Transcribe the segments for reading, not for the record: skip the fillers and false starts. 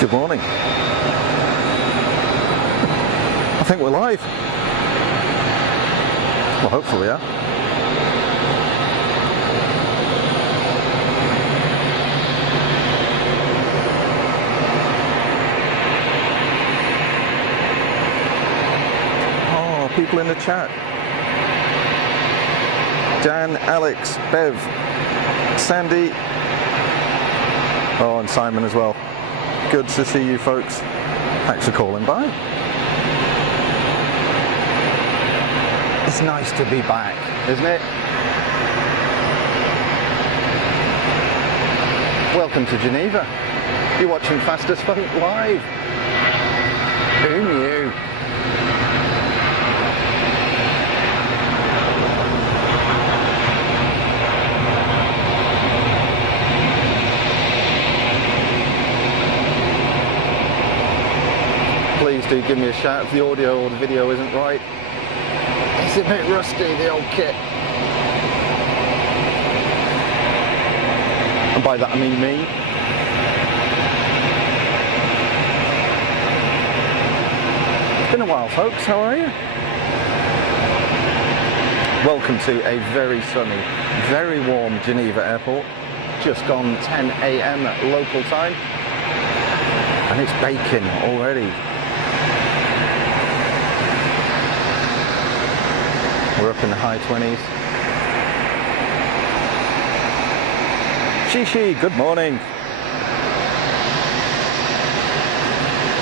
Good morning. I think we're live. Well, hopefully we are. Oh, people in the chat. Dan, Alex, Bev, Sandy. Oh, and Simon as well. Good to see you folks. Thanks for calling by. It's nice to be back, isn't it? Welcome to Geneva. You're watching Fastest Funk live. Who knew? Please do give me a shout if the audio or the video isn't right. It's a bit rusty, the old kit. And by that I mean me. It's been a while, folks. How are you? Welcome to a very sunny, very warm Geneva Airport. Just gone 10 AM local time. And it's baking already. We're up in the high 20s. Shishi, good morning.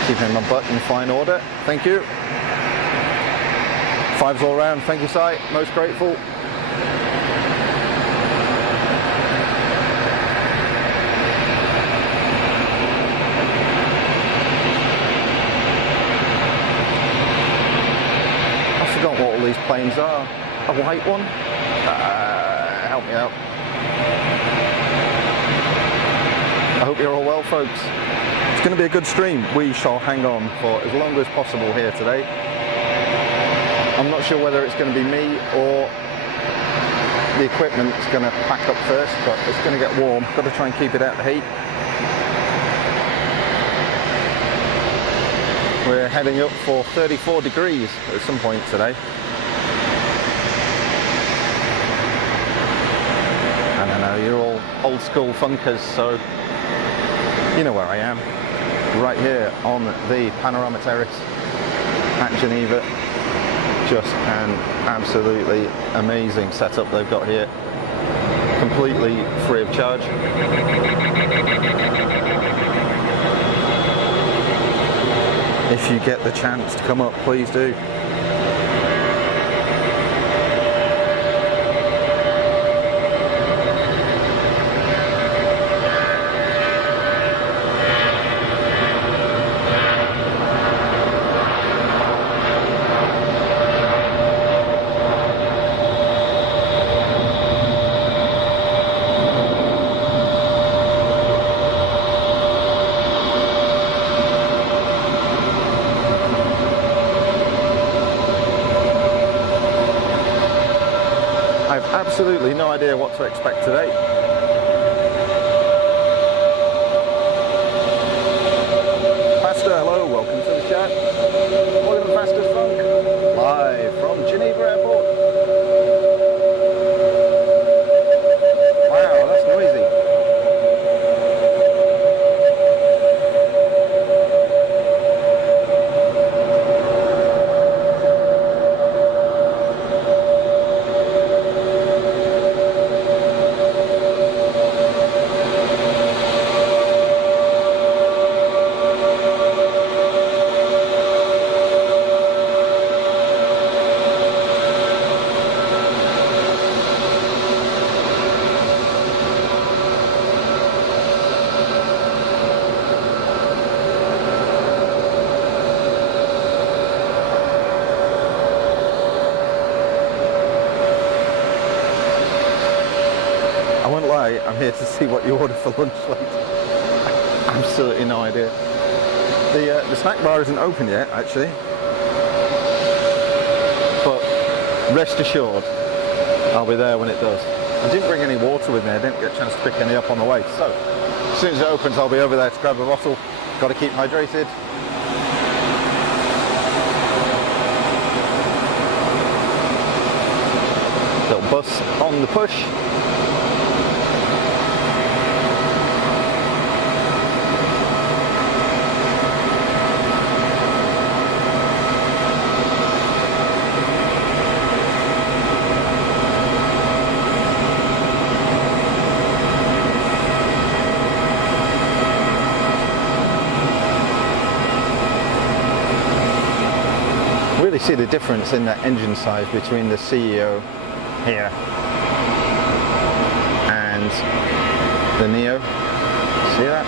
Keeping my butt in fine order, thank you. Fives all round, thank you, Si, most grateful. I forgot what all these planes are. A white one? Help me out. I hope you're all well, folks. It's going to be a good stream. We shall hang on for as long as possible here today. I'm not sure whether it's going to be me or the equipment's going to pack up first, but it's going to get warm. Got to try and keep it out of the heat. We're heading up for 34 degrees at some point today. And I know you're all old school funkers, so you know where I am. Right here on the panorama terrace at Geneva. Just an absolutely amazing setup they've got here. Completely free of charge. If you get the chance to come up, please do. Absolutely no idea what to expect today. Pastor, hello, welcome to the chat. Welcome to Fastest Funk, live from Geneva Airport. Wow, that's noisy. I'm here to see what you order for lunch later. Absolutely no idea. The snack bar isn't open yet, actually. But rest assured, I'll be there when it does. I didn't bring any water with me. I didn't get a chance to pick any up on the way. So as soon as it opens, I'll be over there to grab a bottle got to keep hydrated. Little bus on the push. Really see the difference in the engine size between the CEO here and the Neo. See that?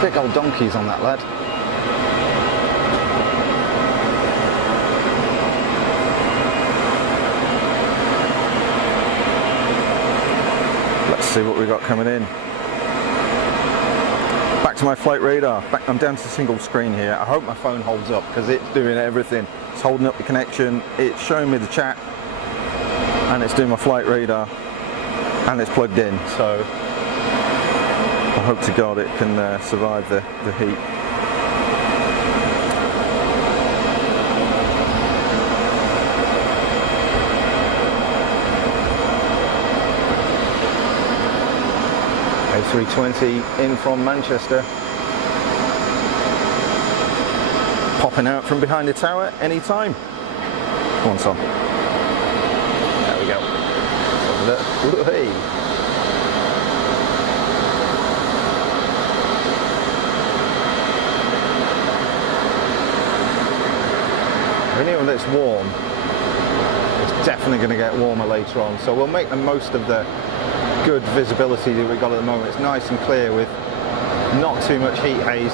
Big old donkeys on that lad. Let's see what we got coming in. Back to my flight radar. I'm down to single screen here. I hope my phone holds up because it's doing everything. It's holding up the connection, it's showing me the chat, and it's doing my flight radar, and it's plugged in. So I hope to God it can survive the heat. A320 in from Manchester, popping out from behind the tower anytime. Come on, son. There we go. Hey. We know that it's warm. It's definitely going to get warmer later on, so we'll make the most of the good visibility that we've got at the moment. It's nice and clear with not too much heat haze.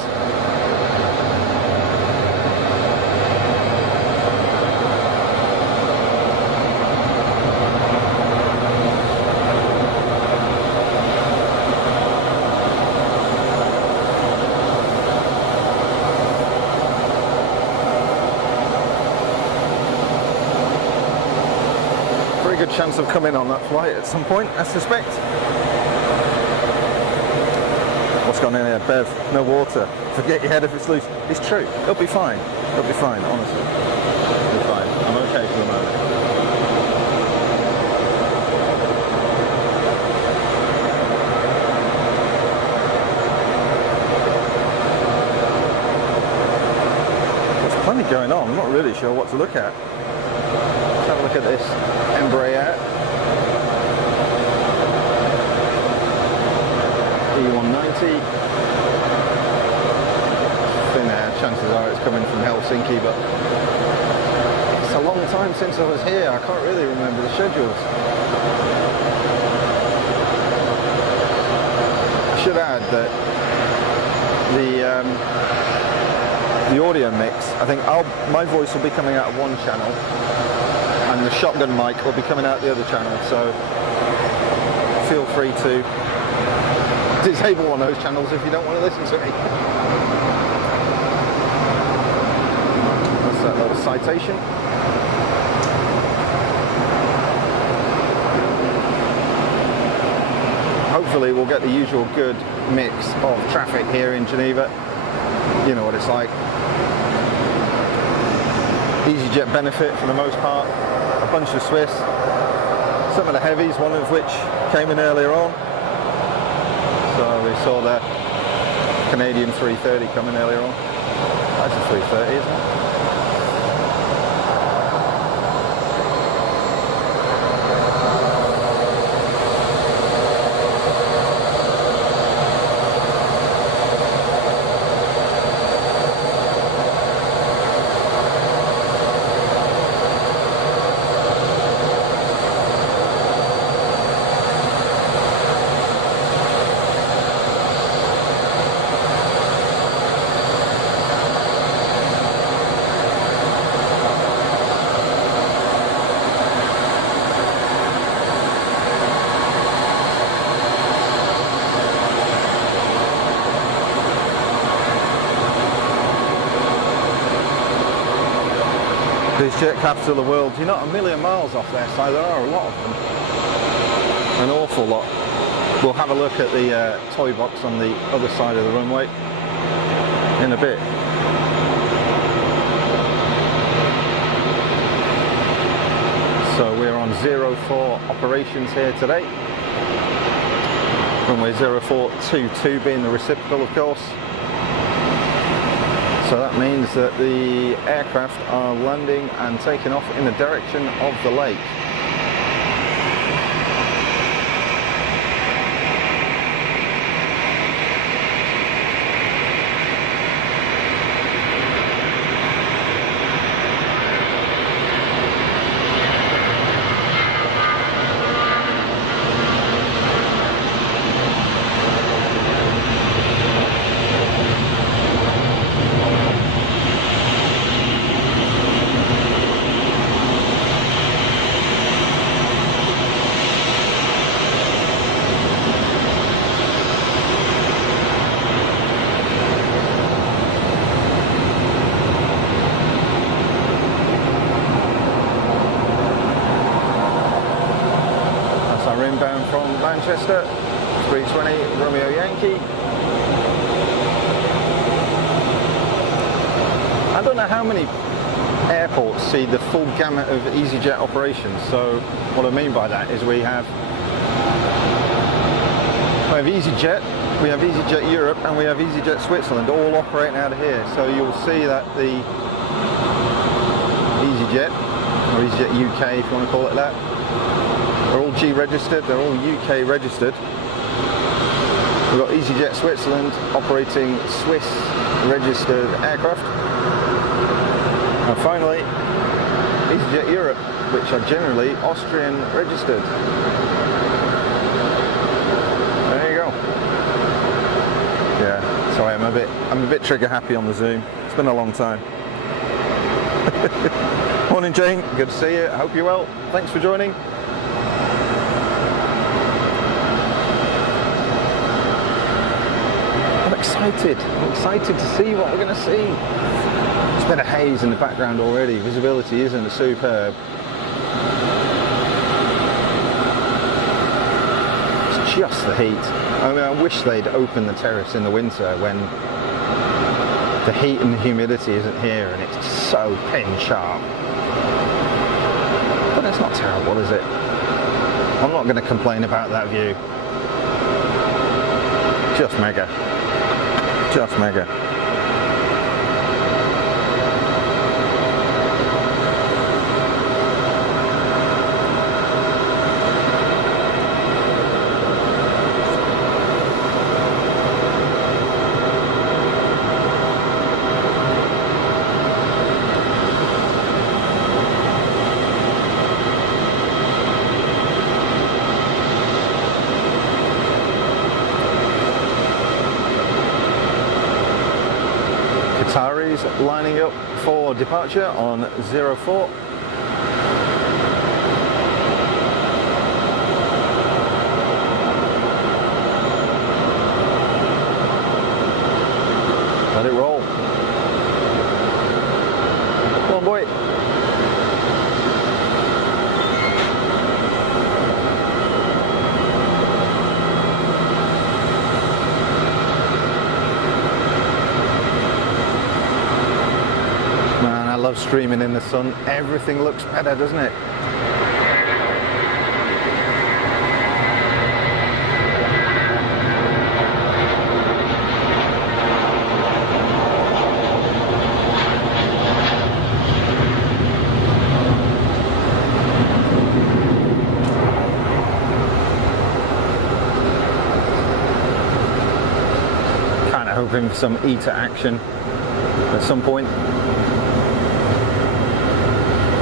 Very good chance of coming on that flight at some point, I suspect. What's gone in here? Bev, no water. Forget your head if it's loose. It's true. It'll be fine. It'll be fine, honestly. It'll be fine. I'm okay for the moment. There's plenty going on. I'm not really sure what to look at. Let's have a look at this Embraer E190. I think chances are it's coming from Helsinki, but it's a long time since I was here. I can't really remember the schedules. I should add that the audio mix, I think my voice will be coming out of one channel and the shotgun mic will be coming out the other channel, so feel free to disable one of those channels if you don't want to listen to me. That's that little citation. Hopefully we'll get the usual good mix of traffic here in Geneva. You know what it's like. easyJet benefit for the most part. A bunch of Swiss. Some of the heavies, one of which came in earlier on. So we saw the Canadian 330 coming earlier on. That's a 330, isn't it? This jet capital of the world, you're not a million miles off there, so there are a lot of them. An awful lot. we'll have a look at the toy box on the other side of the runway in a bit. So we're on 04 operations here today. Runway 0422 being the reciprocal, of course. So that means that the aircraft are landing and taking off in the direction of the lake. Inbound from Manchester, 320 Romeo Yankee. I don't know how many airports see the full gamut of easyJet operations. So what I mean by that is we have easyJet, we have easyJet Europe, and we have easyJet Switzerland all operating out of here. So you'll see that the easyJet, or easyJet UK if you want to call it that, they're all G registered, they're all UK registered. We've got easyJet Switzerland operating Swiss registered aircraft. And finally, easyJet Europe, which are generally Austrian registered. There you go. Yeah, sorry, I'm a bit trigger happy on the Zoom. It's been a long time. Morning Jane, good to see you. I hope you're well. Thanks for joining. I'm excited to see what we're going to see. There's a bit of haze in the background already. Visibility isn't superb. It's just the heat. I mean, I wish they'd open the terrace in the winter when the heat and the humidity isn't here and it's so pin sharp. But it's not terrible, is it? I'm not going to complain about that view. Just mega. Just mega. Qataris lining up for departure on 04. Let it roll. Come on, boy. Man, I love streaming in the sun. Everything looks better, doesn't it? Kind of hoping for some ETA action at some point.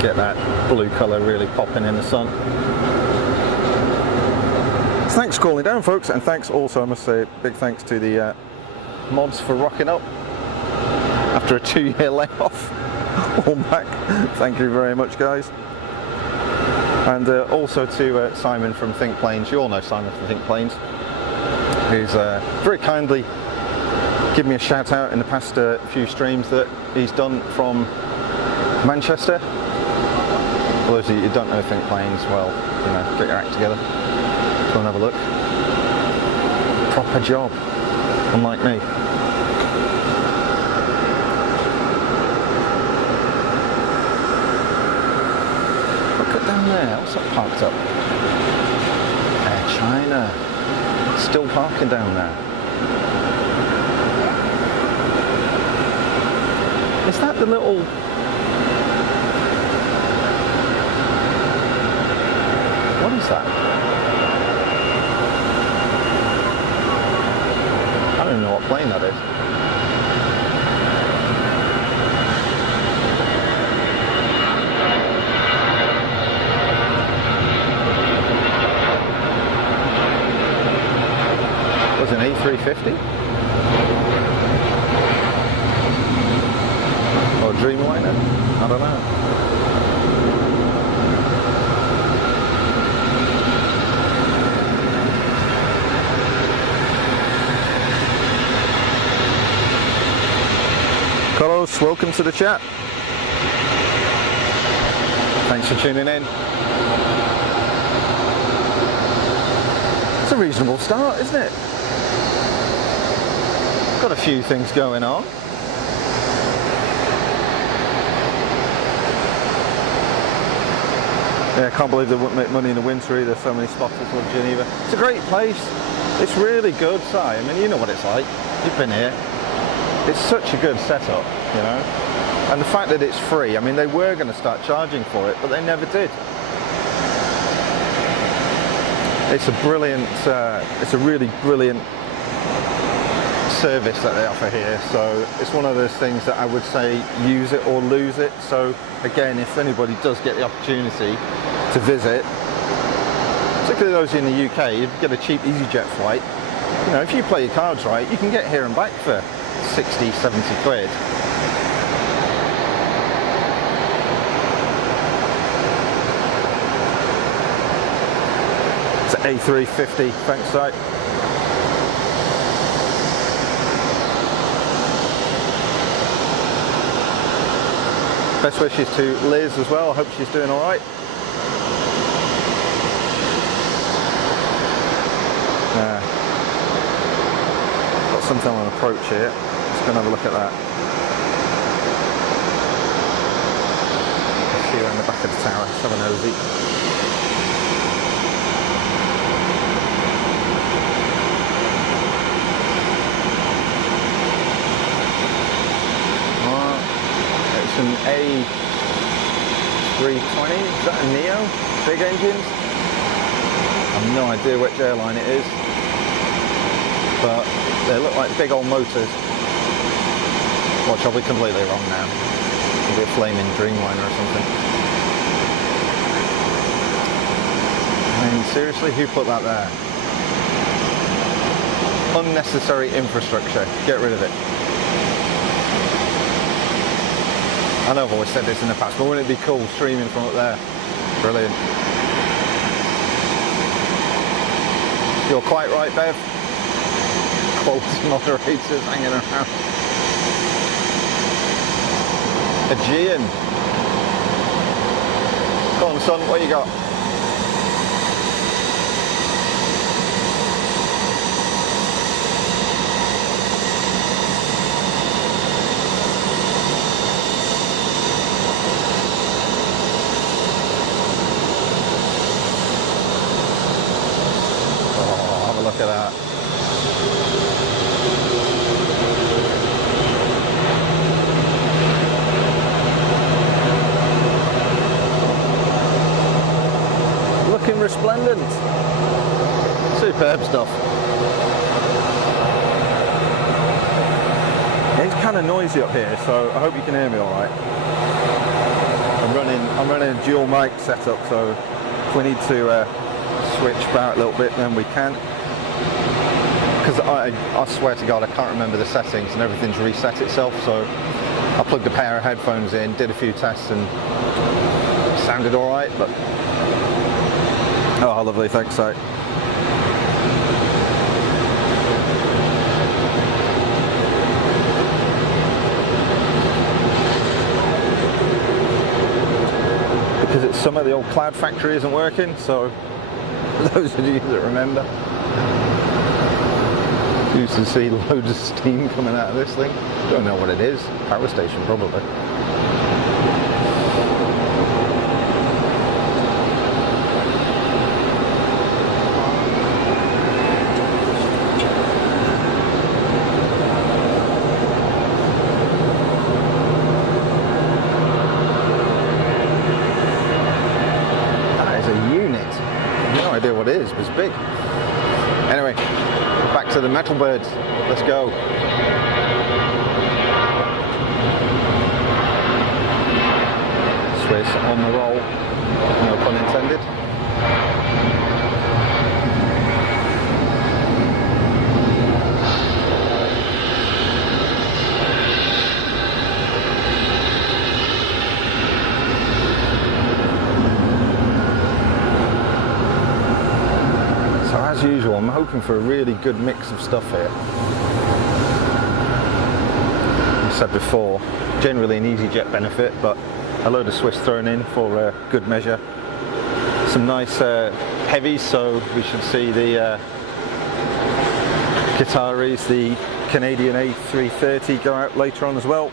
Get that blue colour really popping in the sun. So thanks for calling down, folks, and thanks also, I must say, big thanks to the mods for rocking up after a 2-year layoff. All back. Thank you very much, guys. And also to Simon from Think Planes. You all know Simon from Think Planes, who's very kindly given me a shout out in the past few streams that he's done from Manchester. For those of you who don't know Think Planes, well, you know, get your act together. Go and have a look. proper job, unlike me. Look at down there, what's that parked up? Air China. Still parking down there. Is that the little... What is that? I don't even know what plane that is. Was it an A350? Or Dreamliner? I don't know. Carlos, welcome to the chat. Thanks for tuning in. It's a reasonable start, isn't it? Got a few things going on. Yeah, I can't believe they wouldn't make money in the winter either. So many spots towards Geneva. It's a great place. It's really good, Si. I mean, you know what it's like. You've been here. It's such a good setup, you know. And the fact that it's free. I mean, they were going to start charging for it, but they never did. It's a brilliant. It's a really brilliant service that they offer here, so it's one of those things that I would say use it or lose it. So again, if anybody does get the opportunity to visit, particularly those in the UK, you get a cheap easyJet flight. You know, if you play your cards right, you can get here and back for 60, 70 quid. It's an A350, thanks, site. Best wishes to Liz as well. I hope she's doing all right. Got something on approach here. Let's go and have a look at that. Let's see her in the back of the tower. Let's have a nosy. An A320, is that a Neo? Big engines? I have no idea which airline it is, but they look like big old motors. Watch, I'll be completely wrong now. It'll be a flaming Dreamliner or something. I mean, seriously, who put that there? Unnecessary infrastructure, get rid of it. I know I've always said this in the past, but wouldn't it be cool streaming from up there? Brilliant. You're quite right, Bev. Quality moderators hanging around. Aegean. Go on, son, what you got? Look at that. Looking resplendent. Superb stuff. Yeah, it's kind of noisy up here, so I hope you can hear me all right. I'm running a dual mic setup, so if we need to switch about a little bit, then we can. Because I swear to God, I can't remember the settings and everything's reset itself, so I plugged a pair of headphones in, did a few tests and sounded alright, but... Oh, how lovely, thanks, so. Because it's summer, the old cloud factory isn't working, so those of you that remember. Used to see loads of steam coming out of this thing. Don't know what it is. Power station, probably. That is a unit. No idea what it is, but it's big. Anyway, back to the metal birds. Let's go. Swiss on the roll, no pun intended. So as usual, I'm hoping for a really good mix of stuff here. I said before, generally an easyJet benefit, but a load of Swiss thrown in for good measure. Some nice heavies, so we should see the Qataris, the Canadian A330 go out later on as well.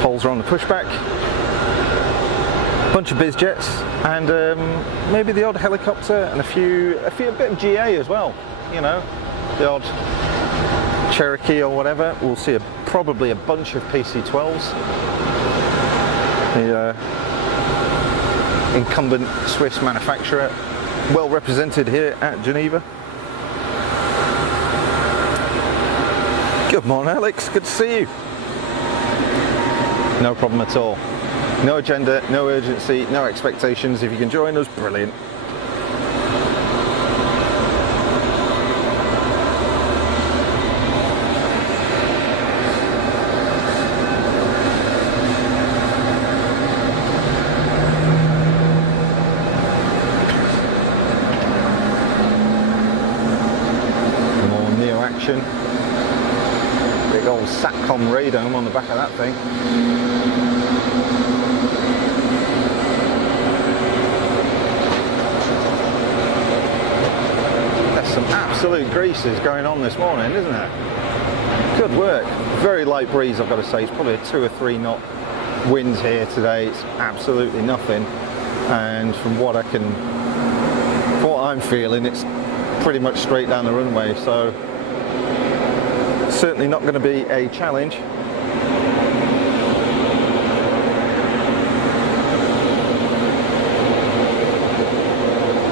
Poles are on the pushback. Bunch of bizjets and maybe the odd helicopter and a bit of GA as well. You know, the odd Cherokee or whatever. We'll see probably a bunch of PC-12s. The incumbent Swiss manufacturer, well represented here at Geneva. Good morning, Alex. Good to see you. No problem at all. No agenda, no urgency, no expectations. If you can join us, brilliant. Big old SATCOM radome on the back of that thing. There's some absolute greases going on this morning, isn't there? Good work. Very light breeze, I've got to say. It's probably a 2 or 3 knot winds here today. It's absolutely nothing. And from what I'm feeling, it's pretty much straight down the runway. So certainly not going to be a challenge.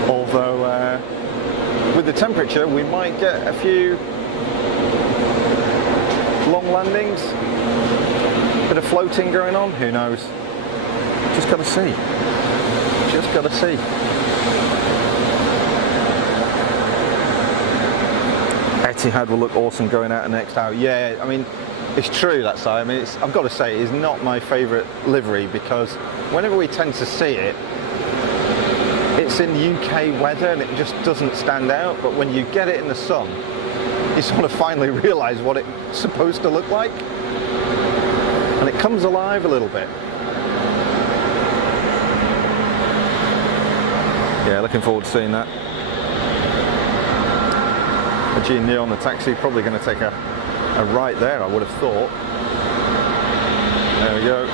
Although with the temperature we might get a few long landings, bit of floating going on, who knows. Just got to see. Just got to see. Etihad will look awesome going out the next hour. Yeah, I mean, it's true that side. I mean, I've got to say, it's not my favourite livery because whenever we tend to see it, it's in UK weather and it just doesn't stand out. But when you get it in the sun, you sort of finally realise what it's supposed to look like. And it comes alive a little bit. Yeah, looking forward to seeing that. G and on the taxi, probably going to take a right there, I would have thought. There we go,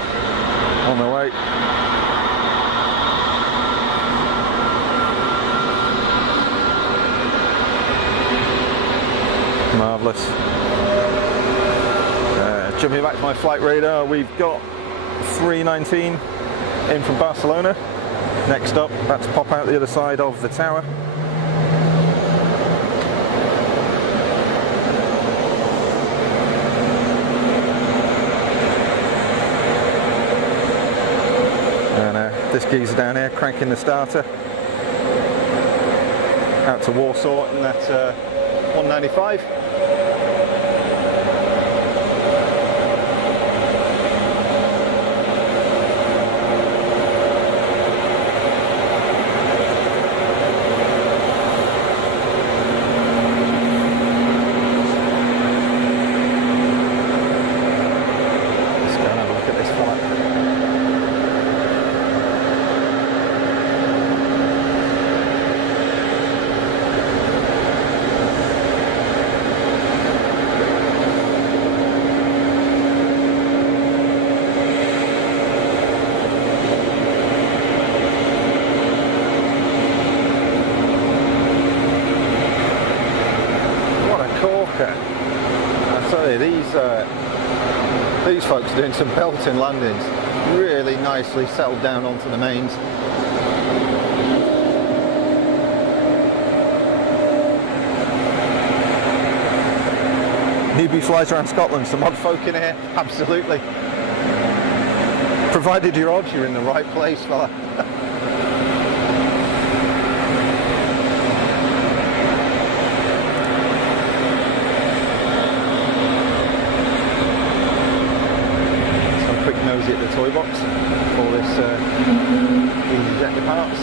on the way. Marvellous. Jumping back to my flight radar, we've got 319 in from Barcelona. Next up, that's pop out the other side of the tower. This geezer down here cranking the starter out to Warsaw, and that's 195. Let's go and have a look at this flight. So these folks are doing some belting landings, really nicely settled down onto the mains. Newbie flies around Scotland, some odd folk in here, absolutely. Provided you're odd, you're in the right place, fella. Nosy at the toy box for this easyJet departs.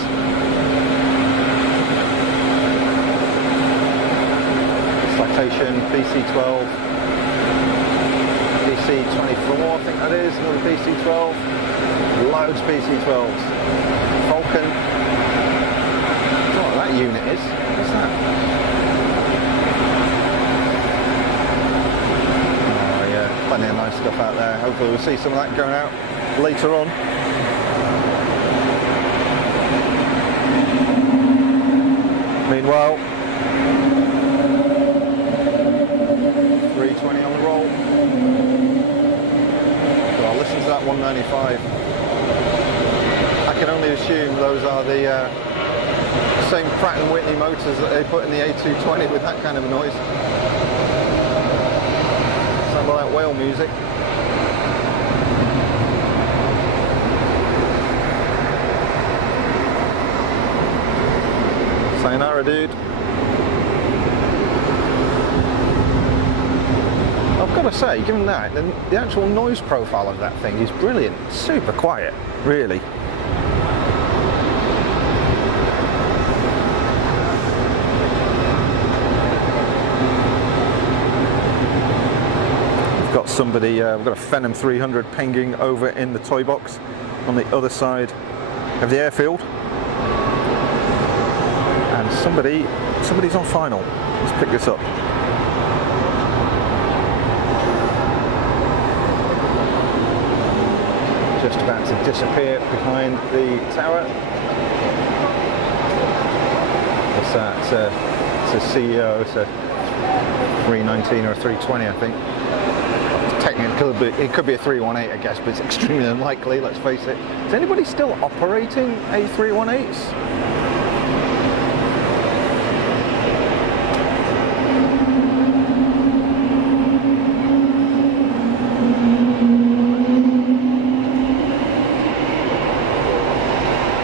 Citation BC12, BC24 I think that is, another BC12, loads BC12s. Falcon, I don't know what that unit is, what's that? Plenty of nice stuff out there. Hopefully we'll see some of that going out later on. Meanwhile, 320 on the roll. So I'll listen to that 195. I can only assume those are the same Pratt & Whitney motors that they put in the A220 with that kind of a noise. Like whale music. Sayonara, dude. I've got to say, given that, the actual noise profile of that thing is brilliant. Super quiet, really. Somebody, we've got a Phenom 300 pinging over in the toy box on the other side of the airfield, and somebody's on final. Let's pick this up. Just about to disappear behind the tower. What's that? It's a CEO. It's a 319 or a 320, I think. Technically, it could be a 318, I guess, but it's extremely unlikely, let's face it. Is anybody still operating A318s?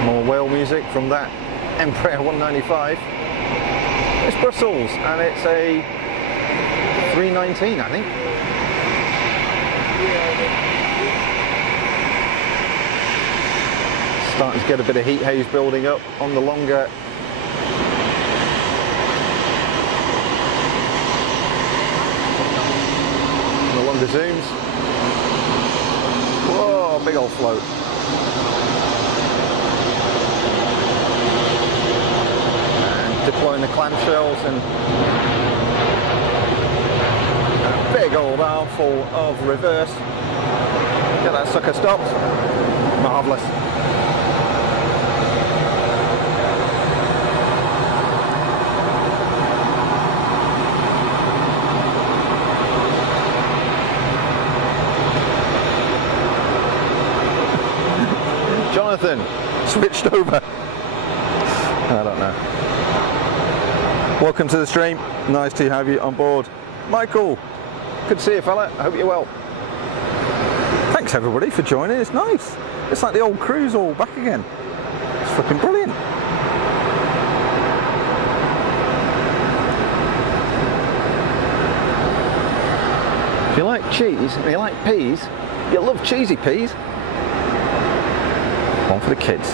More whale music from that Embraer 195. It's Brussels, and it's a 319, I think. Starting to get a bit of heat haze building up on the longer zooms. Whoa, big old float. And deploying the clamshells and a big old armful of reverse. Get that sucker stopped. Marvellous. Jonathan switched over. I don't know. Welcome to the stream. Nice to have you on board. Michael, good to see you, fella. I hope you're well. Thanks everybody for joining. It's nice. It's like the old crew's all back again. It's fucking brilliant. If you like cheese and you like peas, you love cheesy peas. One for the kids.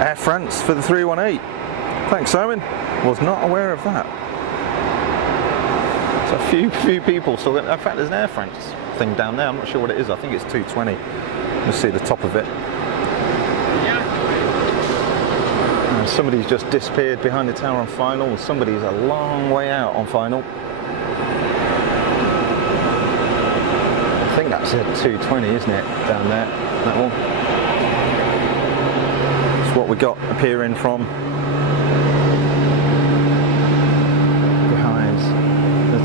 Air France for the 318. Thanks, Simon. Was not aware of that. So a few people still. In fact, there's an Air France thing down there. I'm not sure what it is. I think it's 220. Let's see the top of it. And somebody's just disappeared behind the tower on final, and somebody's a long way out on final. I think that's a 220, isn't it? Down there, that one. It's what we got appearing from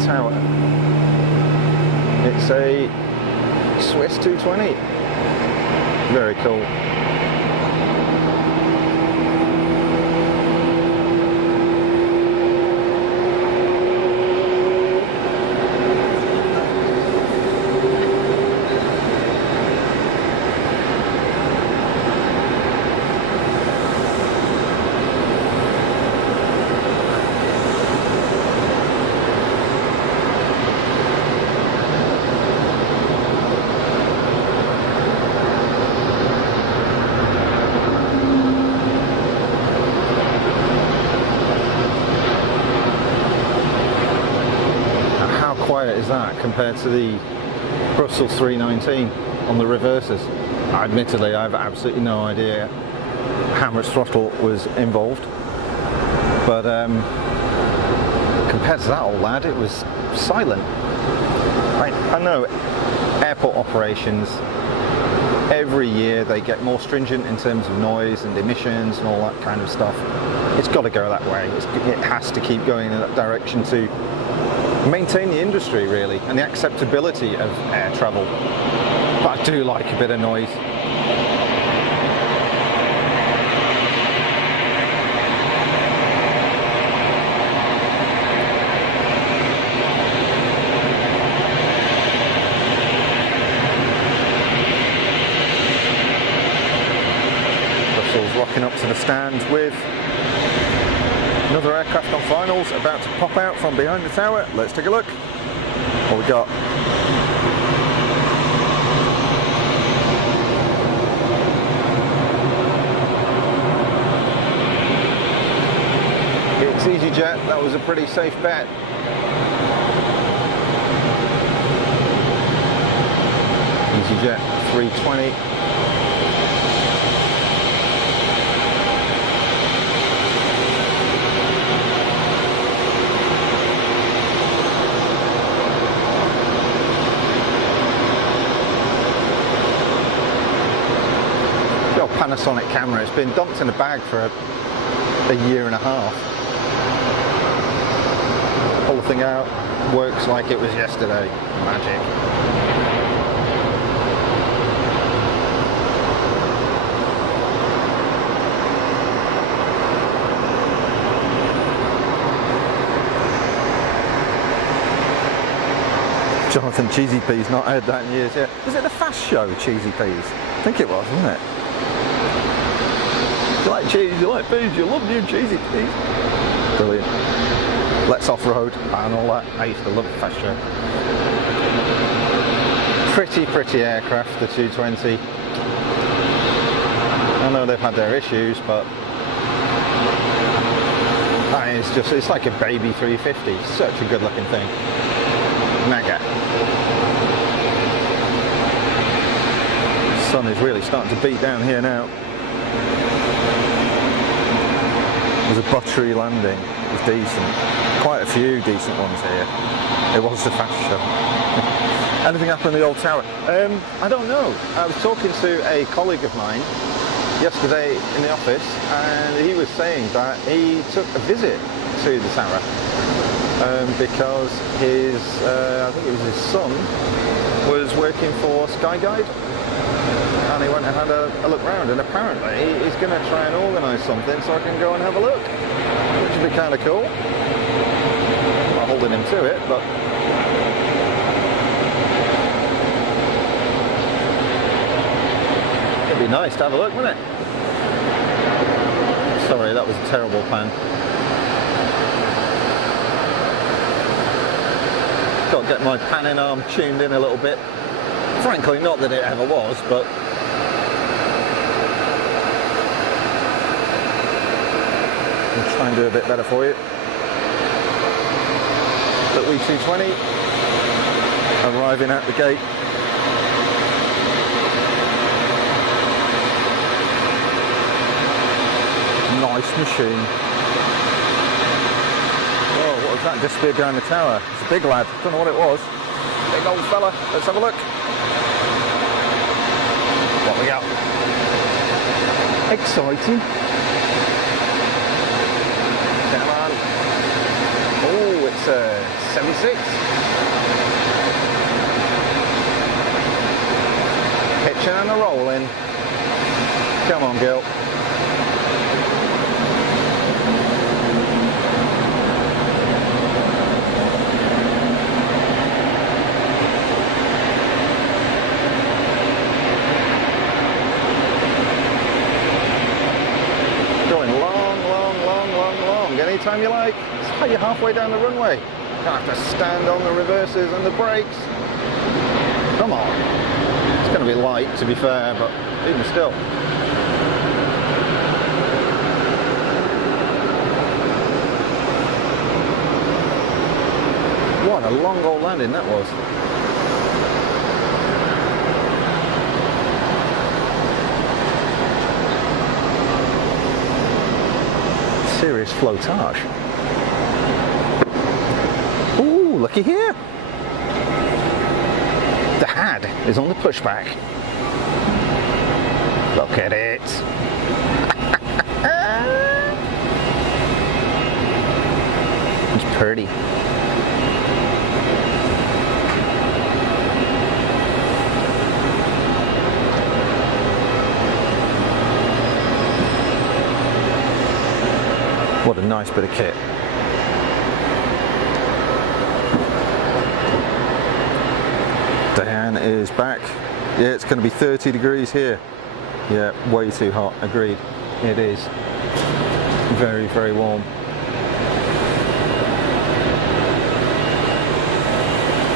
tower. It's a Swiss 220. Very cool. Is that compared to the Brussels 319 on the reverses? Admittedly, I have absolutely no idea how much throttle was involved, but compared to that old lad, it was silent. I know airport operations, every year they get more stringent in terms of noise and emissions and all that kind of stuff. It's got to go that way. It has to keep going in that direction to maintain the industry, really, and the acceptability of air travel. But I do like a bit of noise. Brussels rocking up to the stand with another aircraft on finals about to pop out from behind the tower. Let's take a look. What we got? It's easyJet. That was a pretty safe bet. easyJet 320. Panasonic camera. It's been dumped in a bag for a year and a half. Pull the thing out, works like it was yesterday. Magic. Jonathan Cheesy Peas, not heard that in years yet. Was it the Fast Show, Cheesy Peas? I think it was, wasn't it? You like cheese, you like peas, you love new cheesy peas. Brilliant. Let's off-road and all that. I used to love the Fast Show. Pretty aircraft, the 220. I know they've had their issues, but it's like a baby 350. Such a good looking thing. Mega. The sun is really starting to beat down here now. There's a buttery landing. It was decent. Quite a few decent ones here. It was the Fast Show. Anything happened in the old tower? I don't know. I was talking to a colleague of mine yesterday in the office, and he was saying that he took a visit to the tower because his, I think it was his son, was working for Skyguide. And he went and had a look round, and apparently he's going to try and organise something so I can go and have a look, which would be kind of cool. I'm not holding him to it, but it'd be nice to have a look, wouldn't it? Sorry, that was a terrible pan. Got to get my panning arm tuned in a little bit. Frankly, not that it ever was, but I'll try and do a bit better for you. But we 220 arriving at the gate. Nice machine. Oh, what was that? Disappeared down the tower. It's a big lad. Don't know what it was. Big old fella. Let's have a look. What we got? Exciting. Come on. Oh, it's a 76 26. Pitching and a rolling. Come on, Gil. Going long, long, long, long, long. Anytime you like. You're halfway down the runway. You don't have to stand on the reverses and the brakes. Come on. It's going to be light, to be fair, but even still. What a long old landing that was. Serious flotage. Ooh, looky here. The HAD is on the pushback. Look at it. It's pretty. What a nice bit of kit. Diane is back. Yeah, it's going to be 30 degrees here. Yeah, way too hot, agreed. It is. Very, very warm.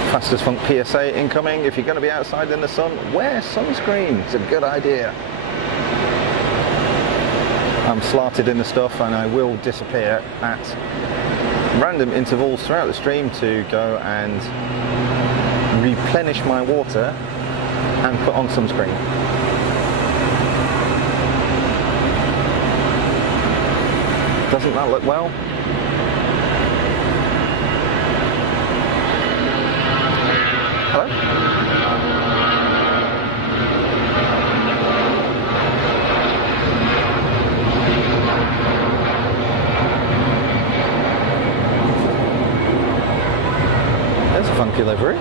Fastest Funk PSA incoming. If you're going to be outside in the sun, wear sunscreen. It's a good idea. I'm slatted in the stuff and I will disappear at random intervals throughout the stream to go and replenish my water and put on sunscreen. Doesn't that look well? Hello? There's a funky livery.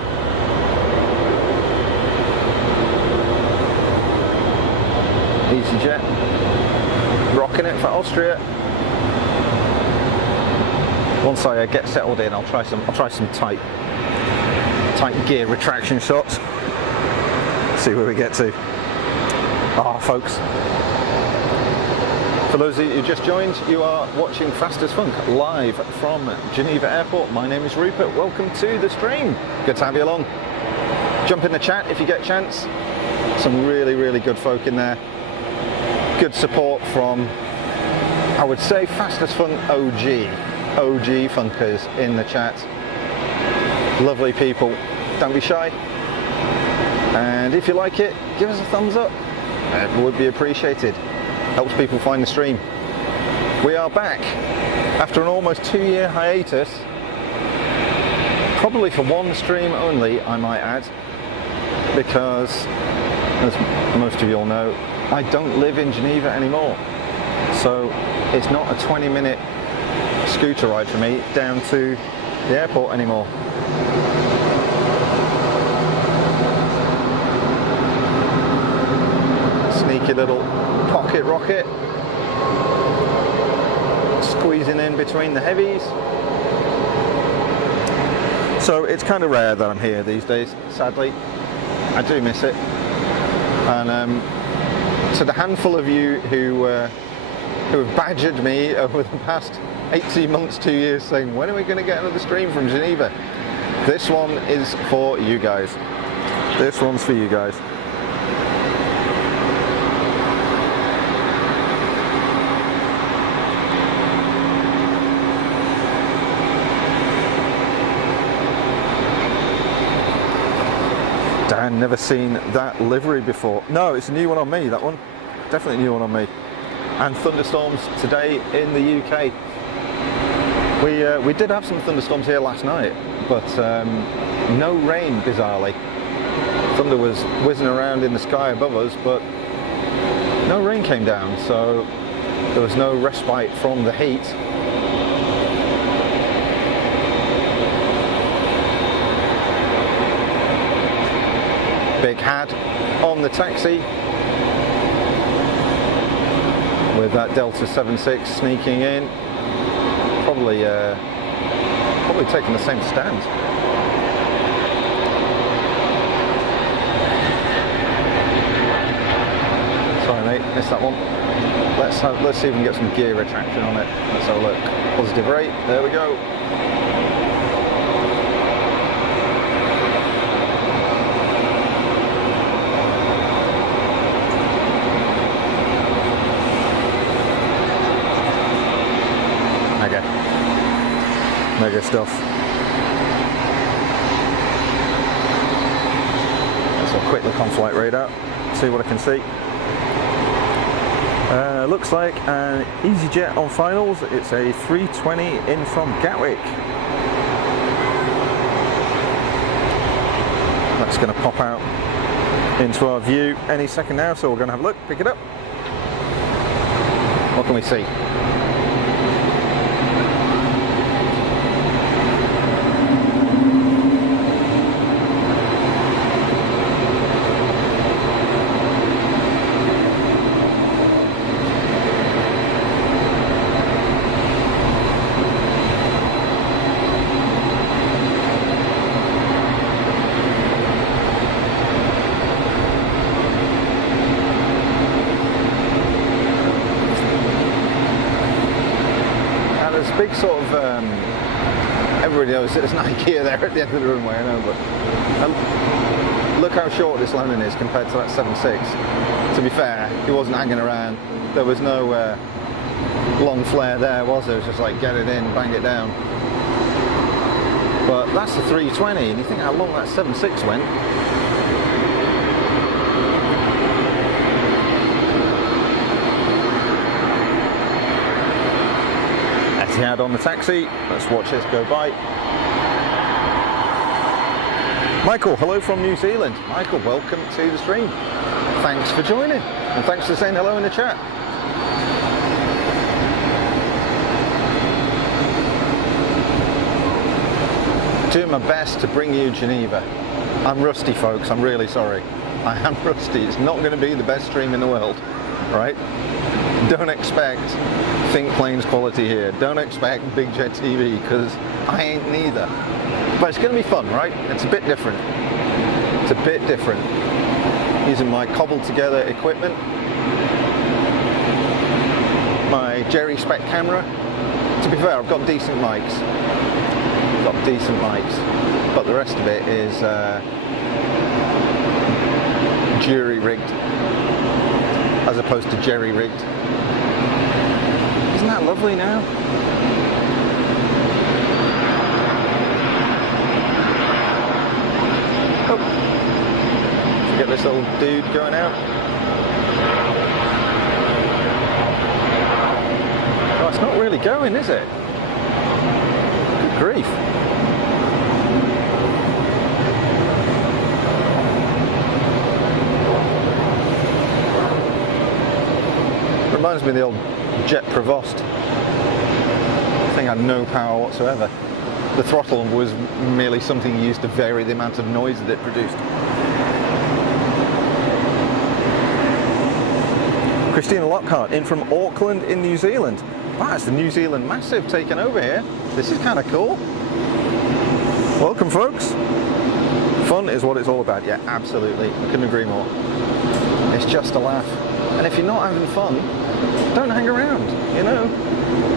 easyJet, rocking it for Austria. Once I get settled in, I'll try some tight gear retraction shots. See where we get to. Folks. For those of you who just joined, you are watching Fastest Funk live from Geneva Airport. My name is Rupert. Welcome to the stream. Good to have you along. Jump in the chat if you get a chance. Some really, really good folk in there. Good support from, I would say, Fastest Funk OG funkers in the chat. Lovely people. Don't be shy. And if you like it, give us a thumbs up. It would be appreciated. Helps people find the stream. We are back after an almost 2-year hiatus. Probably for one stream only, I might add. Because, as most of you all know, I don't live in Geneva anymore. So it's not a 20-minute scooter ride for me down to the airport anymore. Sneaky little pocket rocket. Squeezing in between the heavies. So it's kind of rare that I'm here these days, sadly. I do miss it. And to the handful of you who have badgered me over the past 18 months, 2 years, saying, when are we going to get another stream from Geneva? This one is for you guys. This one's for you guys. Dan, never seen that livery before. No, it's a new one on me, that one. Definitely a new one on me. And thunderstorms today in the UK. We did have some thunderstorms here last night, but no rain, bizarrely. Thunder was whizzing around in the sky above us, but no rain came down, so there was no respite from the heat. Big had on the taxi with that Delta 76 sneaking in, probably taking the same stand. Sorry mate, missed that one. Let's see if we can get some gear retraction on it. Let's have a look. Positive rate, there we go. Mega stuff. Let's have a quick look on flight radar, see what I can see. Looks like an easyJet on finals. It's a 320 in from Gatwick. That's going to pop out into our view any second now, so we're going to have a look, pick it up. What can we see? Big sort of, everybody knows there's an IKEA there at the end of the runway, I know, but look how short this landing is compared to that 7.6. To be fair, he wasn't hanging around, there was no long flare there, was there? It was just like get it in, bang it down. But that's the 320, and you think how long that 7.6 went. Had on the taxi. Let's watch this go by. Michael, hello from New Zealand. Michael, welcome to the stream. Thanks for joining, and thanks for saying hello in the chat. Doing my best to bring you Geneva. I'm rusty, folks. I'm really sorry. I am rusty. It's not going to be the best stream in the world, right? Don't expect Think Planes quality here. Don't expect Big Jet TV, because I ain't neither. But it's going to be fun, right? It's a bit different. It's a bit different. Using my cobbled together equipment, my Jerry spec camera. To be fair, I've got decent mics. But the rest of it is jury rigged as opposed to jerry rigged. Isn't that lovely now? Oh, get this little dude going out. Oh, it's not really going, is it? Good grief. Reminds me of the old Jet Provost. The thing had no power whatsoever. The throttle was merely something used to vary the amount of noise that it produced. Christina Lockhart in from Auckland in New Zealand. Wow, it's the New Zealand Massive taking over here. This is kind of cool. Welcome, folks. Fun is what it's all about. Yeah, absolutely. I couldn't agree more. It's just a laugh. And if you're not having fun, don't hang around, you know.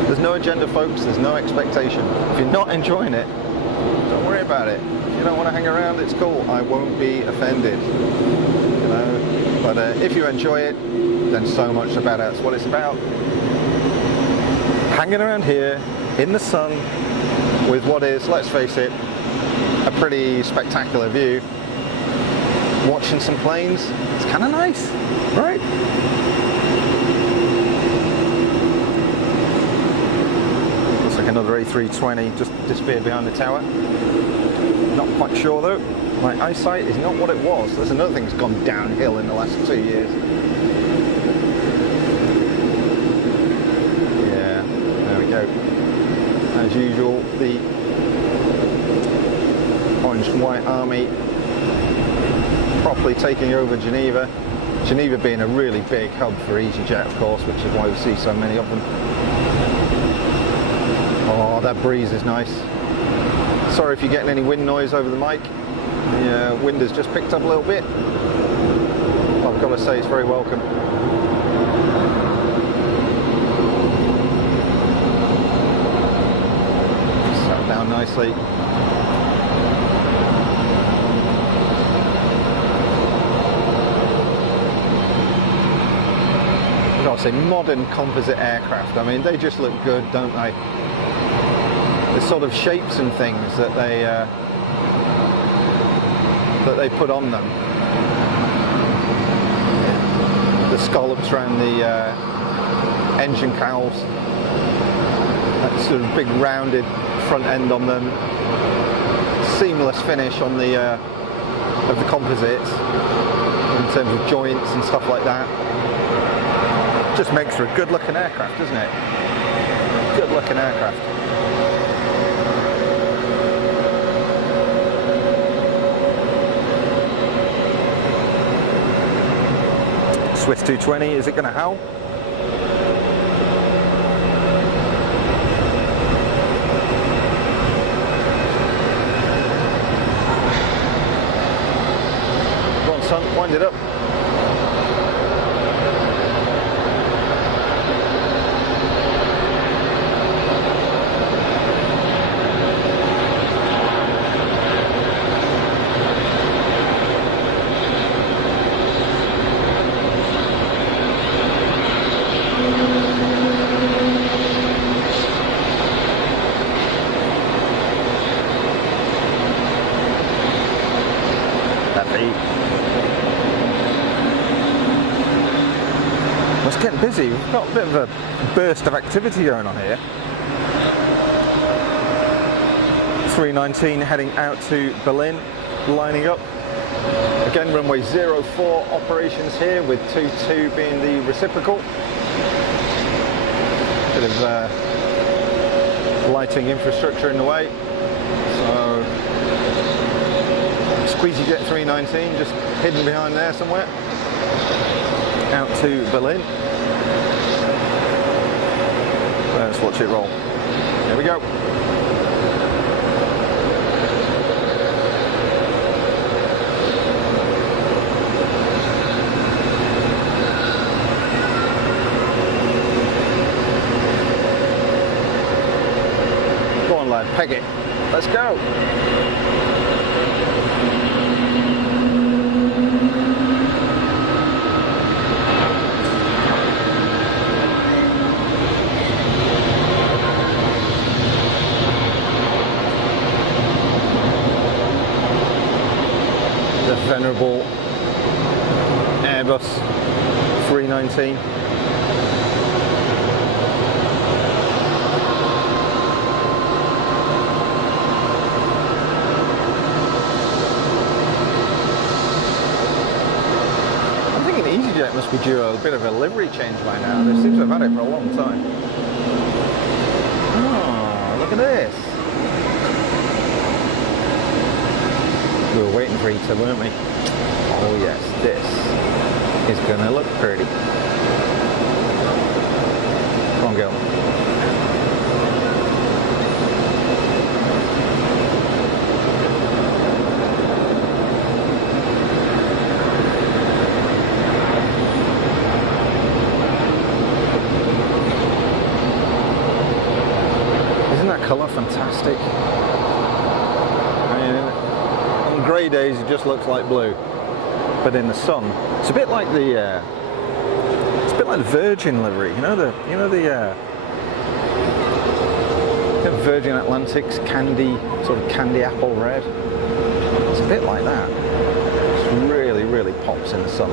There's no agenda, folks. There's no expectation. If you're not enjoying it, don't worry about it. If you don't want to hang around, it's cool. I won't be offended, you know. But if you enjoy it, then so much the better. That's what it's about. Hanging around here in the sun with what is, let's face it, a pretty spectacular view. Watching some planes, it's kind of nice, right? Looks like another A320 just disappeared behind the tower. Not quite sure though. My eyesight is not what it was. There's another thing that's gone downhill in the last 2 years. Yeah, there we go. As usual, the orange and white army properly taking over Geneva. Geneva being a really big hub for easyJet, of course, which is why we see so many of them. Oh, that breeze is nice. Sorry if you're getting any wind noise over the mic. The wind has just picked up a little bit. I've got to say it's very welcome. Sat down nicely. I've got to say, modern composite aircraft, I mean, they just look good, don't they? The sort of shapes and things that they put on them. The scallops around the engine cowls, that sort of big rounded front end on them, seamless finish on the of the composites in terms of joints and stuff like that. Just makes for a good looking aircraft, doesn't it? Good looking aircraft. Swiss 220, is it going to howl? Go on, son, wind it up. Well, it's getting busy. We've got a bit of a burst of activity going on here. 319 heading out to Berlin, lining up. Again, runway 04 operations here, with 22 being the reciprocal. Bit of lighting infrastructure in the way. So, easyJet 319 just hidden behind there somewhere. Out to Berlin. Let's watch it roll. Here we go. Go on, lad, peg it. Let's go. Venerable Airbus 319. I'm thinking easyJet must be due a bit of a livery change by now. They seem to have had it for a long time. Oh, look at this. We were waiting for Eater, weren't we? Oh yes, this is gonna look pretty. Come on, girl. Isn't that colour fantastic? Grey days it just looks like blue, but in the sun it's a bit like the Virgin livery, you know the Virgin Atlantic's sort of candy apple red. It's a bit like that. It really pops in the sun.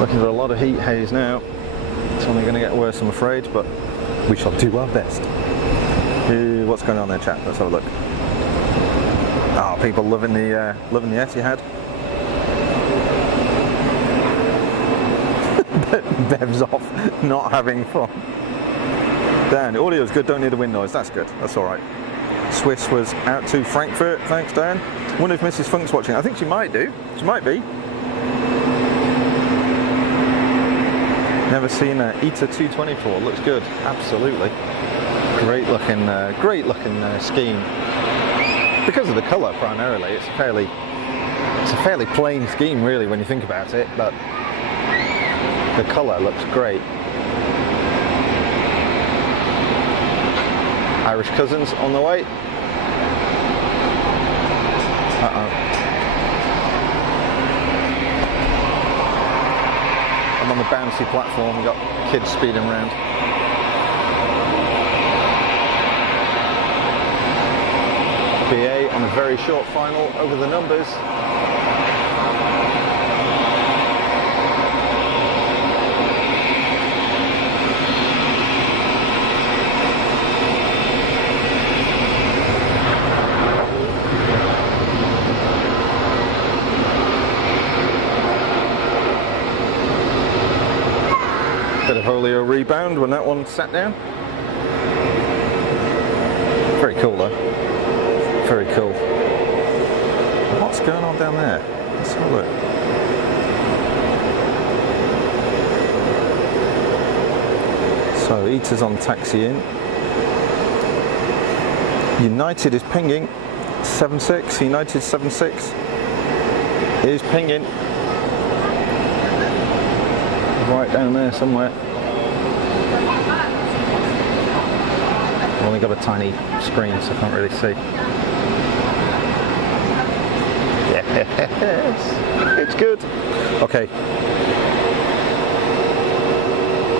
Looking through a lot of heat haze now. It's only going to get worse, I'm afraid, but we shall do our best. What's going on there, chat? Let's have a look. Oh, people loving the Etihad. Bev's off, not having fun. Dan, audio's good, don't need the wind noise. That's good, that's all right. Swiss was out to Frankfurt. Thanks, Dan. Wonder if Mrs. Funk's watching. I think she might do. She might be. Never seen an ETA 224. Looks good. Absolutely. Great looking scheme. Because of the colour, primarily, it's a fairly plain scheme, really, when you think about it. But the colour looks great. Irish cousins on the way. I'm on the bouncy platform, we've got kids speeding around. BA on a very short final over the numbers. Bit of oleo rebound when that one sat down. Very cool though. Very cool. What's going on down there? Let's have a look. So ETA's on taxi in. United is pinging 76. United 76 is pinging. Right down there somewhere. I've only got a tiny screen, so I can't really see. Yes, it's good. Okay,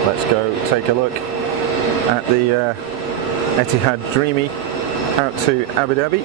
let's go take a look at the Etihad Dreamy out to Abu Dhabi.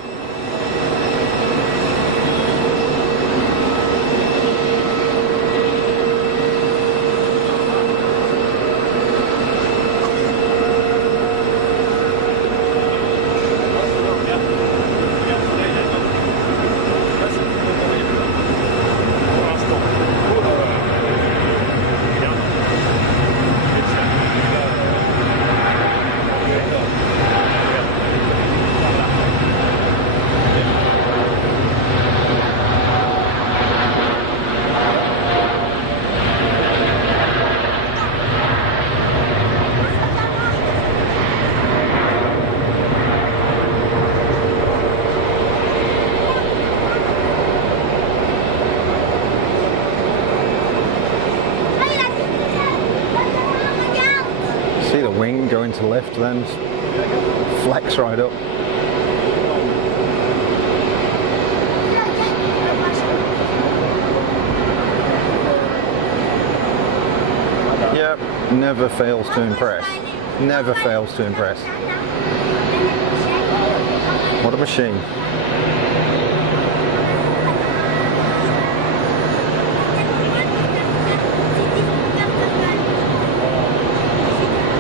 See the wing going to lift, then flex right up. Yep, never fails to impress. Never fails to impress. What a machine.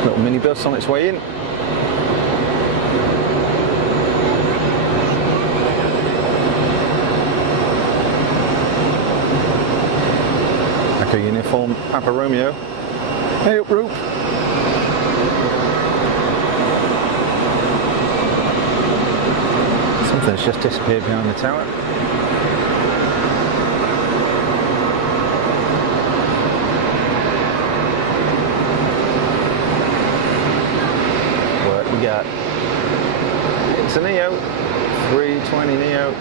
Little minibus on its way in. Echo uniform, Papa Romeo. Hey up, rope. Something's just disappeared behind the tower. We got it's a Neo 320 Neo.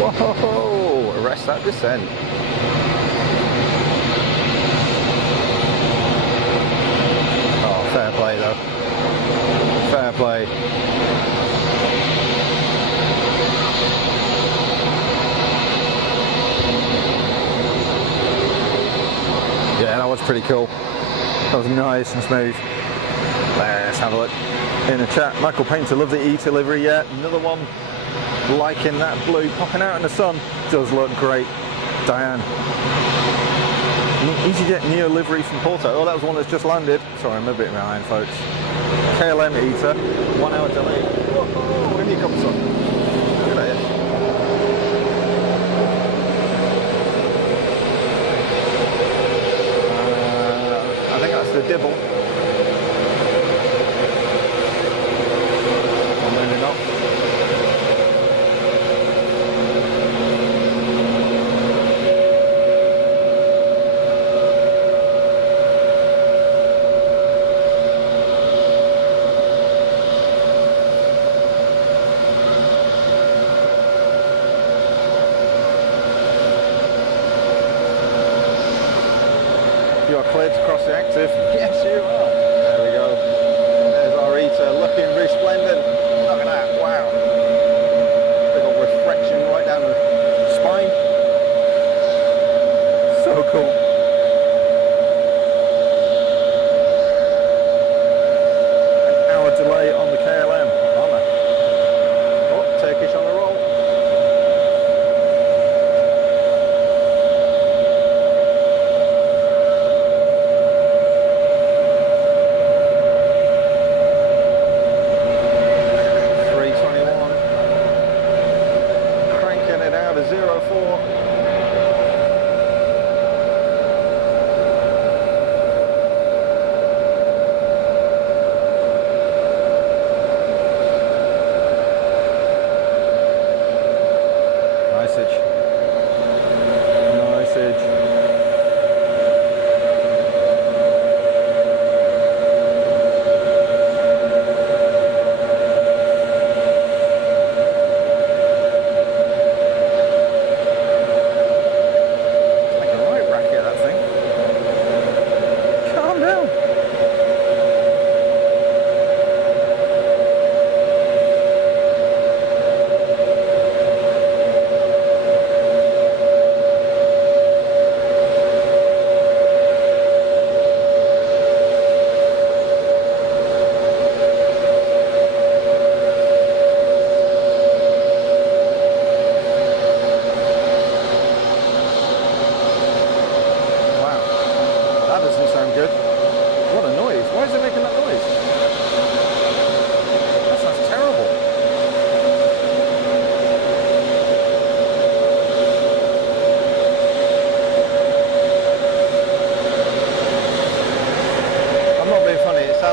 Whoa, arrest that descent. Fair play though. Fair play. Yeah, that was pretty cool. That was nice and smooth. Let's have a look in the chat. Michael Painter, love the ETA livery. Yeah, another one liking that blue popping out in the sun. Does look great. Diane. easyJet Neo livery from Porto. Oh, that was one that's just landed. Sorry, I'm a bit behind, folks. KLM Eater, 1 hour delay. Whoa, in you come, son. Look at that. I think that's the Dibble. Or maybe not. You are cleared to cross the active. Yes, you are. There we go. There's our Eater, looking resplendent. Look at that, wow. Big old reflection right down the spine. So cool. An hour delay on the KLM. Armour. Oh, Turkish on the roll.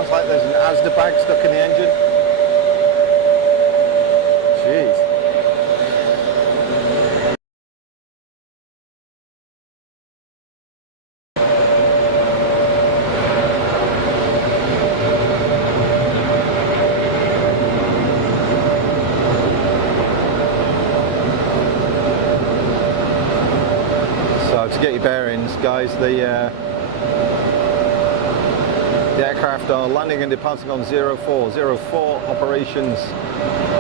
Like there's an Asda bag stuck in the engine. Jeez. So to get your bearings, guys, the aircraft are landing and departing on 04 operations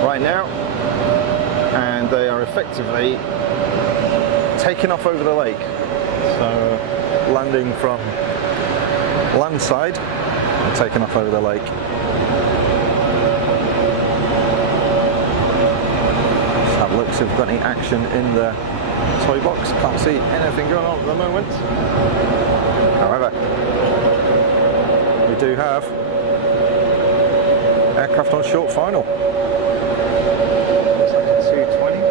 right now, and they are effectively taking off over the lake. So landing from land side and taking off over the lake. Let's have a look, see if we've got any action in the toy box. Can't see anything going on at the moment. However, we do have aircraft on short final. Looks like a 220.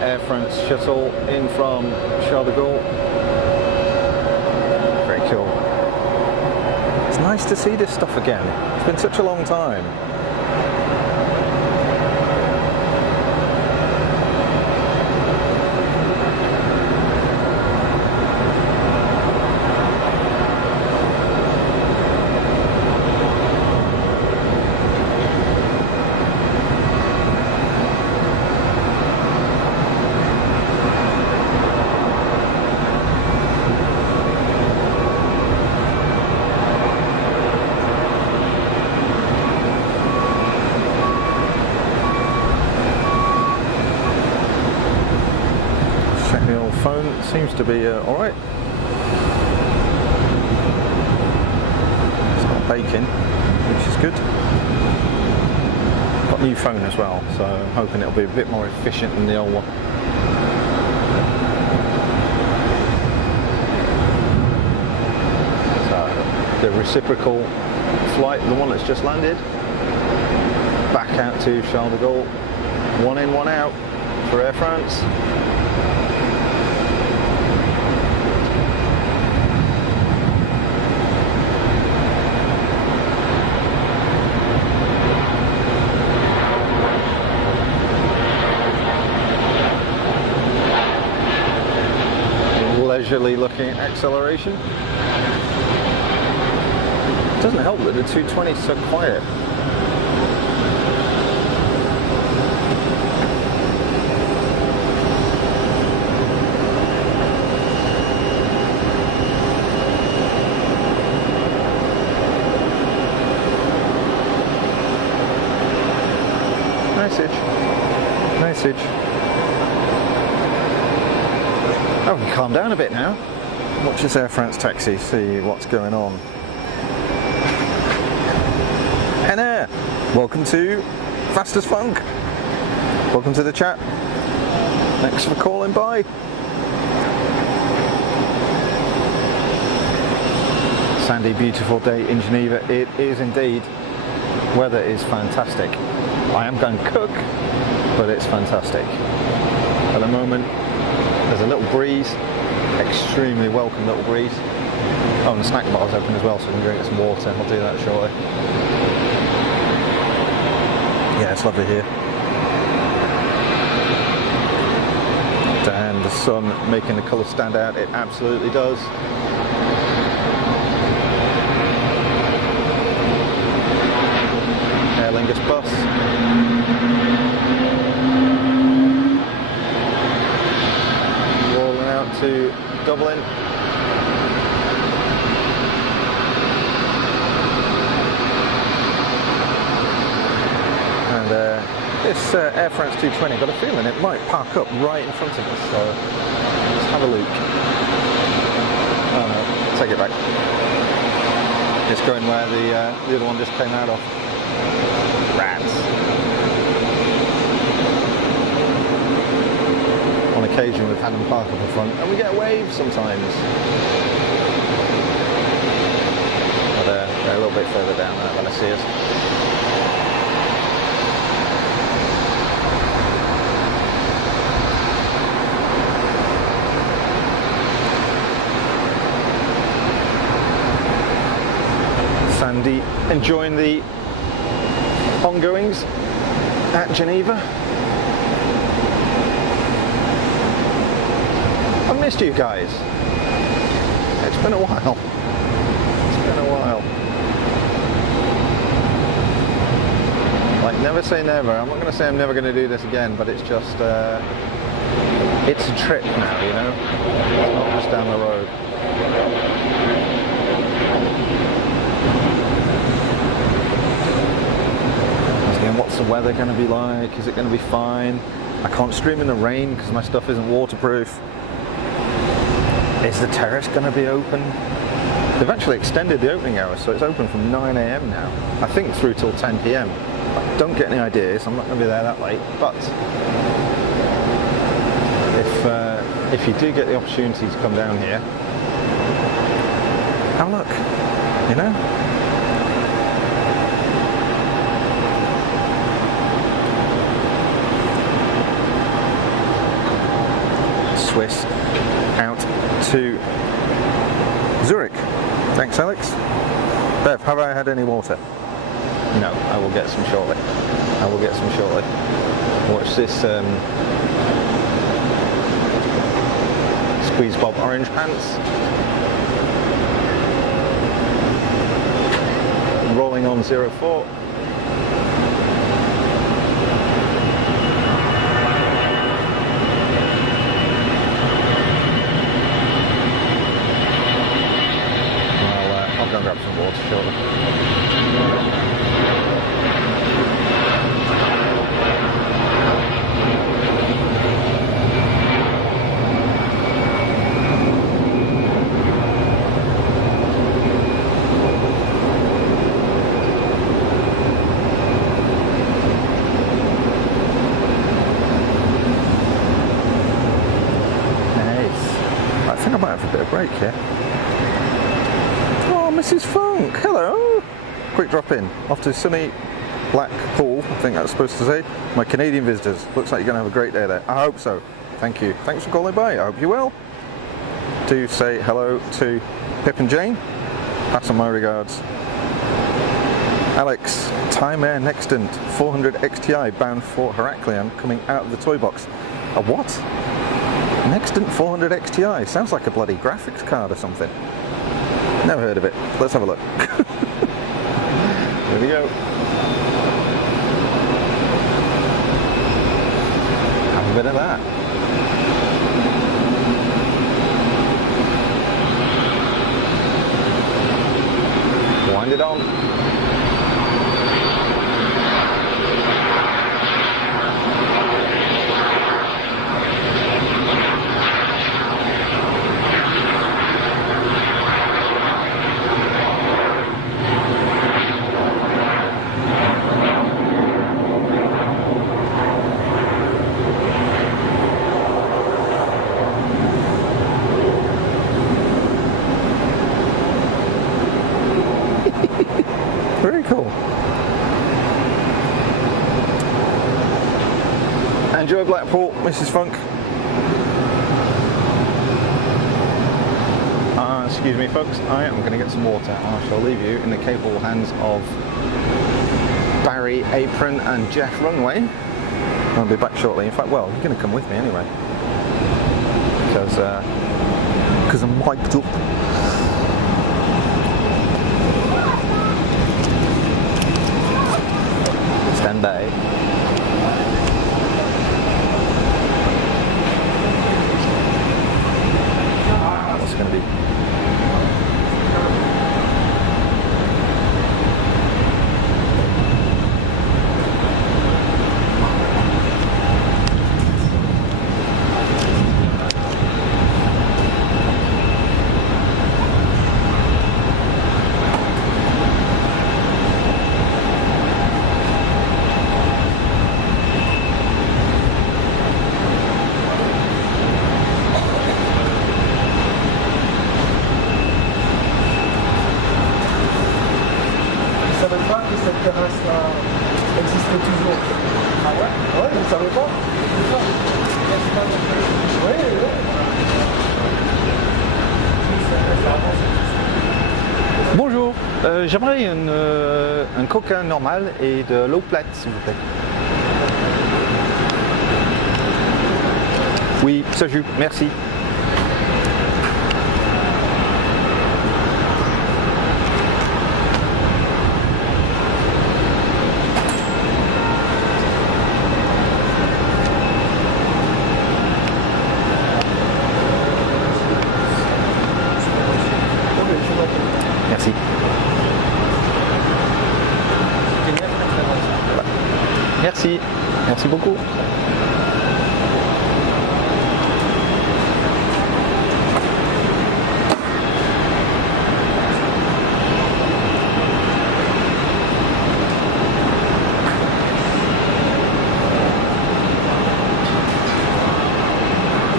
Air France shuttle in from Charles de Gaulle. Very cool. It's nice to see this stuff again. It's been such a long time. phone seems to be alright. It's not baking, which is good. Got a new phone as well, so I'm hoping it'll be a bit more efficient than the old one. So, the reciprocal flight, the one that's just landed, back out to Charles de Gaulle, one in, one out for Air France. Leisurely looking at acceleration. It doesn't help that the 220 is so quiet. Message. Oh, we can calm down a bit now. Watch this Air France taxi, see what's going on. Hey there! Welcome to Fast as Funk. Welcome to the chat. Thanks for calling by. Sandy, beautiful day in Geneva. It is indeed. Weather is fantastic. I am going to cook, but it's fantastic. At the moment, there's a little breeze, extremely welcome little breeze. Oh, and the snack bar's open as well, so I can drink some water. I'll do that shortly. Yeah, it's lovely here. And the sun making the colours stand out, it absolutely does. Aer Lingus bus. Rolling out to Dublin. And this Air France 220, got a feeling it might park up right in front of us, so let's have a look. Oh no, take it back. It's going where the other one just came out of. Rats. On occasion we've had them park up in front and we get waves sometimes. But they're a little bit further down there when I see us. Sandy enjoying the ongoings at Geneva. I missed you guys. It's been a while. It's been a while. Like, never say never. I'm not going to say I'm never going to do this again, but it's just, it's a trip now, you know? It's not just down the road. What's the weather going to be like? Is it going to be fine? I can't stream in the rain because my stuff isn't waterproof. Is the terrace going to be open? They've actually extended the opening hours, so it's open from 9 AM now. I think through till 10 PM. I don't get any ideas, I'm not going to be there that late, but if you do get the opportunity to come down here, have a look, you know? Swiss out to Zurich. Thanks, Alex. Bev, have I had any water? No, I will get some shortly. I will get some shortly. Watch this Squeeze Bob orange pants. Rolling on 04. I'll go and grab some water shortly. think I might have a bit of break here. Oh, Mrs. Funk, hello! Quick drop in, off to sunny Blackpool, I think that's supposed to say. My Canadian visitors, looks like you're going to have a great day there. I hope so, thank you. Thanks for calling by, I hope you're well. Do say hello to Pip and Jane, pass on my regards. Alex, Time Air Nextant 400 XTI bound for Heraklion coming out of the toy box. A what? Nextant 400 XTI, sounds like a bloody graphics card or something. Never heard of it, let's have a look. Here we go. Have a bit of that. Wind it on. Very cool. Enjoy Blackpool, Mrs. Funk. Excuse me folks, I am going to get some water. I shall leave you in the capable hands of Barry, Apron and Jeff Runway. I'll be back shortly. In fact, well, you're going to come with me anyway. Because I'm wiped up. Stand by. What's it going to be? Bonjour, j'aimerais un coca normal et de l'eau plate s'il vous plaît. Oui, ça joue, merci. Merci. Merci, merci beaucoup.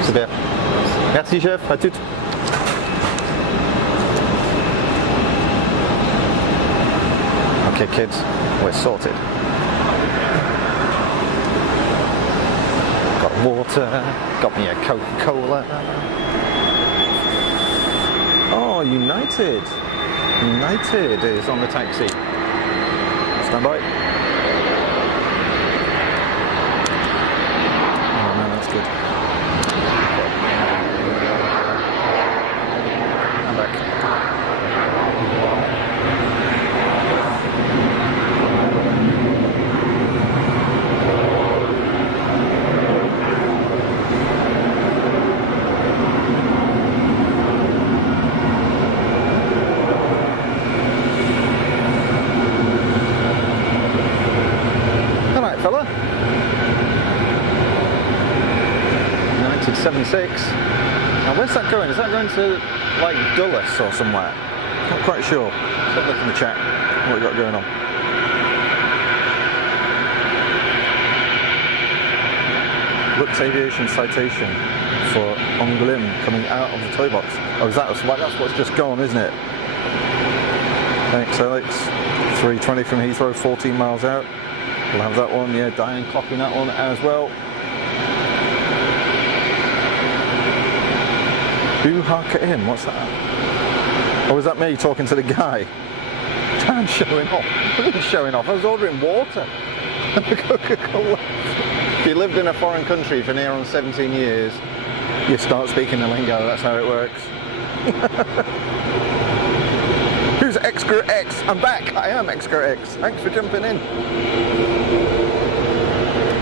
Super. Merci chef, à toutes. Okay kids, we're sorted. Got water, got me a Coca-Cola. Oh, United. United is on the taxi. Stand by. Oh no, that's good. I'm back. Fella. 76. Now where's that going? Is that going to like Dulles or somewhere? Not quite sure. Let's have a look in the chat what we got going on. Lux Aviation citation for Angoulême coming out of the toy box. Oh, that's what's just gone, isn't it? Thanks, Alex. 3:20 from Heathrow, 14 miles out. We'll have that one. Yeah, Diane clocking that one as well. Who hark at him? What's that? Oh, is that me talking to the guy? I'm showing off. I'm showing off. I was ordering water. Coca-Cola. If you lived in a foreign country for near on 17 years, you start speaking the lingo. That's how it works. Who's Extra X? I'm back. I am Extra X. Thanks for jumping in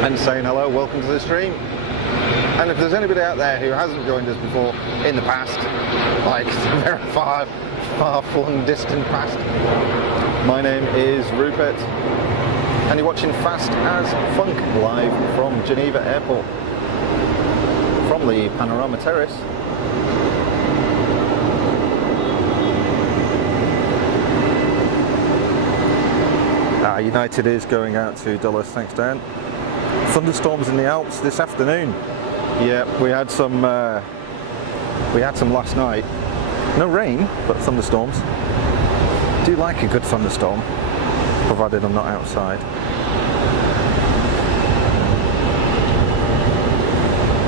and saying hello. Welcome to the stream. And if there's anybody out there who hasn't joined us before in the past, like very far-flung distant past, my name is Rupert, and you're watching Fast as Funk live from Geneva Airport, from the Panorama Terrace. United is going out to Dulles, thanks Dan. Thunderstorms in the Alps this afternoon. Yeah, we had some last night. No rain, but thunderstorms. Do like a good thunderstorm, provided I'm not outside.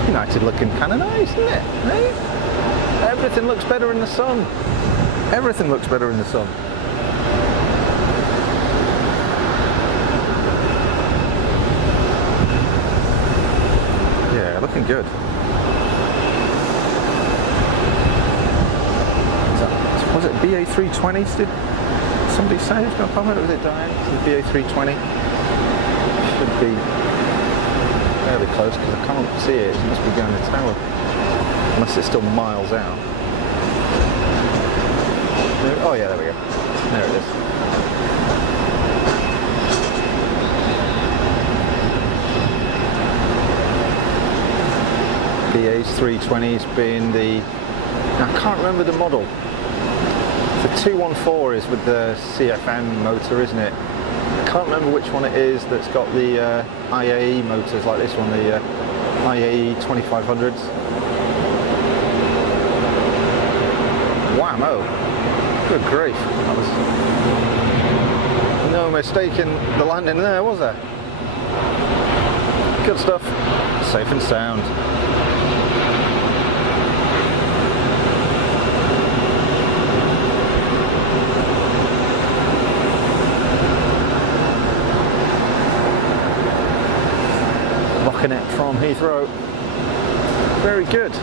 United looking kind of nice, isn't it? Eh? Everything looks better in the sun. Everything looks better in the sun. Yeah, looking good. Was it BA320? Did somebody say it's going to pop out? Was it Diane? It's the BA320. Should be fairly close because I can't see it. It must be going to tower. Unless it's still miles out. Oh yeah, there we go. There it is. BA's 320's been the... I can't remember the model. The 214 is with the CFM motor, isn't it? I can't remember which one it is that's got the IAE motors like this one, the IAE 2500s. Whammo! Good grief, that was no mistake in the landing there, was there? Good stuff, safe and sound. It from Heathrow. Very good.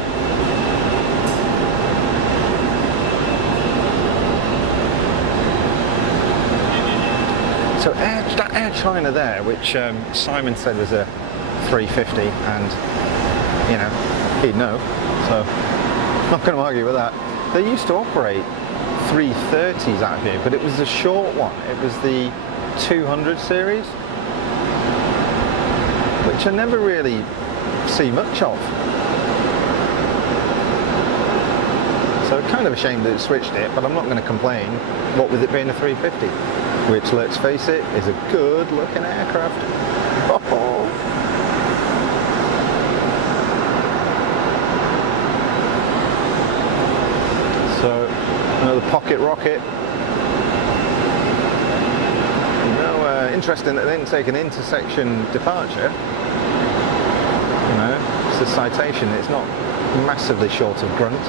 So that Air China there, which Simon said was a 350, and you know, he'd know, so I'm not going to argue with that. They used to operate 330s out here, but it was the short one. It was the 200 series, which I never really see much of. So kind of ashamed that it switched it, but I'm not going to complain, what with it being a 350, which, let's face it, is a good looking aircraft. Oh. So, another pocket rocket. Interesting that they didn't take an intersection departure. You know, it's a citation, it's not massively short of grunt.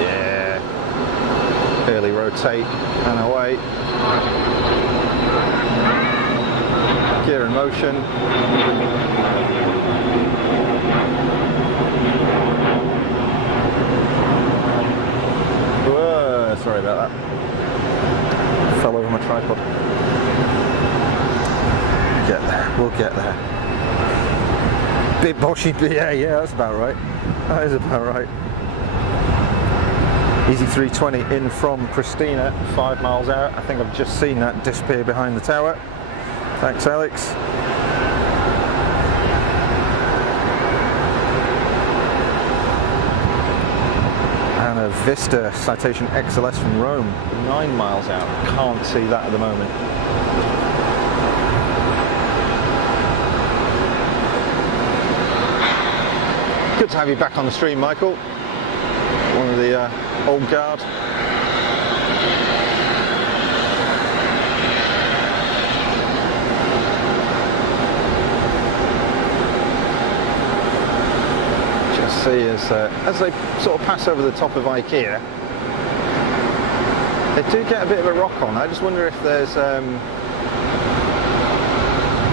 Yeah. Early rotate and away. Gear in motion. Whoa, sorry about that. Fell over my tripod. Get there, we'll get there. Bit boshy BA, yeah, that's about right. That is about right. Easy 320 in from Pristina, 5 miles out. I think I've just seen that disappear behind the tower. Thanks, Alex. And a Vista Citation XLS from Rome, 9 miles out. Can't see that at the moment. Good to have you back on the stream, Michael. One of the old guard. Just see as they sort of pass over the top of IKEA, they do get a bit of a rock on. I just wonder if there's, you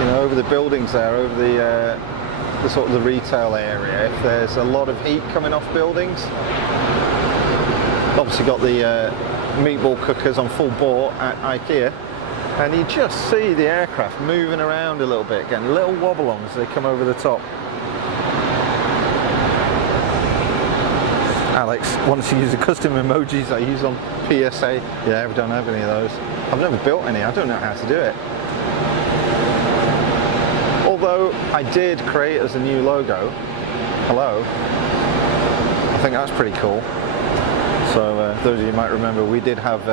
know, over the buildings there, over the sort of the retail area, if there's a lot of heat coming off buildings. Obviously got the meatball cookers on full bore at IKEA, and you just see the aircraft moving around a little bit, getting a little wobble on as they come over the top. Alex wants to use the custom emojis I use on PSA. Yeah, we don't have any of those. I've never built any, I don't know how to do it. Although I did create as a new logo. Hello. I think that's pretty cool. So those of you might remember, we did have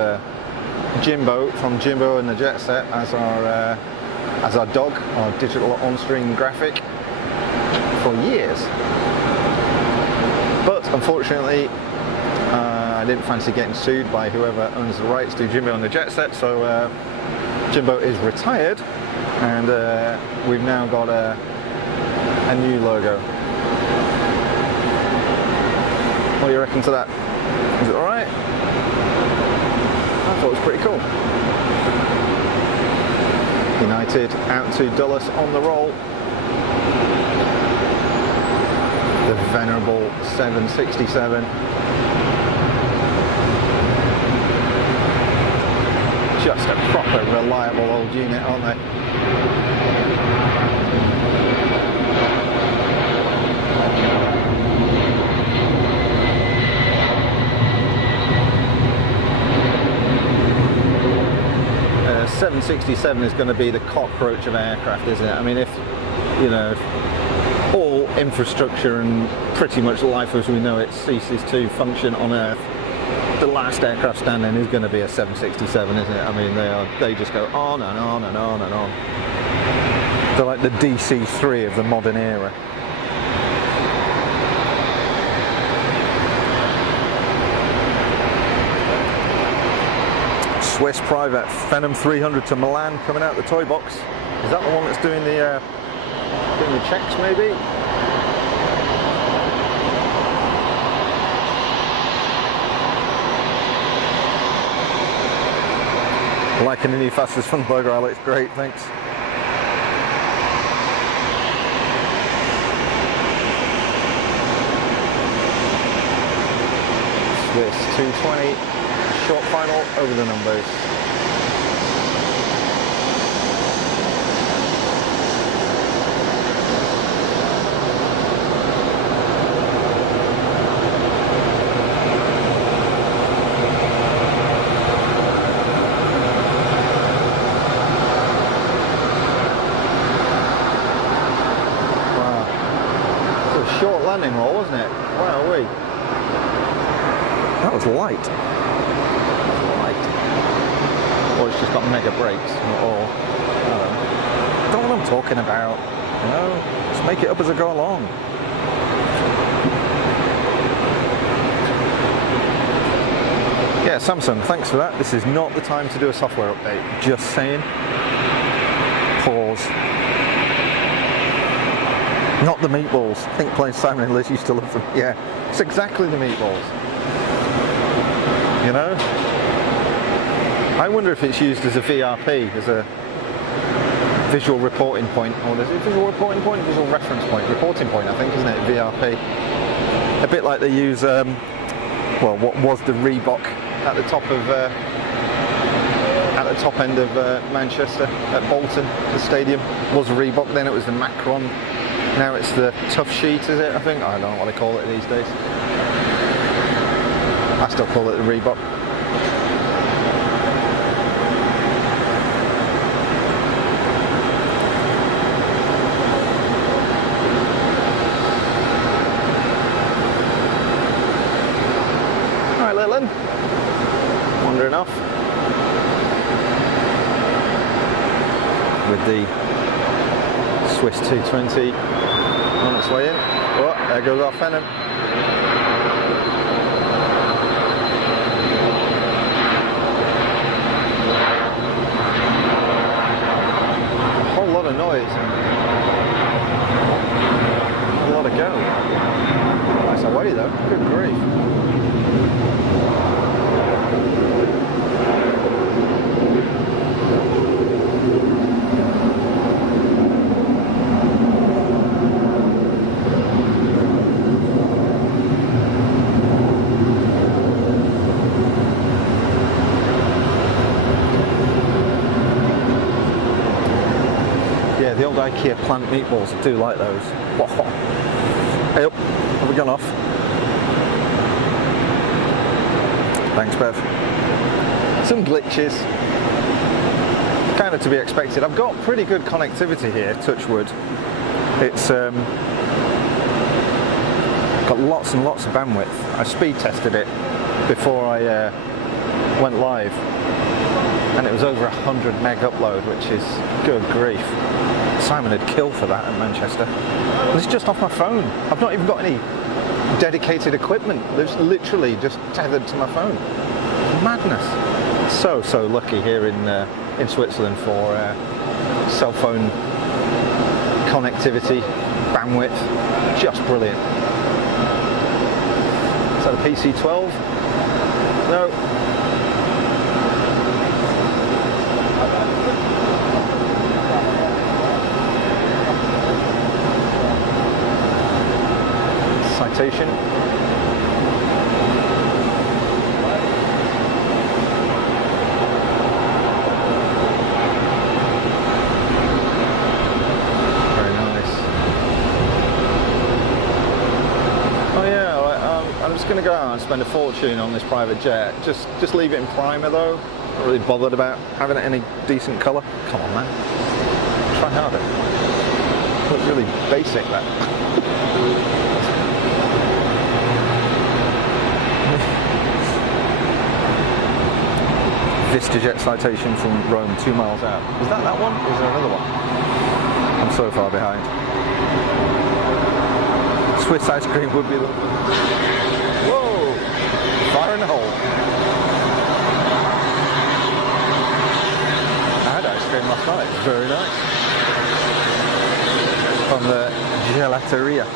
Jimbo from Jimbo and the Jet Set as our dog, our digital on-screen graphic for years. But unfortunately, I didn't fancy getting sued by whoever owns the rights to Jimbo and the Jet Set, so Jimbo is retired, and we've now got a new logo. What do you reckon to that? Is it alright? I thought it was pretty cool. United out to Dulles on the roll. The venerable 767. Just a proper reliable old unit, aren't they? Uh, 767 is going to be the cockroach of aircraft, isn't it? I mean, if, you know, if all infrastructure and pretty much life as we know it ceases to function on Earth, the last aircraft standing is going to be a 767, isn't it? I mean, they just go on and on and on and on. They're like the DC-3 of the modern era. Swiss private Phenom 300 to Milan coming out the toy box. Is that the one that's doing the checks, maybe? Liking the new fastest fun logo, Alex. Great, thanks. Swiss 220, short final over the numbers. Landing roll, wasn't it? Wow-wee. That was light. Light. Or it's just got mega brakes, or I don't know what I'm talking about. You know, just make it up as I go along. Yeah, Samsung, thanks for that. This is not the time to do a software update. Just saying. Pause. Not the meatballs. I think plain Simon and Liz used to love them. Yeah, it's exactly the meatballs. You know? I wonder if it's used as a VRP, as a visual reporting point. Or is it visual reporting point? Visual reference point? Reporting point, I think, isn't it? VRP. A bit like they use, well, what was the Reebok at the top of, at the top end of Manchester, at Bolton, the stadium. It was Reebok, then it was the Macron. Now it's the Tough Sheet, is it? I think. I don't know what they call it these days. I still call it the Reebok. All right, Littlin. Wandering off with the Swiss 220 on its way in. Oh, there goes our Phenom. A whole lot of noise. A lot of go. Nice away though. Good grief. Yeah, the old IKEA plant meatballs, I do like those. Hey up, have we gone off? Thanks, Bev. Some glitches, kind of to be expected. I've got pretty good connectivity here, touch wood. It's got lots and lots of bandwidth. I speed tested it before I went live, and it was over 100 meg upload, which is good grief. Simon would kill for that at Manchester. And it's just off my phone. I've not even got any dedicated equipment. It's literally just tethered to my phone. Madness. So lucky here in Switzerland for cell phone connectivity, bandwidth. Just brilliant. Is that a PC-12? No. Citation. Very nice. Oh yeah, I'm just going to go out and spend a fortune on this private jet. Just leave it in primer though. Not really bothered about having it any decent colour. Come on, man. Try harder. Looks really basic that. easyJet citation from Rome 2 miles out. Is that one? Or is there another one? I'm so far behind. Swiss ice cream would be the... Whoa! Fire in the hole. I had ice cream last night. Very nice. From the gelateria.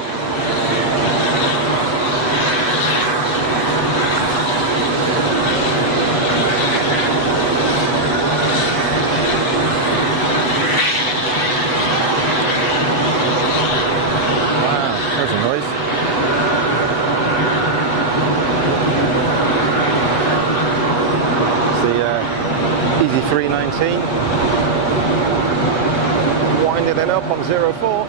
Easy 319, winding it up on 04.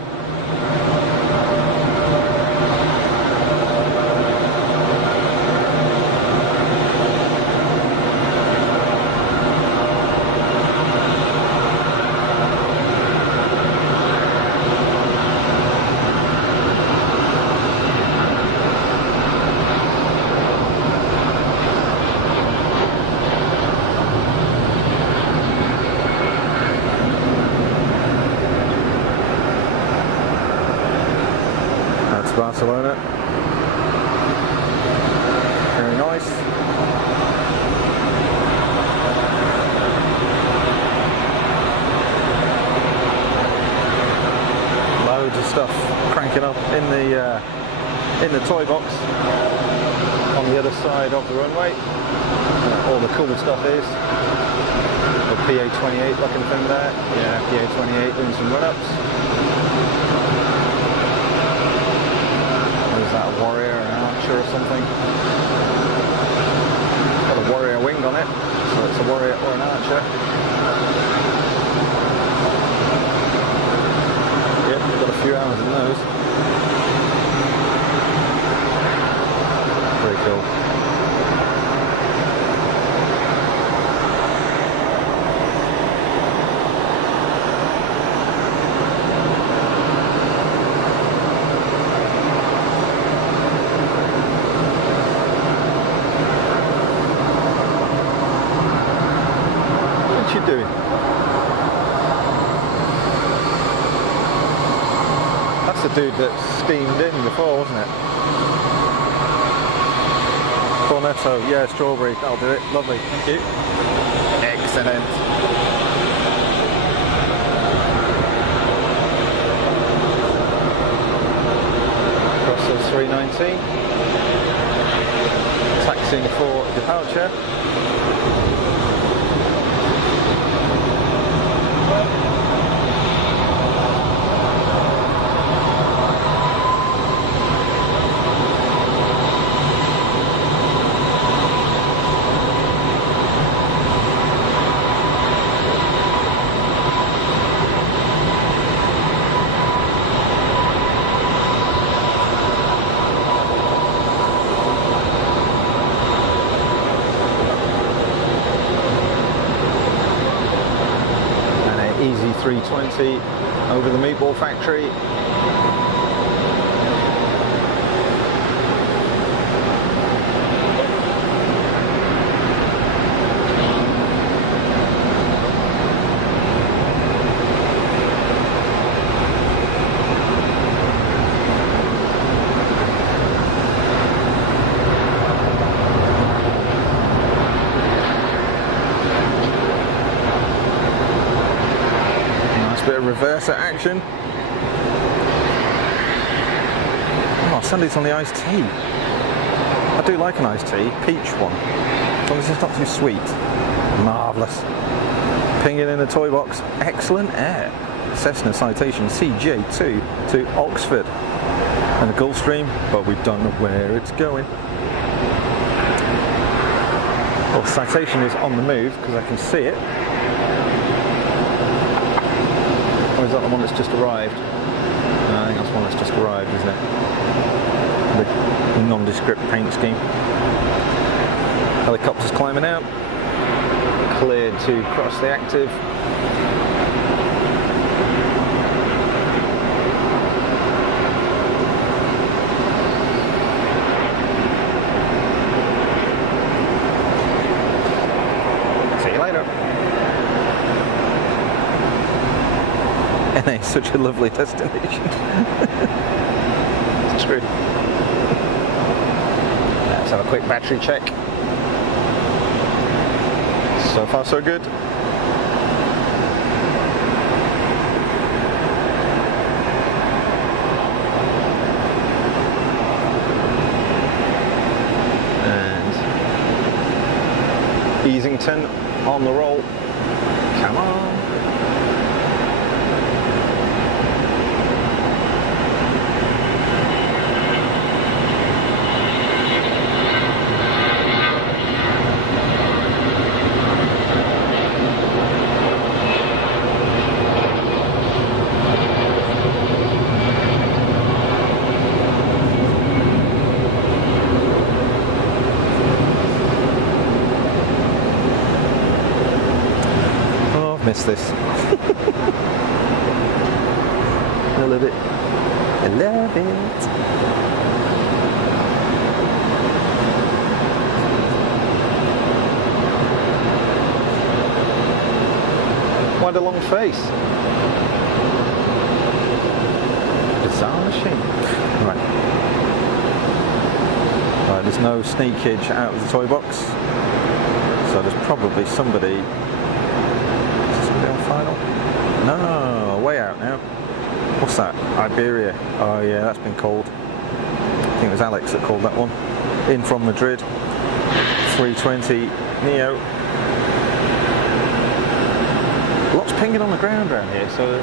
Barcelona. Very nice. Loads of stuff cranking up in the toy box on the other side of the runway. All the cool stuff is. The PA-28 looking thing there. Yeah, PA-28 doing some run-ups. Is that a Warrior, an Archer or something? It's got a Warrior wing on it, so it's a Warrior or an Archer. Yep, we've got a few hours in those. Very cool. What you doing? That's That's the dude that steamed in before, wasn't it? Cornetto, yeah, strawberry, that'll do it. Lovely, thank you. Excellent. Brussels 319. Taxiing for departure. Easy 320 over the meatball factory. Bit of reverser action. Oh, Sundays on the iced tea. I do like an iced tea, peach one, as long as it's not too sweet. Marvellous. Pinging in the toy box, excellent air. Cessna citation CJ2 to Oxford. And a Gulfstream, but we don't know where it's going. Well, citation is on the move because I can see it. Or is that the one that's just arrived? No, I think that's the one that's just arrived, isn't it? The nondescript paint scheme. Helicopter's climbing out. Cleared to cross the active. See you later. NA, such a lovely destination. It's true. Let's have a quick battery check. So far so good. And Easington on the roll. Come on. Miss this. I love it. I love it. Why the long face? Bizarre machine. Right. Right, there's no sneakage out of the toy box. So there's probably somebody. Final? No, way out now. What's that? Iberia. Oh yeah, that's been called. I think it was Alex that called that one. In from Madrid. 320 Neo. Lots pinging on the ground around here, so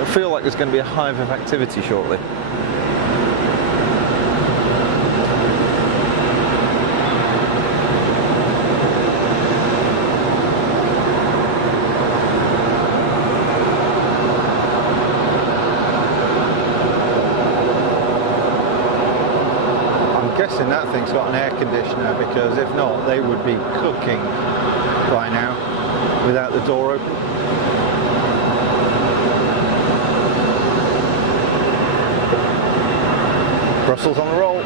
I feel like there's going to be a hive of activity shortly. Guessing that thing's got an air conditioner, because if not, they would be cooking by now without the door open. Brussels on the roll.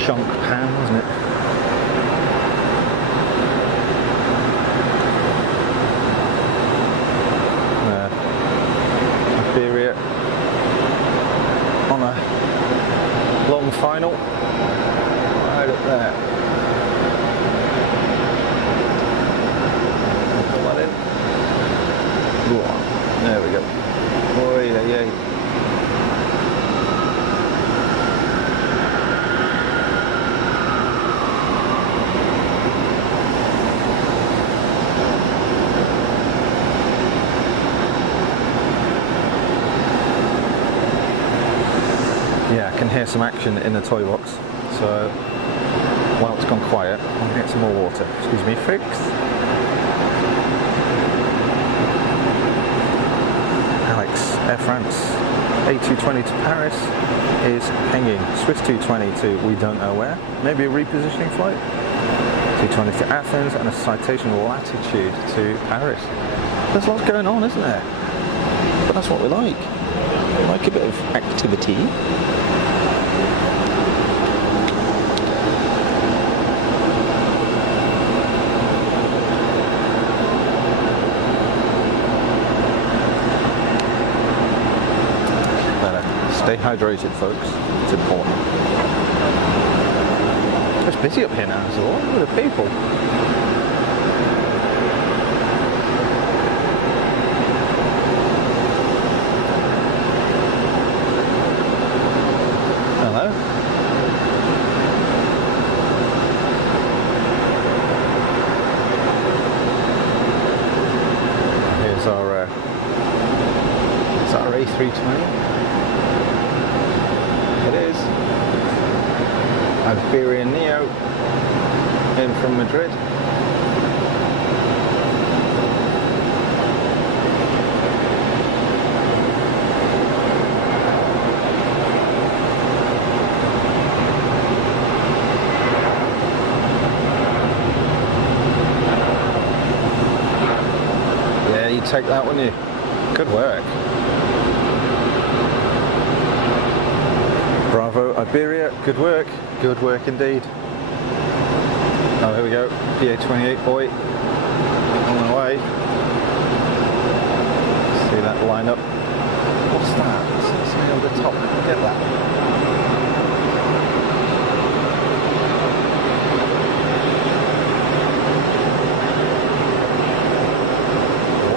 shunk pan, isn't it? Iberia on a long final, right up there. Pull that in. Go on. There we go. Oh yeah, yeah. Yeah, I can hear some action in the toy box, so while it's gone quiet, I'm going to get some more water. Excuse me, folks. Alex, Air France, A220 to Paris is hanging. Swiss 220 to we don't know where, maybe a repositioning flight. 220 to Athens and a citation latitude to Paris. There's lots going on, isn't there? But that's what we like. We like a bit of activity. Stay hydrated, folks. It's important. It's busy up here now, so look at the people. Hello. Here's our A320. It is Iberia Neo in from Madrid. Yeah, you take that, wouldn't you? Good work. Bravo, Iberia, good work indeed. Oh, here we go, PA28 boy, on the way. See that line up. What's that? It's something on the top, get that.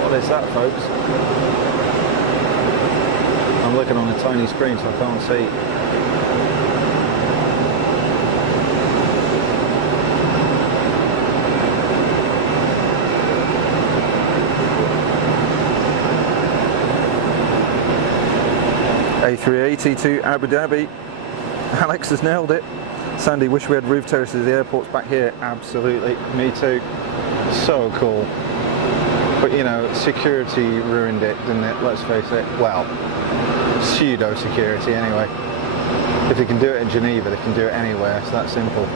What is that, folks? I'm looking on a tiny screen so I can't see. A380 to Abu Dhabi. Alex has nailed it. Sandy, wish we had roof terraces at the airports back here. Absolutely, me too. So cool. But you know, security ruined it, didn't it? Let's face it. Well, pseudo security anyway. If they can do it in Geneva, they can do it anywhere. It's that simple.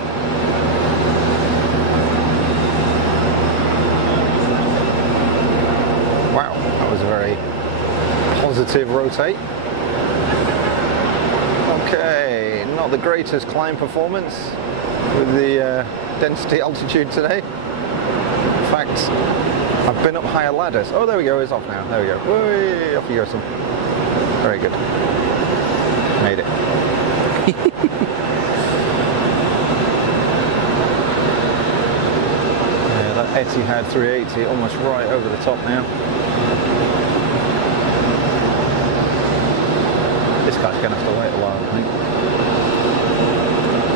Wow, that was a very positive rotate. Okay, not the greatest climb performance with the density altitude today. In fact, I've been up higher ladders. Oh, there we go, it's off now. There we go. Whee, off you go, son. Very good. Made it. Yeah, that Etihad 380 almost right over the top now. This guy's going to have to wait a while, I think. I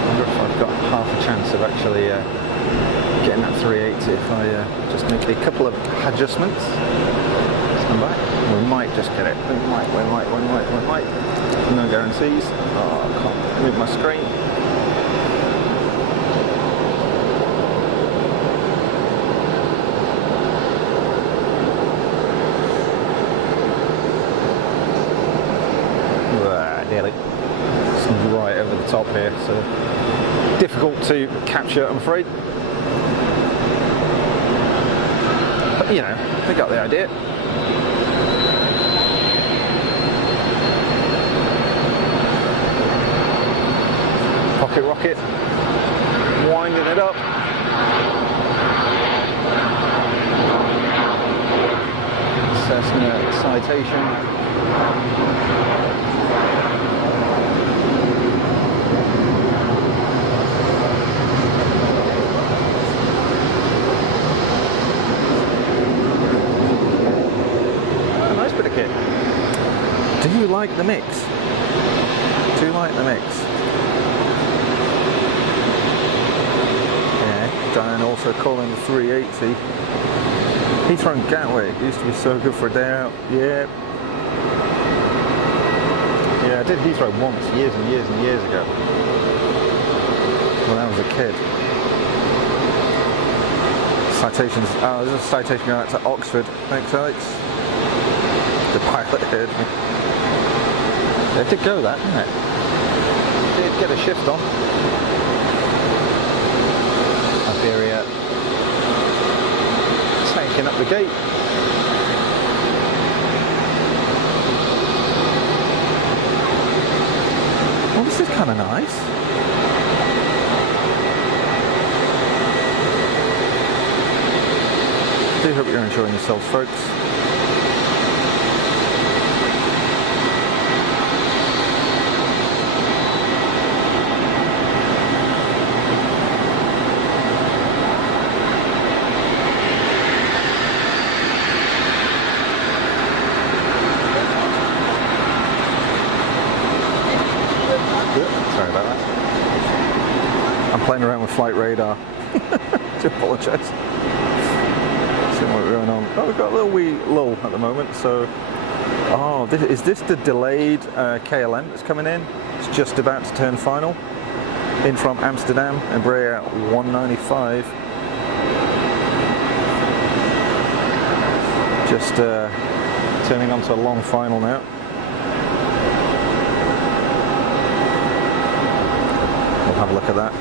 wonder if I've got half a chance of actually getting that 380 if I just make a couple of adjustments. Stand by. We might just get it. We might. No guarantees. Oh, I can't move my screen. Nearly. It's right over the top here, so difficult to capture, I'm afraid. But you know, we got the idea. rocket, rocket. Winding it up. Cessna Citation. Nice bit of kit. Do you like the mix? Do you like the mix? Yeah, Diane also calling the 380. Heathrow and Gatwick used to be so good for a day out. Yeah. Yeah, I did Heathrow once, years and years and years ago. When I was a kid. Citations. Oh, there's a citation going out to Oxford. Thanks, Alex. The pilot heard me. It did go that, didn't it? It did get a shift on. Iberia. Tanking up the gate. Well, this is kind of nice. I do hope you're enjoying yourselves, folks. Playing around with flight radar. To apologise. Seeing what's going on. Oh, we've got a little wee lull at the moment. So, oh, is this the delayed KLM that's coming in? It's just about to turn final. In from Amsterdam, Embraer 195. Just turning onto a long final now. We'll have a look at that.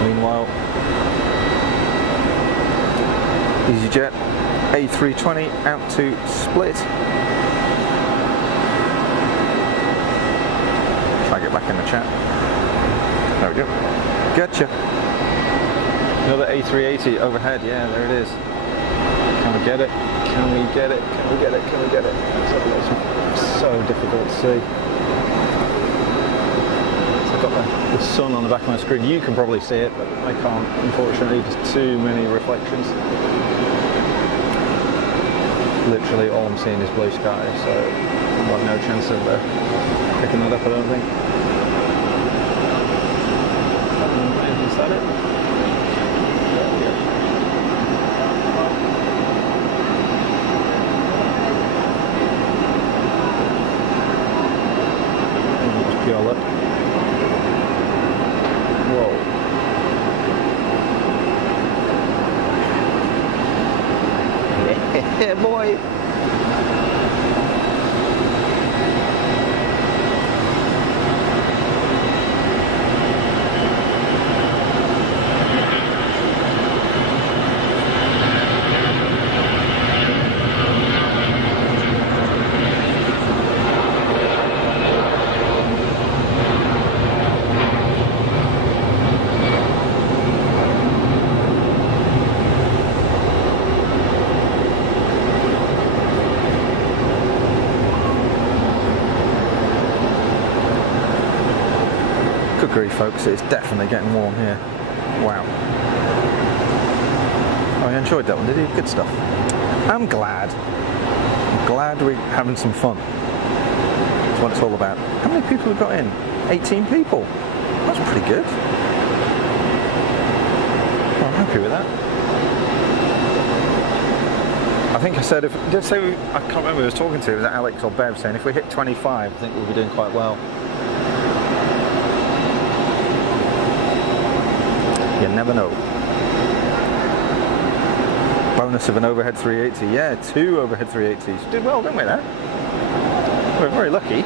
Meanwhile, easyJet A320 out to Split. Try to get back in the chat. There we go. Gotcha. Another A380 overhead. Yeah, there it is. Can we get it? Can we get it? Can we get it? Can we get it? It's so difficult to see. I've got the sun on the back of my screen. You can probably see it, but I can't, unfortunately. There's too many reflections. Literally all I'm seeing is blue sky, so I've got no chance of picking that up, I don't think. Is that it? There we go. Just pure luck. Yeah, boy. Good grief, folks, it's definitely getting warm here. Wow. Oh, you enjoyed that one, did you? Good stuff. I'm glad. I'm glad we're having some fun. That's what it's all about. How many people have got in? 18 people. That's pretty good. Well, I'm happy with that. I think I said, I can't remember who I was talking to, was that Alex or Bev, saying if we hit 25, I think we'll be doing quite well. You never know. Bonus of an overhead 380. Yeah, 2 overhead 380s. Did well, didn't we, there? We're very lucky.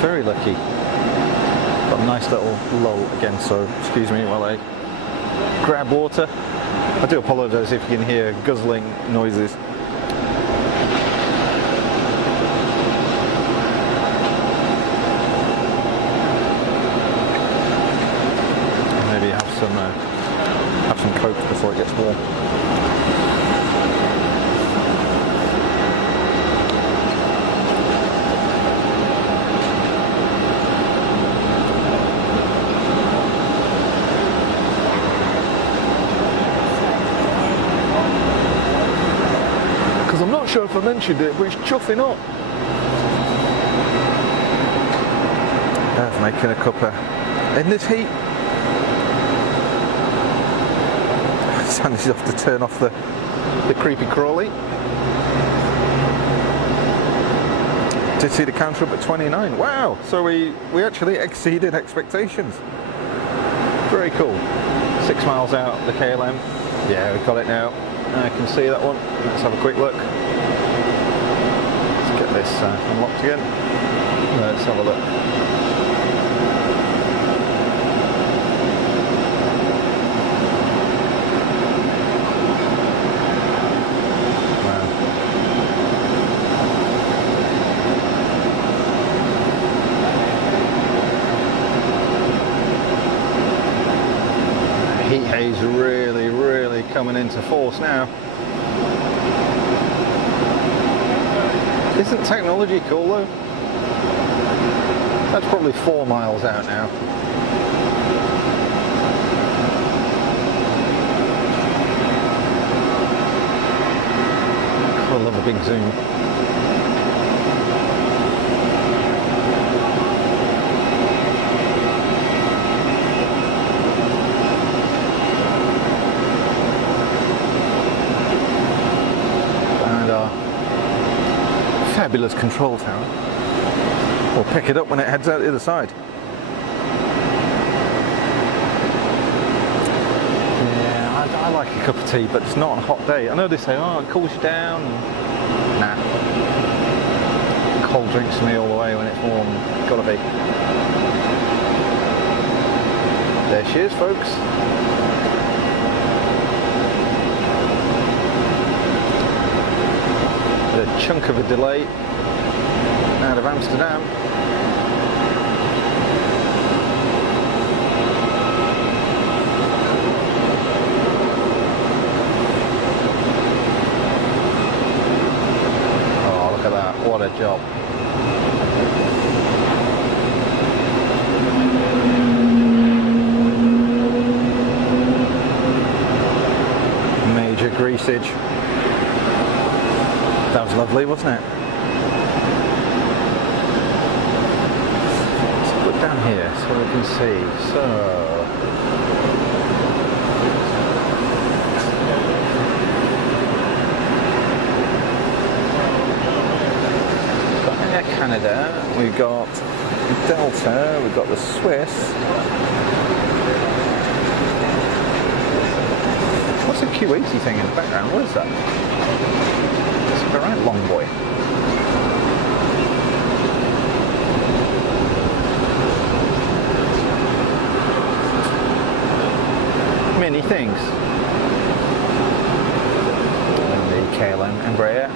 Very lucky. Got a nice little lull again, so excuse me while I grab water. I do apologise if you can hear guzzling noises. more. Because I'm not sure if I mentioned it, but it's chuffing up. That's making a cuppa in this heat. Sandy's off to turn off the creepy crawly. Did see the counter up at 29. Wow! So we actually exceeded expectations. Very cool. 6 miles out the KLM. Yeah, we've got it now. I can see that one. Let's have a quick look. Let's get this unlocked again. Let's have a look. Heat haze really coming into force now. Isn't technology cool though? That's probably 4 miles out now. I love a big zoom. Fabulous control tower. We'll pick it up when it heads out the other side. Yeah, I like a cup of tea, but it's not on a hot day. I know they say, oh, it cools you down. Nah. Cold drinks for me all the way when it's warm. Gotta be. There she is, folks. A chunk of a delay out of Amsterdam. Oh, look at that, what a job. Major greasage. That was lovely, wasn't it? Let's put down here so we can see. So, got Air Canada, we've got Delta, we've got the Swiss. What's the Q80 thing in the background? What is that? All right, long boy. Many things. And the KLM Embraer.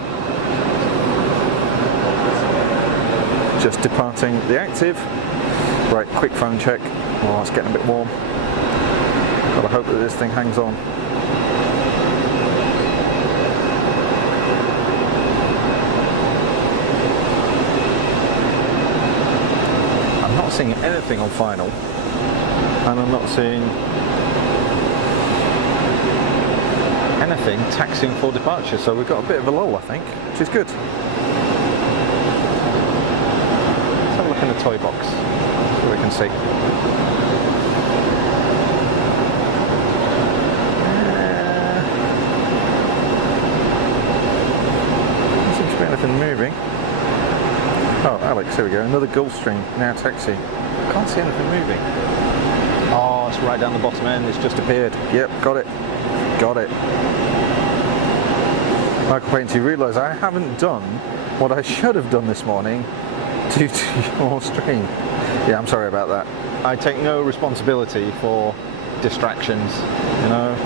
Just departing the active. Right, quick phone check. Oh, it's getting a bit warm. Gotta hope that this thing hangs on. Seeing anything on final, and I'm not seeing anything taxiing for departure, so we've got a bit of a lull, I think, which is good. Let's have a look in the toy box so we can see. Doesn't seem to be anything moving. Oh, Alex, here we go. Another Gulfstream, now taxi. Can't see anything moving. Oh, it's right down the bottom end. It's just appeared. Yep, got it. Got it. Michael Painter, you realise I haven't done what I should have done this morning due to your stream. Yeah, I'm sorry about that. I take no responsibility for distractions, you know.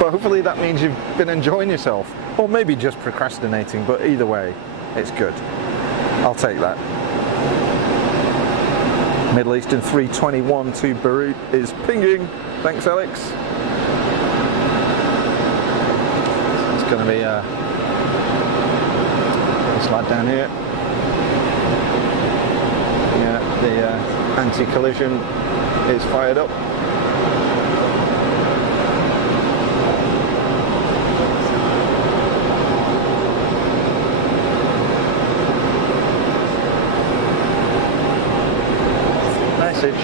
But hopefully that means you've been enjoying yourself. Or maybe just procrastinating, but either way, it's good. I'll take that. Middle Eastern 321 to Beirut is pinging. Thanks, Alex. going to be this lad down here. Yeah, the anti-collision is fired up. Message.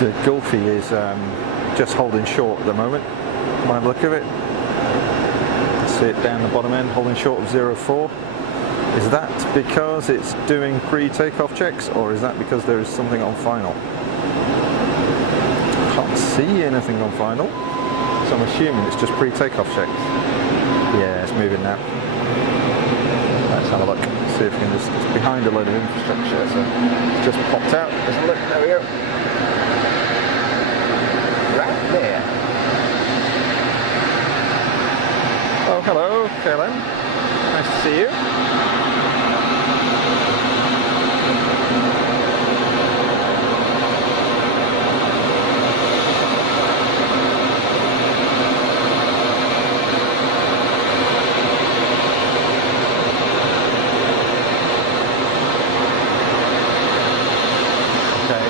The Gulfy is just holding short at the moment, by the look of it. See it down the bottom end, holding short of 0.4. Is that because it's doing pre-takeoff checks, or is that because there is something on final? Can't see anything on final, so I'm assuming it's just pre-takeoff checks. Yeah, it's moving now. Let's have a look, see if we can just, it's behind a load of infrastructure, so it's just popped out. Let's look, there we go. Right there. Oh, hello, KLM. Nice to see you. Okay.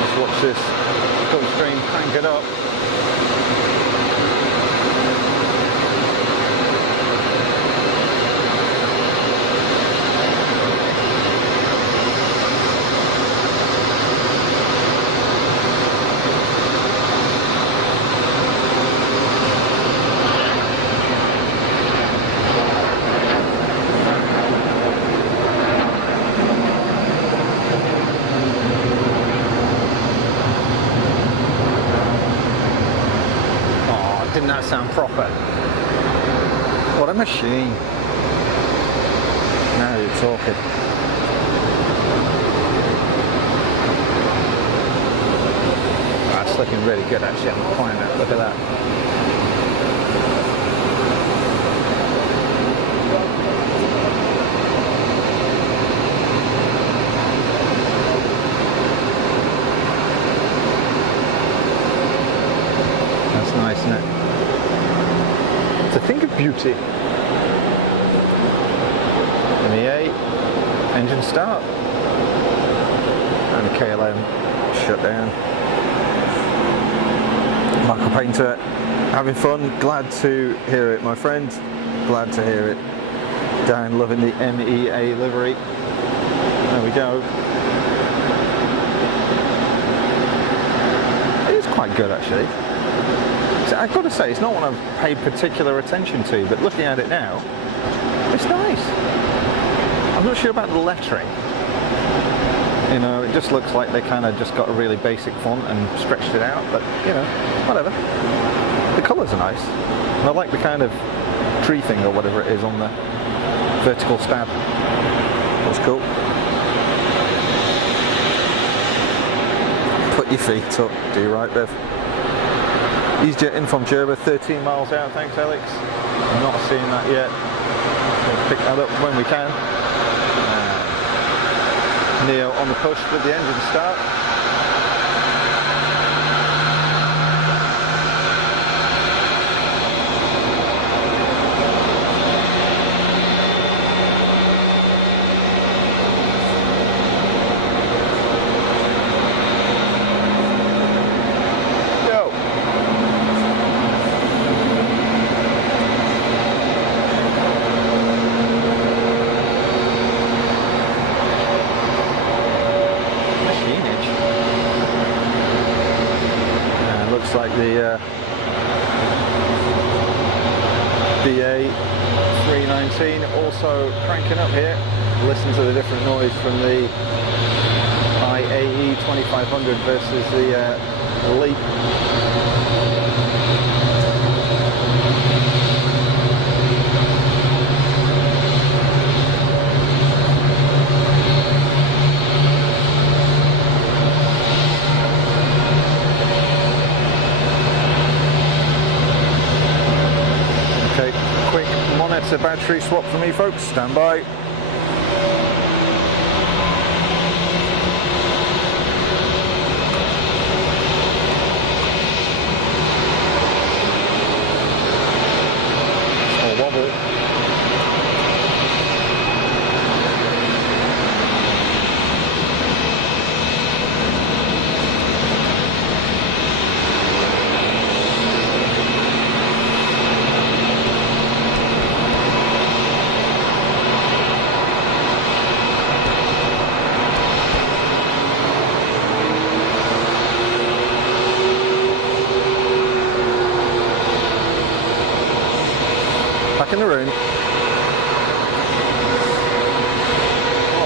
Let's watch this Gulfstream crank it up. Didn't that sound proper? What a machine. Now you're talking. That's looking really good actually, I'm fine now. Look at that. That's nice, isn't it? To think of beauty. MEA, engine start, and the KLM shut down. Michael Painter, having fun, glad to hear it, my friend, glad to hear it. Dan loving the MEA livery. There we go. It is quite good actually. I've got to say, it's not one I've paid particular attention to, but looking at it now, it's nice. I'm not sure about the lettering. You know, it just looks like they kind of just got a really basic font and stretched it out, but, you know, whatever. The colours are nice. And I like the kind of tree thing or whatever it is on the vertical stab. That's cool. Put your feet up, do you right, Bev? easyJet in from Gerba, 13 miles out, thanks Alex. I'm not seeing that yet. We'll pick that up when we can. Neo on the push with the engine start. Like the BA 319 also cranking up here. Listen to the different noise from the IAE 2500 versus the Leap. It's a battery swap for me, folks. Stand by. Small wobble. Back in the room. Oh,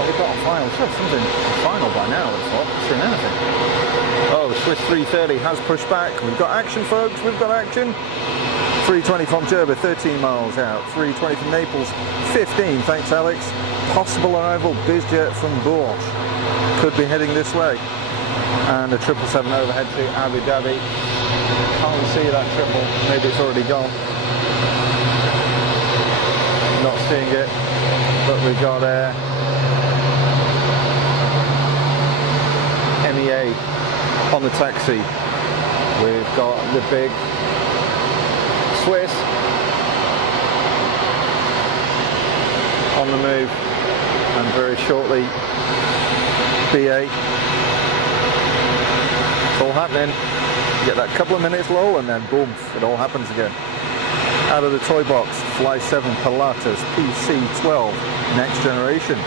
we've got a final. Should have something final by now, I thought. Sure, anything. Oh, the Swiss 330 has pushed back. We've got action, folks. We've got action. 320 from Gerba, 13 miles out. 320 from Naples, 15. Thanks, Alex. Possible arrival, BizJet from Bourges. Could be heading this way. And a 777 overhead to Abu Dhabi. Can't see that triple. Maybe it's already gone. Not seeing it, but we got MEA on the taxi. We've got the big Swiss on the move, and very shortly BA. It's all happening. You get that couple of minutes lull and then boom, it all happens again. Out of the toy box, Fly 7 Pilatus PC12 next generation.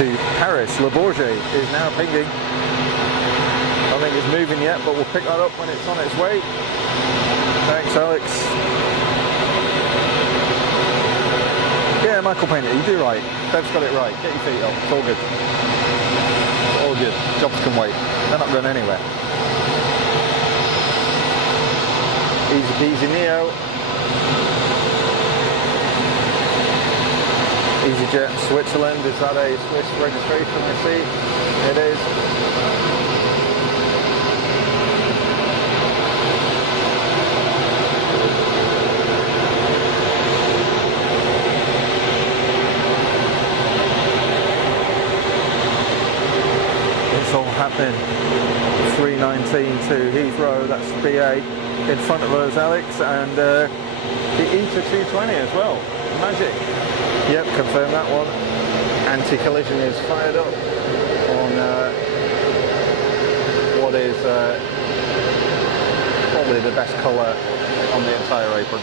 To Paris, Le Bourget is now pinging. I don't think it's moving yet, but we'll pick that up when it's on its way. Thanks, Alex. Yeah, Michael Painter, you do right. Bev's got it right. Get your feet up. It's all good. It's all good. Jobs can wait. They're not going anywhere. Easy peasy Neo. easyJet Switzerland. Is that a Swiss registration I see? It is. It's all happening. 319 to Heathrow, that's BA. In front of us, Alex, and the ETA 220 as well. Magic. Yep, confirm that one. Anti-collision is fired up on what is probably the best colour on the entire apron.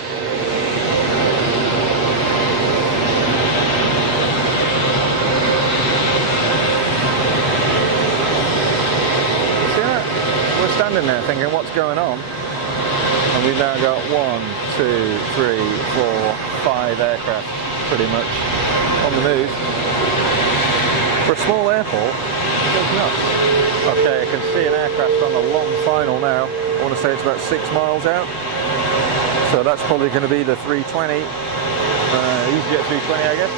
See that? We're standing there thinking, what's going on? And we've now got 1, 2, 3, 4, 5 aircraft pretty much on the move. For a small airport, it goes nuts. Okay, I can see an aircraft on a long final now. I want to say it's about 6 miles out. So that's probably going to be the 320. easyJet 320, I guess.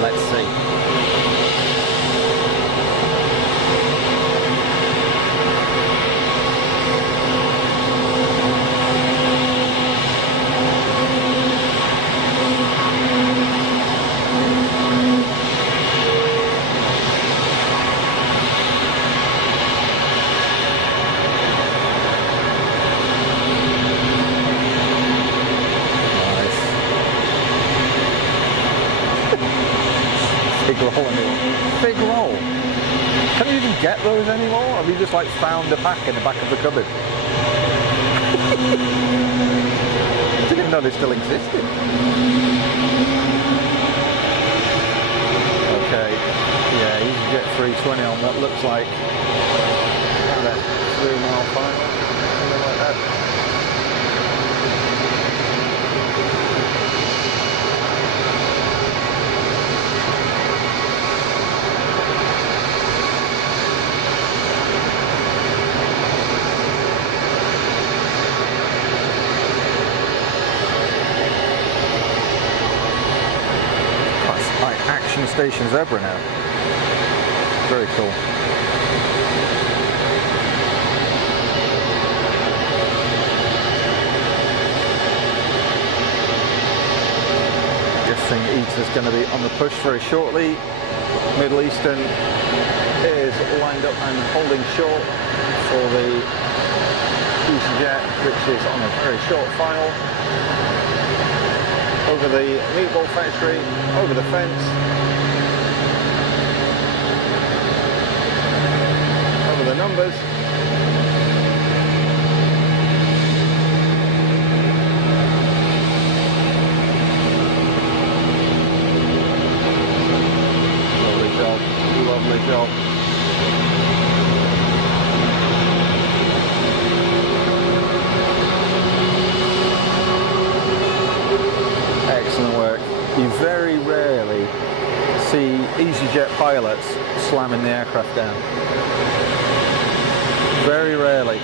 Let's see. Big roll. Can you even get those anymore? Have you just like found a pack in the back of the cupboard? I didn't even know they still existed. Okay, yeah, easyJet 320 on that looks like about a 3-mile final, something like that. Station Zebra now. Very cool. think EASYJet's going to be on the push very shortly. Middle Eastern is lined up and holding short for the easyJet, which is on a very short file. Over the meatball factory, over the fence, over the numbers. Lovely job, lovely job. Excellent work. You very rarely see easyJet pilots slamming the aircraft down. Very rarely.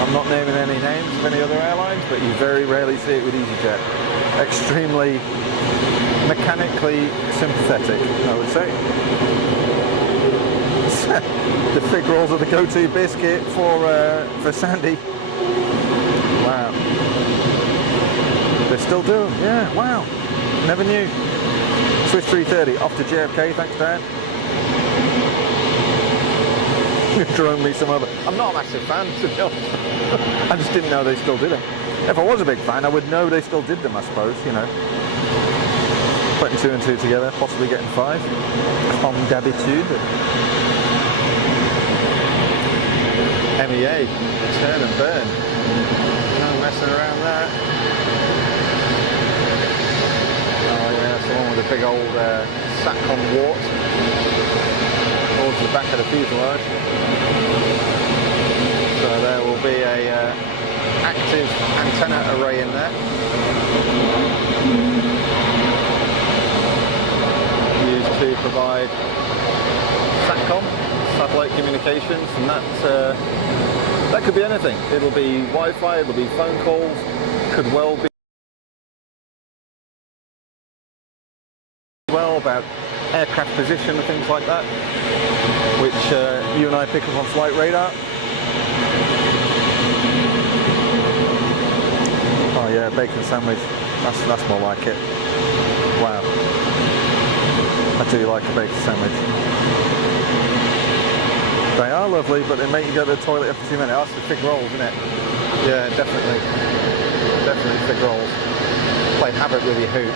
I'm not naming any names of any other airlines, but you very rarely see it with easyJet. Extremely mechanically sympathetic, I would say. The fig rolls of the go-to biscuit for Sandy. Wow. They still do them, yeah, wow. Never knew. Swiss 330 off to JFK, thanks Dan. Drone me some other. I'm not a massive fan, to be honest. I just didn't know they still did them. If I was a big fan, I would know they still did them, I suppose, you know. Putting 2 and 2 together, possibly getting 5. Comme d'habitude. MEA, turn and burn. No messing around there. Oh yeah, that's the one with the big old SATCOM wart towards the back of the fuselage. So there will be a active antenna array in there. Used to provide SATCOM, satellite communications, and that could be anything. It'll be Wi-Fi, it'll be phone calls, could well be about aircraft position and things like that, which you and I pick up on flight radar. Oh yeah, bacon sandwich. That's more like it. Wow. I do like a bacon sandwich. They are lovely, but they make you go to the toilet every 2 minutes. That's the fig rolls, isn't it? Yeah, definitely. Definitely fig rolls. Play havoc with your hoop.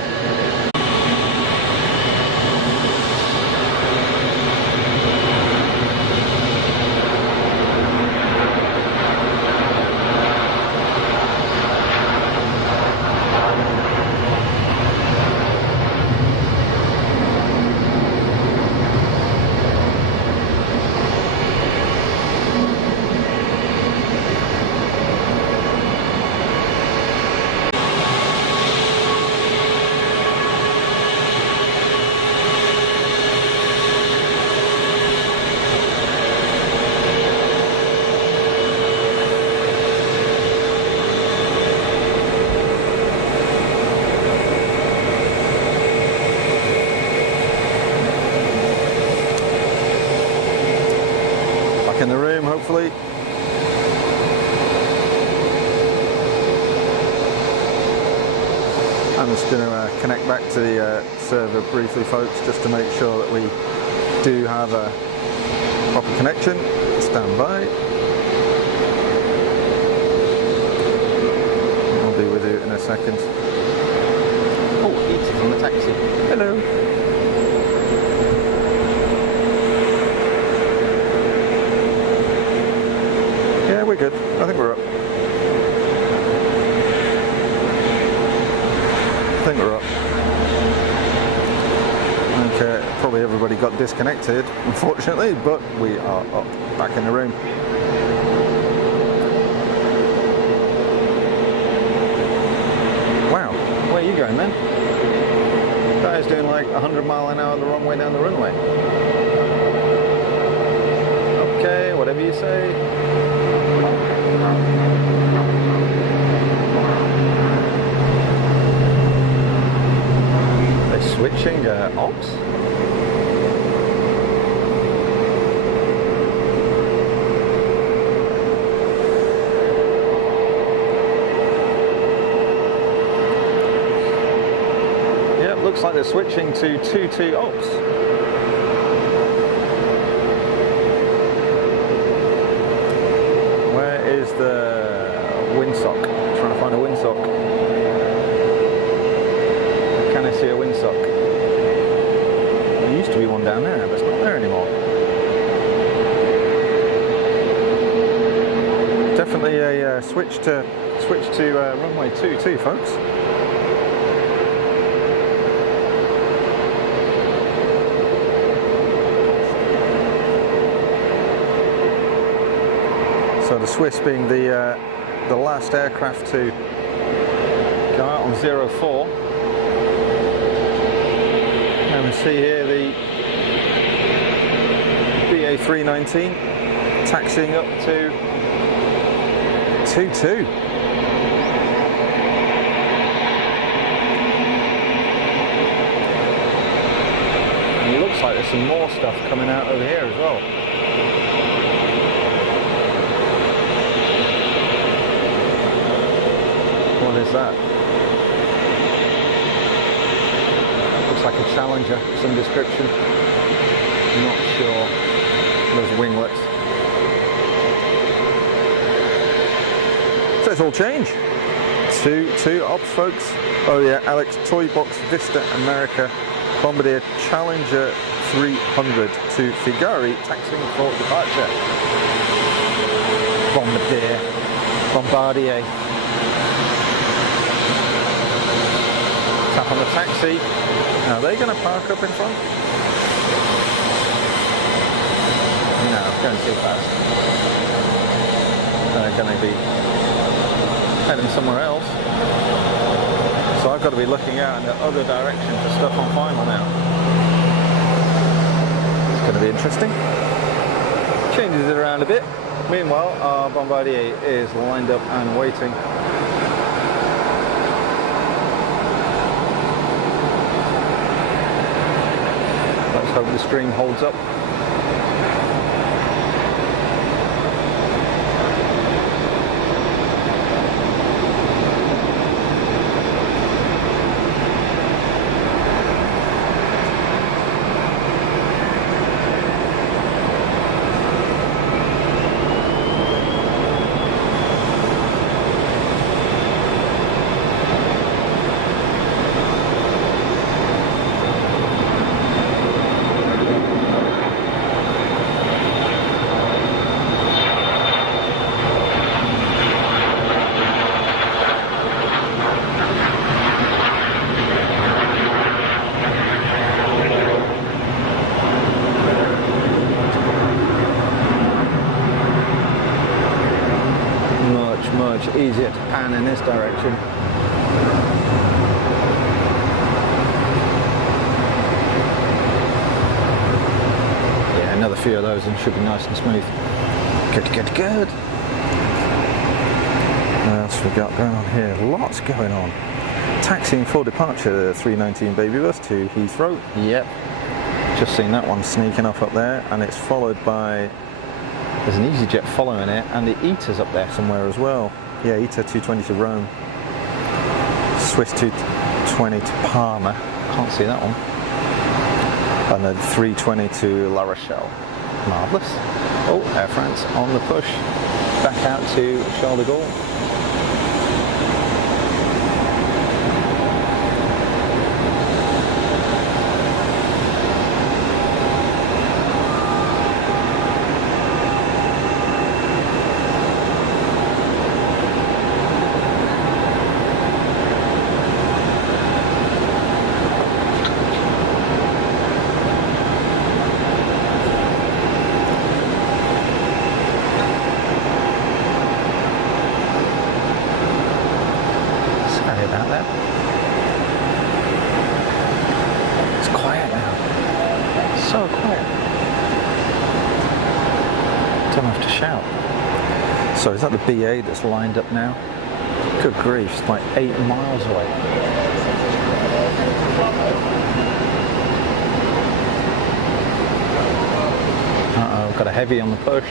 In the room, hopefully. I'm just going to connect back to the server briefly, folks, just to make sure that we do have a proper connection. Stand by. I'll be with you in a second. Oh, it's from the taxi. Hello. We're good. I think we're up. Okay, probably everybody got disconnected, unfortunately, but we are up, back in the room. Wow, where are you going then? That is doing like 100 miles an hour the wrong way down the runway. Okay, whatever you say. Switching ops? Yep, like they're switching to 2-2 ops. Where is the windsock? I'm trying to find a windsock. Can I see a windsock? There used to be one down there, but it's not there anymore. Definitely a switch to runway 22, folks. So the Swiss being the last aircraft to go out on 04. And we see here the BA319 taxiing up to 2-2. And it looks like there's some more stuff coming out over here as well. What is that? Looks like a Challenger of some description. Not sure. Those winglets. So it's all change. 2-2 ops, folks. Oh yeah, Alex, Toy Box Vista America Bombardier Challenger 300 to Figari, taxiing for departure. Bombardier. Tap on the taxi. Now, are they going to park up in front? No, going too fast. They're going to be heading somewhere else. So I've got to be looking out in the other direction for stuff on final now. It's going to be interesting. Changes it around a bit. Meanwhile, our Bombardier is lined up and waiting. Let's hope the stream holds up. Much easier to pan in this direction. Yeah, another few of those and should be nice and smooth. Good. What else we got going on here? Lots going on. Taxiing for departure, the 319 baby bus to Heathrow. Yep. Just seen that one sneaking off up there, and it's followed by, there's an easyJet following it, and the ETA's up there somewhere as well. Yeah, ETA 220 to Rome. Swiss 220 to Parma. Can't see that one. And then 320 to La Rochelle. Marvellous. Oh, Air France on the push. Back out to Charles de Gaulle. So is that the BA that's lined up now? Good grief, it's like 8 miles away. Uh-oh, got a heavy on the push.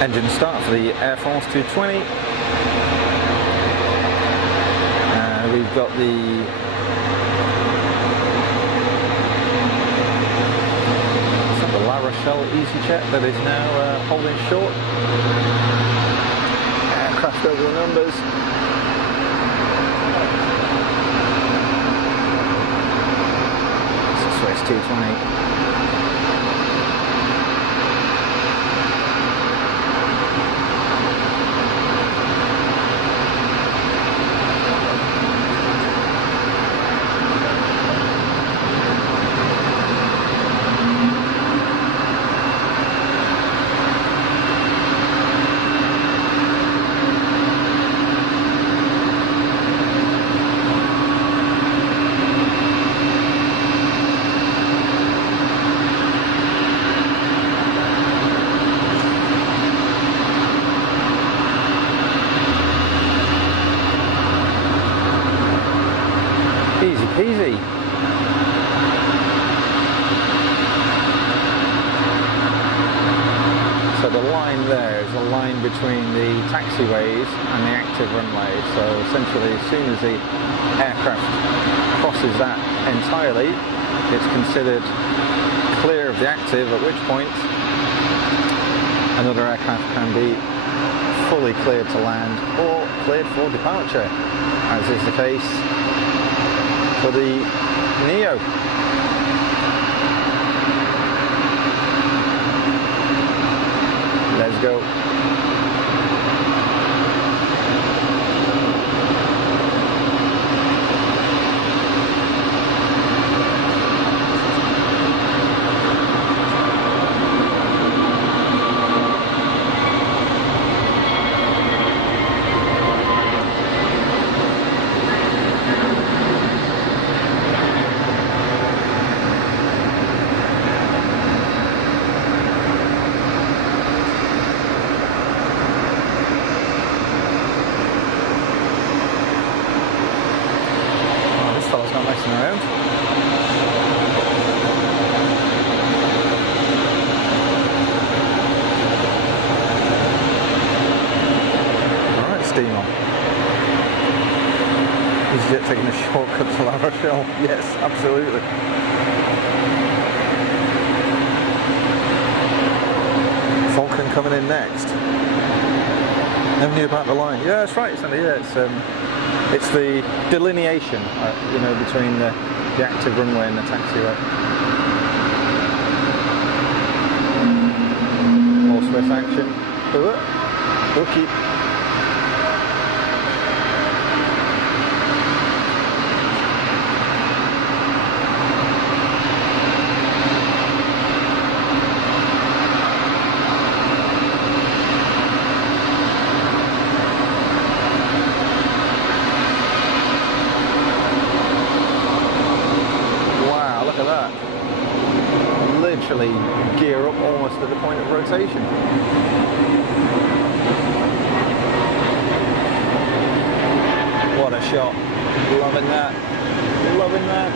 Engine start for the Air France 220. We've got the La Rochelle easyJet that is now holding short. Aircraft over the numbers. It's a Swiss 220. Easy. So the line there is a line between the taxiways and the active runway. So essentially, as soon as the aircraft crosses that entirely, it's considered clear of the active, at which point another aircraft can be fully cleared to land or cleared for departure, as is the case for the Neo. Let's go. easyJet taking a shortcut to La Rochelle? Yes, absolutely. Falcon coming in next. Never knew about the line. Yeah, that's right. It's the delineation, between the active runway and the taxiway. More Swiss action. Hooky. Literally gear up almost at the point of rotation. What a shot. Loving that. Loving that.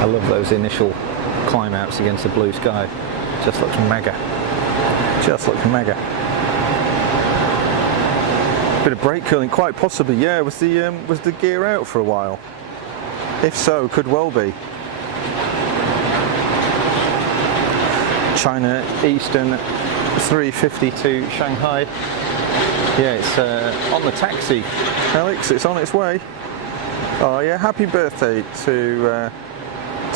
I love those initial climb outs against the blue sky. Just looks mega. Just looks mega. Bit of brake cooling, quite possibly. Yeah, was the gear out for a while? If so, could well be. China Eastern 350 to Shanghai. Yeah, it's on the taxi. Alex, it's on its way. Oh yeah, happy birthday to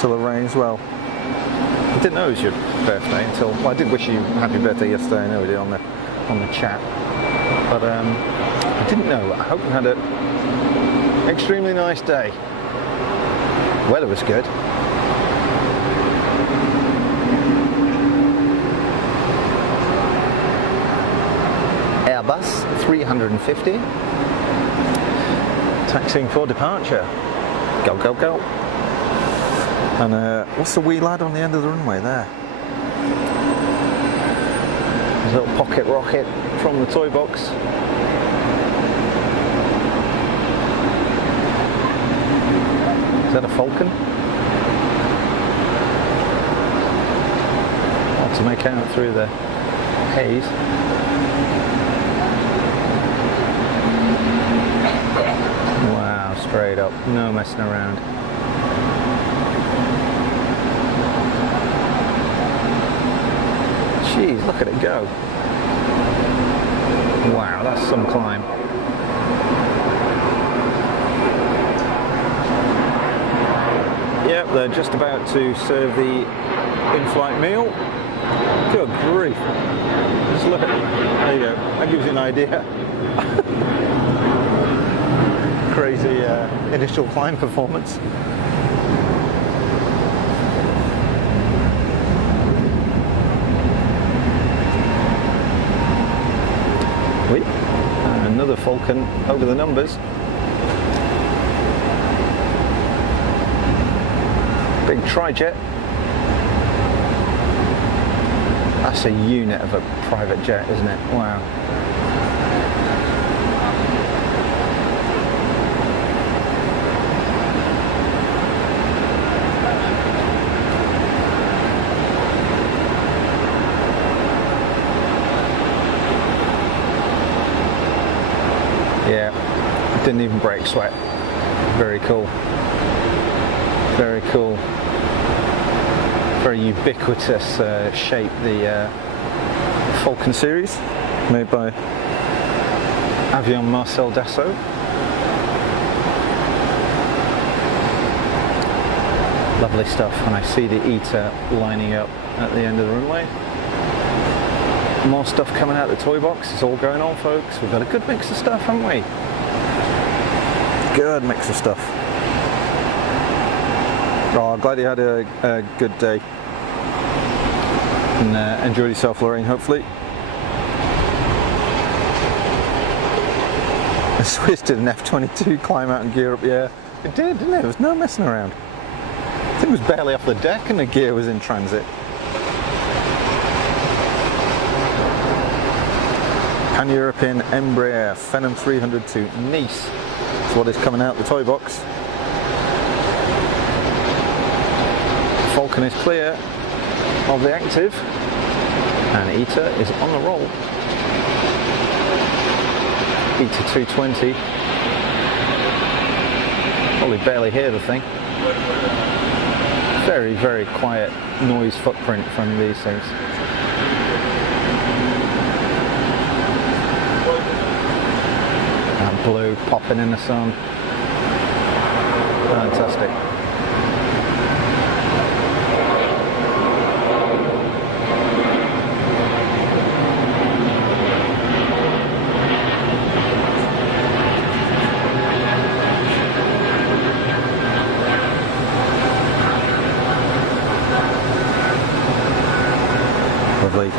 Lorraine as well. I didn't know it was your birthday until, well, I did wish you happy birthday yesterday. I know we did on the chat, but I didn't know. I hope you had an extremely nice day. Weather was good. Airbus 350. Taxiing for departure. Go, go, go. And what's the wee lad on the end of the runway there? His little pocket rocket from the toy box. Is that a Falcon? Hard to make out through the haze. Wow, straight up, no messing around. Jeez, look at it go. Wow, that's some climb. Yep, they're just about to serve the in-flight meal. Good grief. Just look at, there you go, that gives you an idea. Crazy initial climb performance. Wait, another Falcon over the numbers. Big tri-jet. That's a unit of a private jet, isn't it? Wow. Yeah, didn't even break sweat. Very cool. Very cool. Very ubiquitous shape, the Falcon series, made by Aviation Marcel Dassault. Lovely stuff, and I see the eater lining up at the end of the runway. More stuff coming out of the toy box. It's all going on, folks. We've got a good mix of stuff, haven't we? Good mix of stuff. Oh, I'm glad you had a good day and enjoyed yourself, Lorraine, hopefully. The Swiss did an F-22 climb out and gear up, yeah. It did, didn't it? There was no messing around. I think it was barely off the deck and the gear was in transit. Pan-European Embraer Phenom 300 to Nice. That's what is coming out the toy box. Falcon is clear of the active, and Eater is on the roll. Eater 220. Probably barely hear the thing. Very, very quiet noise footprint from these things. That blue popping in the sun. Fantastic. Lovely.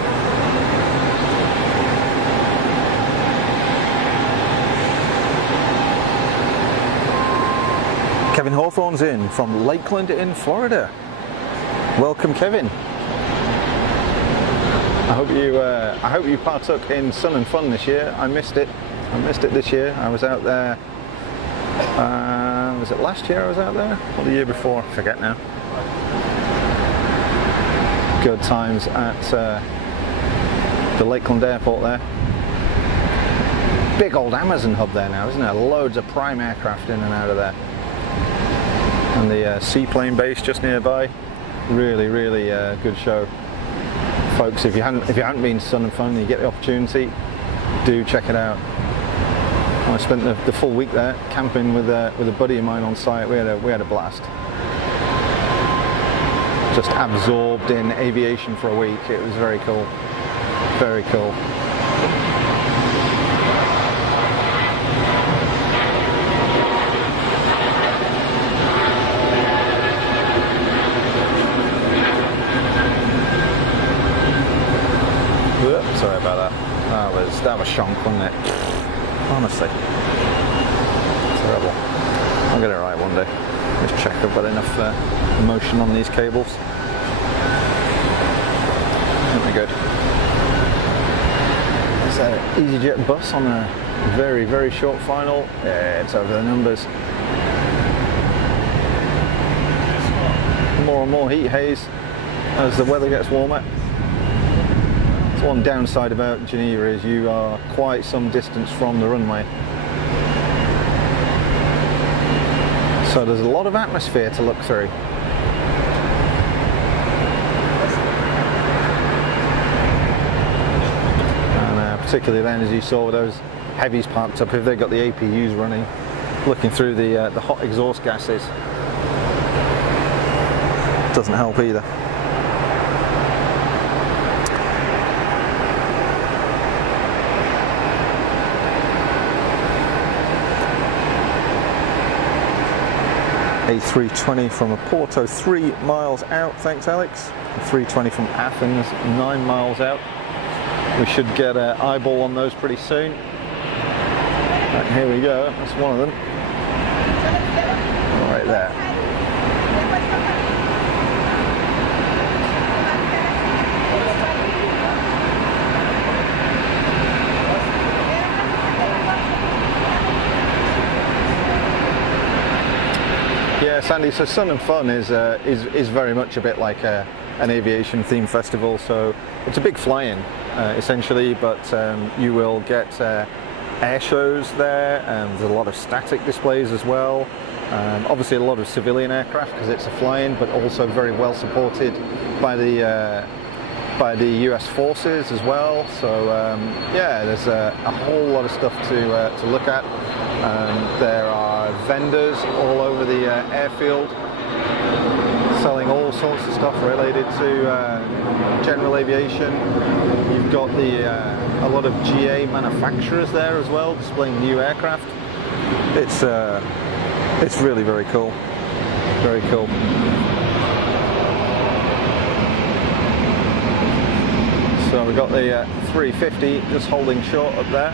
Kevin Hawthorne's in from Lakeland in Florida. Welcome, Kevin. I hope you partook in sun and fun this year. I missed it. I missed it this year. I was out there. Was it last year I was out there? Or the year before? I forget now. Good times at the Lakeland Airport there. Big old Amazon hub there now, isn't there? Loads of prime aircraft in and out of there. And the seaplane base just nearby. Really, really good show. Folks, if you haven't been to Sun and Fun and you get the opportunity, do check it out. I spent the full week there camping with a buddy of mine on site. We had a blast. Just absorbed in aviation for a week. It was very cool. Very cool. Whoops, sorry about that. That was shonk, wasn't it? Honestly. Terrible. I'll get it right one day. Just check I've got enough motion on these cables. That'll be good. It's an easyJet bus on a very, very short final. Yeah, it's over the numbers. more and more heat haze as the weather gets warmer. So one downside about Geneva is you are quite some distance from the runway. So there's a lot of atmosphere to look through. And particularly then, as you saw with those heavies parked up, if they've got the APUs running, looking through the hot exhaust gases, doesn't help either. A320 from Oporto, 3 miles out, thanks Alex. A 320 from Athens, 9 miles out. We should get an eyeball on those pretty soon. Right, here we go, that's one of them. Right there. Yeah, Sandy, so Sun and Fun is very much a bit like an aviation theme festival. So it's a big fly-in essentially, but you will get air shows there, and there's a lot of static displays as well. Obviously a lot of civilian aircraft because it's a fly-in, but also very well supported by the US forces as well. So yeah, there's a whole lot of stuff to look at. There are vendors all over the airfield selling all sorts of stuff related to general aviation. You've got a lot of GA manufacturers there as well, displaying new aircraft. It's really very cool. Very cool. So we've got the 350 just holding short up there,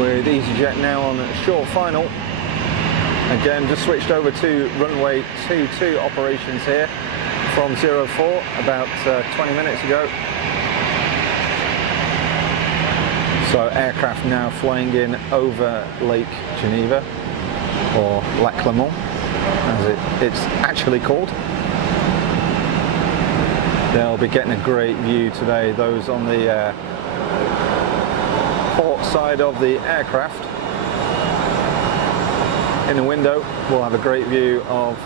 with easyJet now on a short final. Again, just switched over to runway 22 operations here from 04 about 20 minutes ago. So aircraft now flying in over Lake Geneva, or Lac Clément as it's actually called. They'll be getting a great view today, those on the port side of the aircraft. In the window we'll have a great view of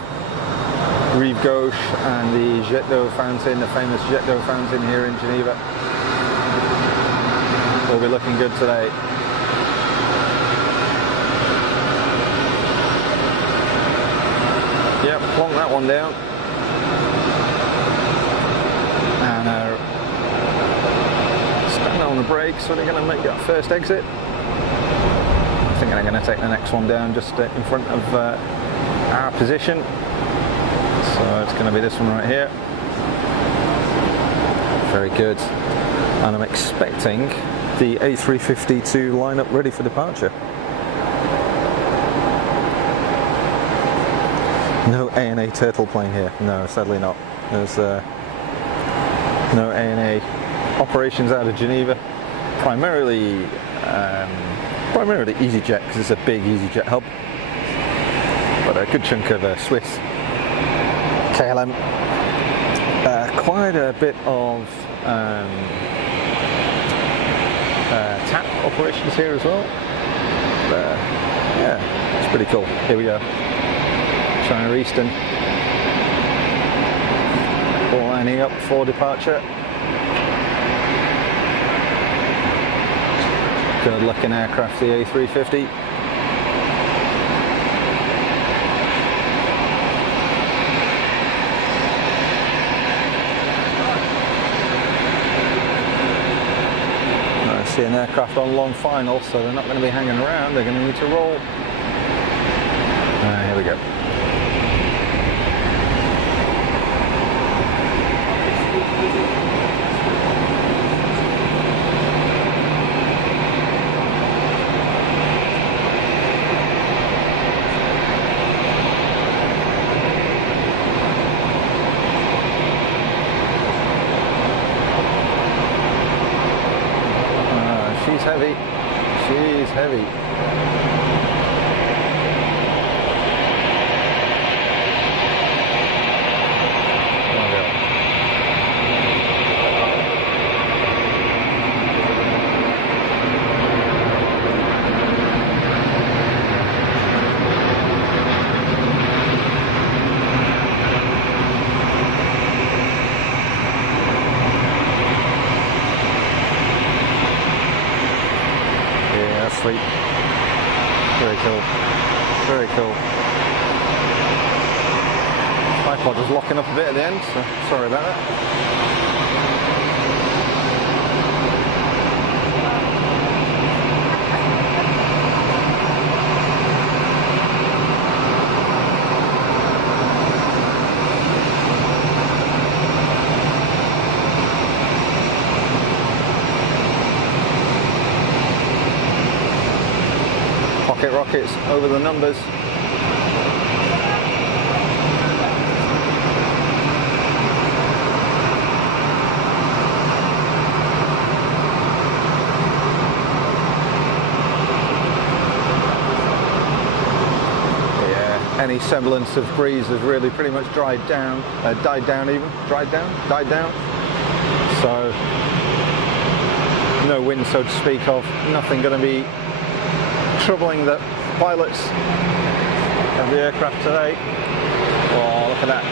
Rive Gauche and the Jet d'eau fountain, the famous Jet d'eau fountain here in Geneva. Will be looking good today. Yep, plonk that one down. And stand on the brakes, so they're going to make that first exit. I think they're going to take the next one down just in front of our position. So it's going to be this one right here. Very good. And I'm expecting the A350 to line up ready for departure. No ANA turtle plane here. No, sadly not. There's no ANA operations out of Geneva. Primarily easyJet, because it's a big easyJet hub. But a good chunk of Swiss, KLM. Quite a bit of TAP operations here as well. Yeah, it's pretty cool. Here we go. China Eastern. All lining up for departure. Good looking aircraft, the A350. I see an aircraft on long final, so they're not going to be hanging around, they're going to need to roll. Here we go. She's heavy. She's heavy. cool. Very cool. Tripod was locking up a bit at the end, so sorry about that. Pocket rockets over the numbers. Yeah, any semblance of breeze has really pretty much died down even. Died down. So, no wind so to speak of, nothing going to be troubling the pilots of the aircraft today. Oh, look at that.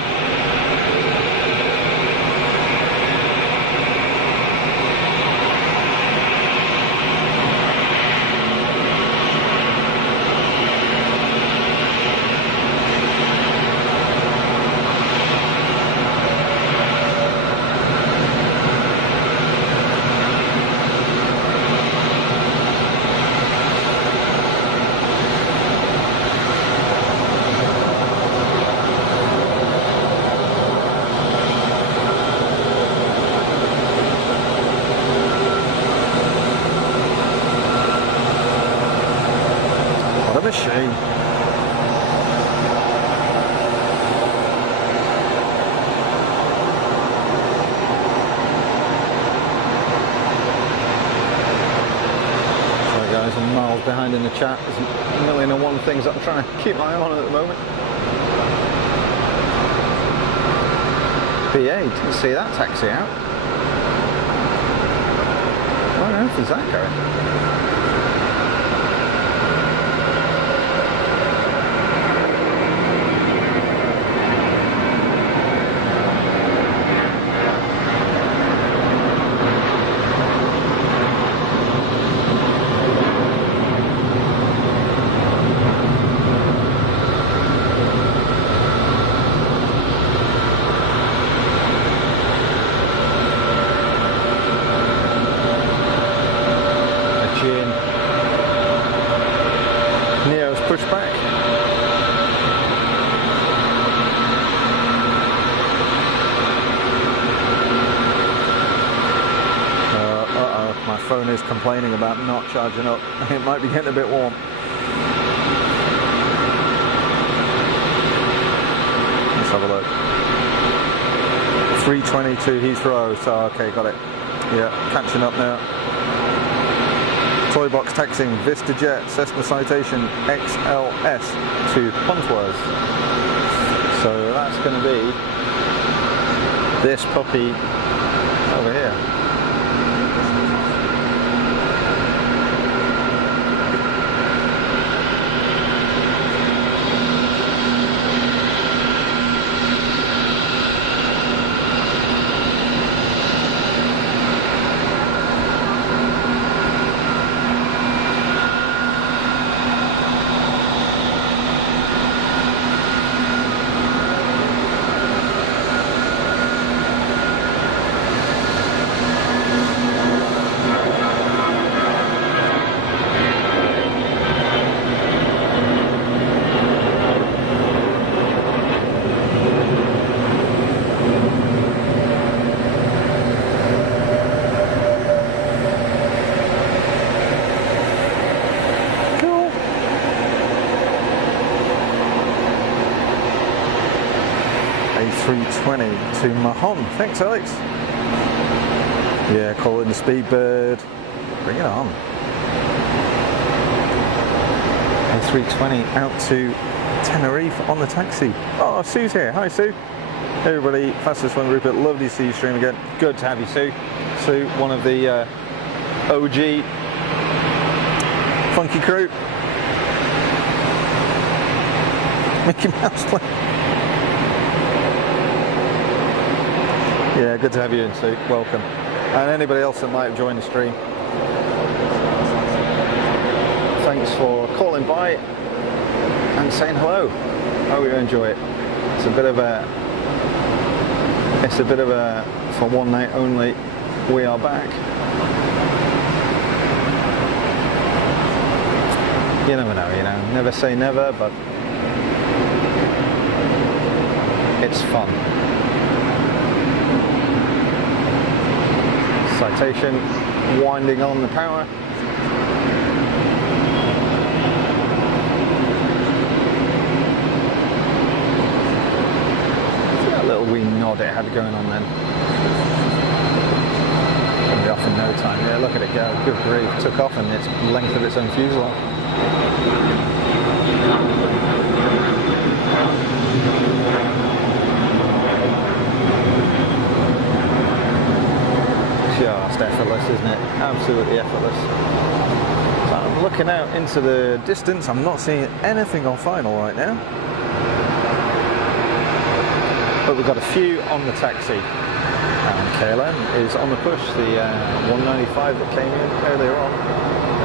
Machine. Sorry guys, I'm miles behind in the chat. There's a million and one things that I'm trying to keep my eye on at the moment. BA, didn't see that taxi out. Where on earth is that going? Neo's pushed back. Uh-oh, my phone is complaining about not charging up. It might be getting a bit warm. Let's have a look. 3:22 Heathrow, so okay, got it. Yeah, catching up now. Toy box taxiing VistaJet Cessna Citation XLS to Pontoise. So that's going to be this puppy over here. A320 to Mahon. Thanks, Alex. Yeah, call in the Speedbird. Bring it on. A320 out to Tenerife on the taxi. Oh, Sue's here. Hi, Sue. Hey, everybody. Fastest one, Rupert. Lovely to see you stream again. Good to have you, Sue. Sue, one of the OG funky crew. Mickey Mouse play. Yeah, good to have you in, Sue. Welcome. And anybody else that might have joined the stream. thanks for calling by and saying hello. Hope you enjoy it. It's a bit of a for one night only. We are back. You never know, you know. Never say never, but it's fun. Citation winding on the power. See that little wee nod it had going on then. It'll be off in no time. Yeah, look at it go. Good grief. Took off in its length of its own fuselage. Just effortless, isn't it? Absolutely effortless. So I'm looking out into the distance. I'm not seeing anything on final right now. But we've got a few on the taxi. And KLM is on the push. The 195 that came in earlier on.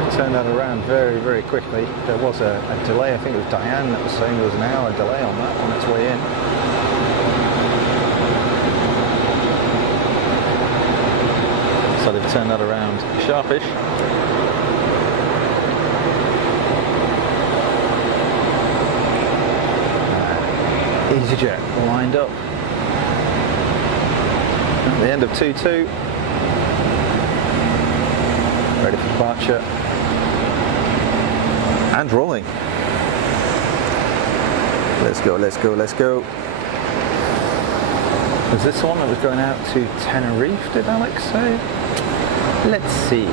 They've turned that around very, very quickly. There was a delay. I think it was Diane that was saying there was an hour delay on that on its way in. So they've turned that around sharpish. easyJet lined up. At the end of 2-2. Ready for departure. And rolling. Let's go, let's go, let's go. Was this the one that was going out to Tenerife, did Alex say? Let's see.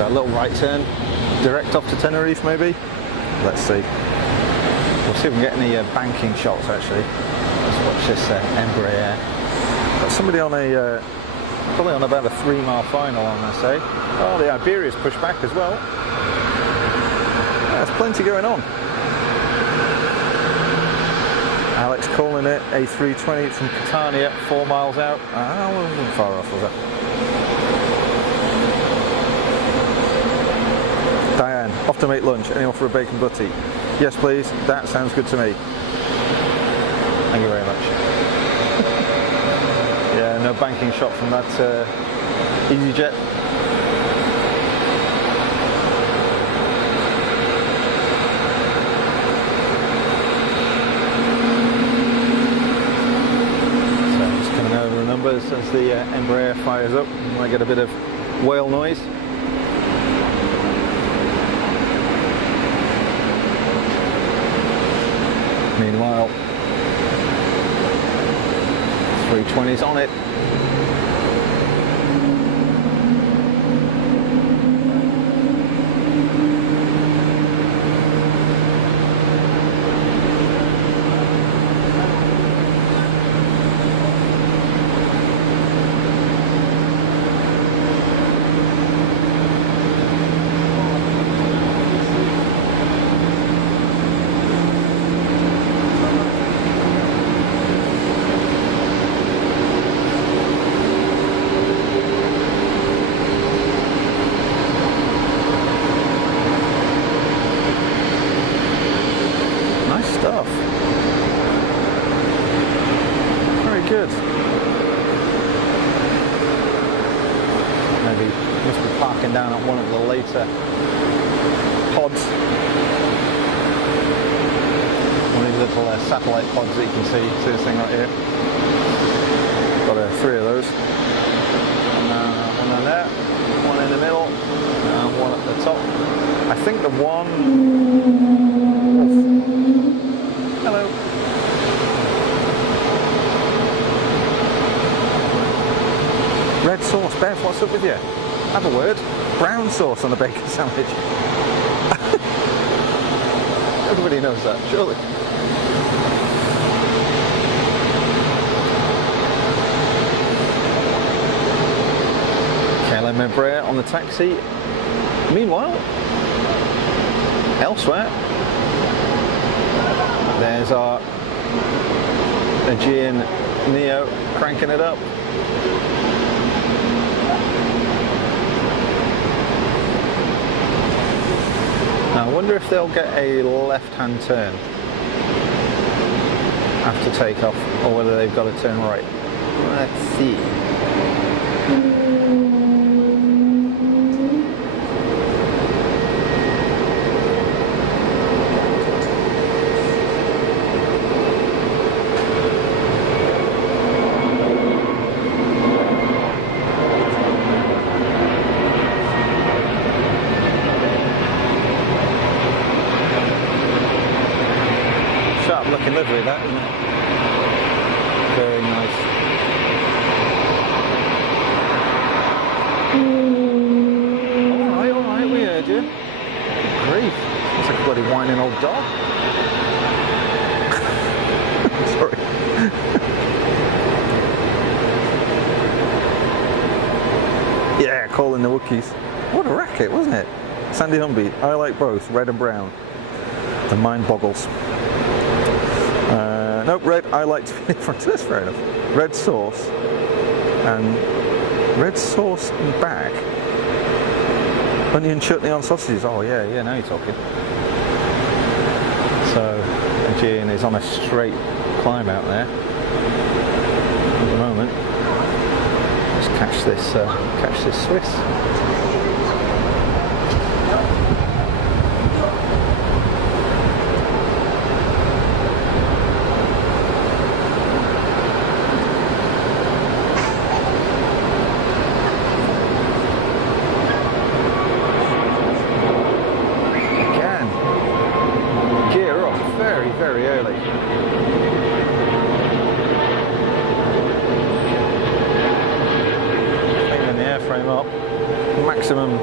A little right turn, direct off to Tenerife maybe. Let's see. We'll see if we can get any banking shots actually. Let's watch this Embraer. Got somebody on a probably on about a 3-mile final, I'm going to say. Oh, the Iberia's pushed back as well. There's plenty going on. Alex calling it A320 from Catania, 4 miles out. I wasn't far off, was it? Diane, off to make lunch. Anyone for a bacon butty? Yes, please. That sounds good to me. Thank you very much. Yeah, no banking shot from that easyJet. So just coming over the numbers as the Embraer fires up. You might get a bit of whale noise. Meanwhile, 320's on it. Good. Maybe must be parking down at one of the later pods. One of these little satellite pods that you can see. See this thing right here? Got 3 of those. One on there, one in the middle, and one at the top. I think the one up with you? Have a word. Brown sauce on a bacon sandwich. Everybody knows that, surely. KLM Embraer on the taxi. Meanwhile, elsewhere, there's our Aegean Neo cranking it up. Now I wonder if they'll get a left-hand turn after takeoff, or whether they've got to turn right. Let's see. Looking livery, that, isn't it? Very nice. All right, we heard you. Good grief. It's like a bloody whining old dog. Sorry. Yeah, calling the Wookiees. What a racket, wasn't it? Sandy Humby, I like both, red and brown. The mind boggles. Nope, red, I like to be in front of this, fair enough. Red sauce and bag. Onion chutney on sausages. Oh yeah, now you're talking. So Aegean is on a straight climb out there at the moment. Just catch this Swiss. Very early. Cleaning the airframe up. Maximum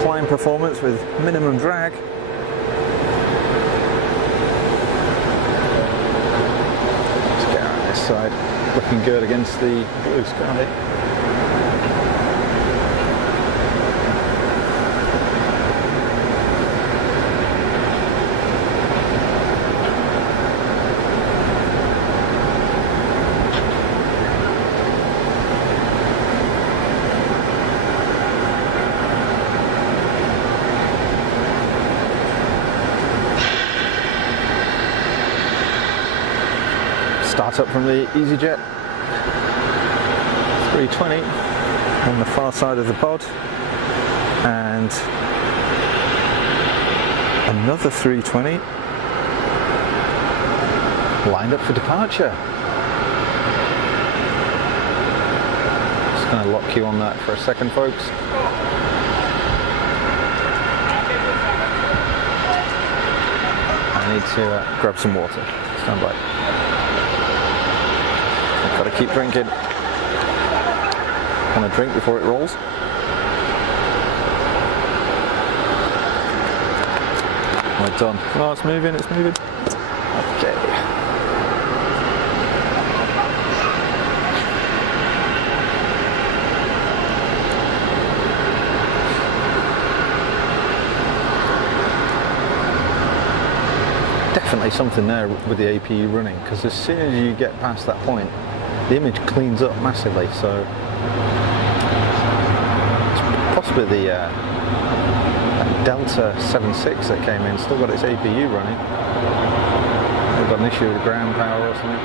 climb performance with minimum drag. Let's get out this side. Looking good against the blue sky. Start up from the easyJet 320 on the far side of the pod, and another 320 lined up for departure. Just going to lock you on that for a second, folks. I need to grab some water. Stand by. Got to keep drinking. Can I drink before it rolls? We're done. Oh, it's moving, it's moving. Okay. Definitely something there with the APU running, because as soon as you get past that point, the image cleans up massively. So it's possibly the Delta 76 that came in still got its APU running. They've got an issue with ground power or something.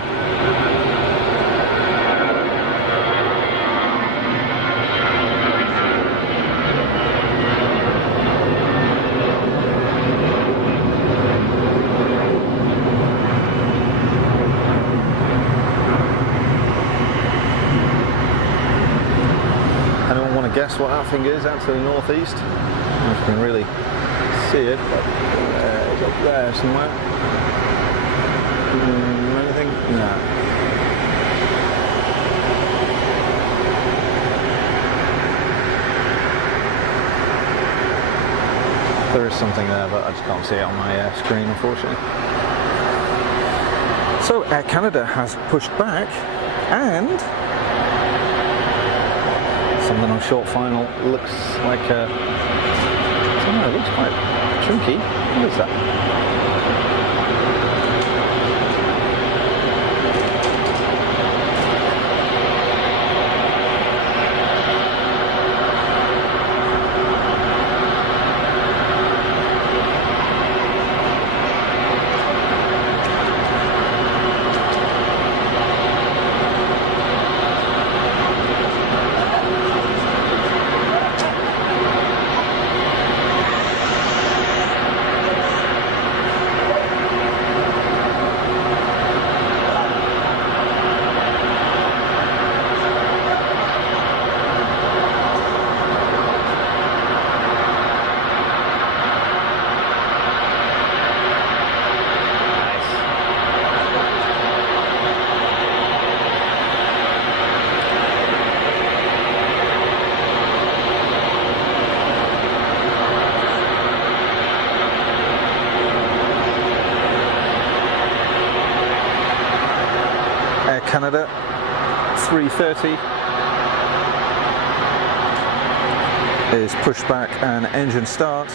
Guess what that thing is out to the northeast. You can really see it, but it's up there somewhere. Anything? No. There is something there, but I just can't see it on my screen, unfortunately. So Air Canada has pushed back, and something on short final looks like a, I don't know, it looks quite chunky. What is that? Canada 330 is pushed back and engine start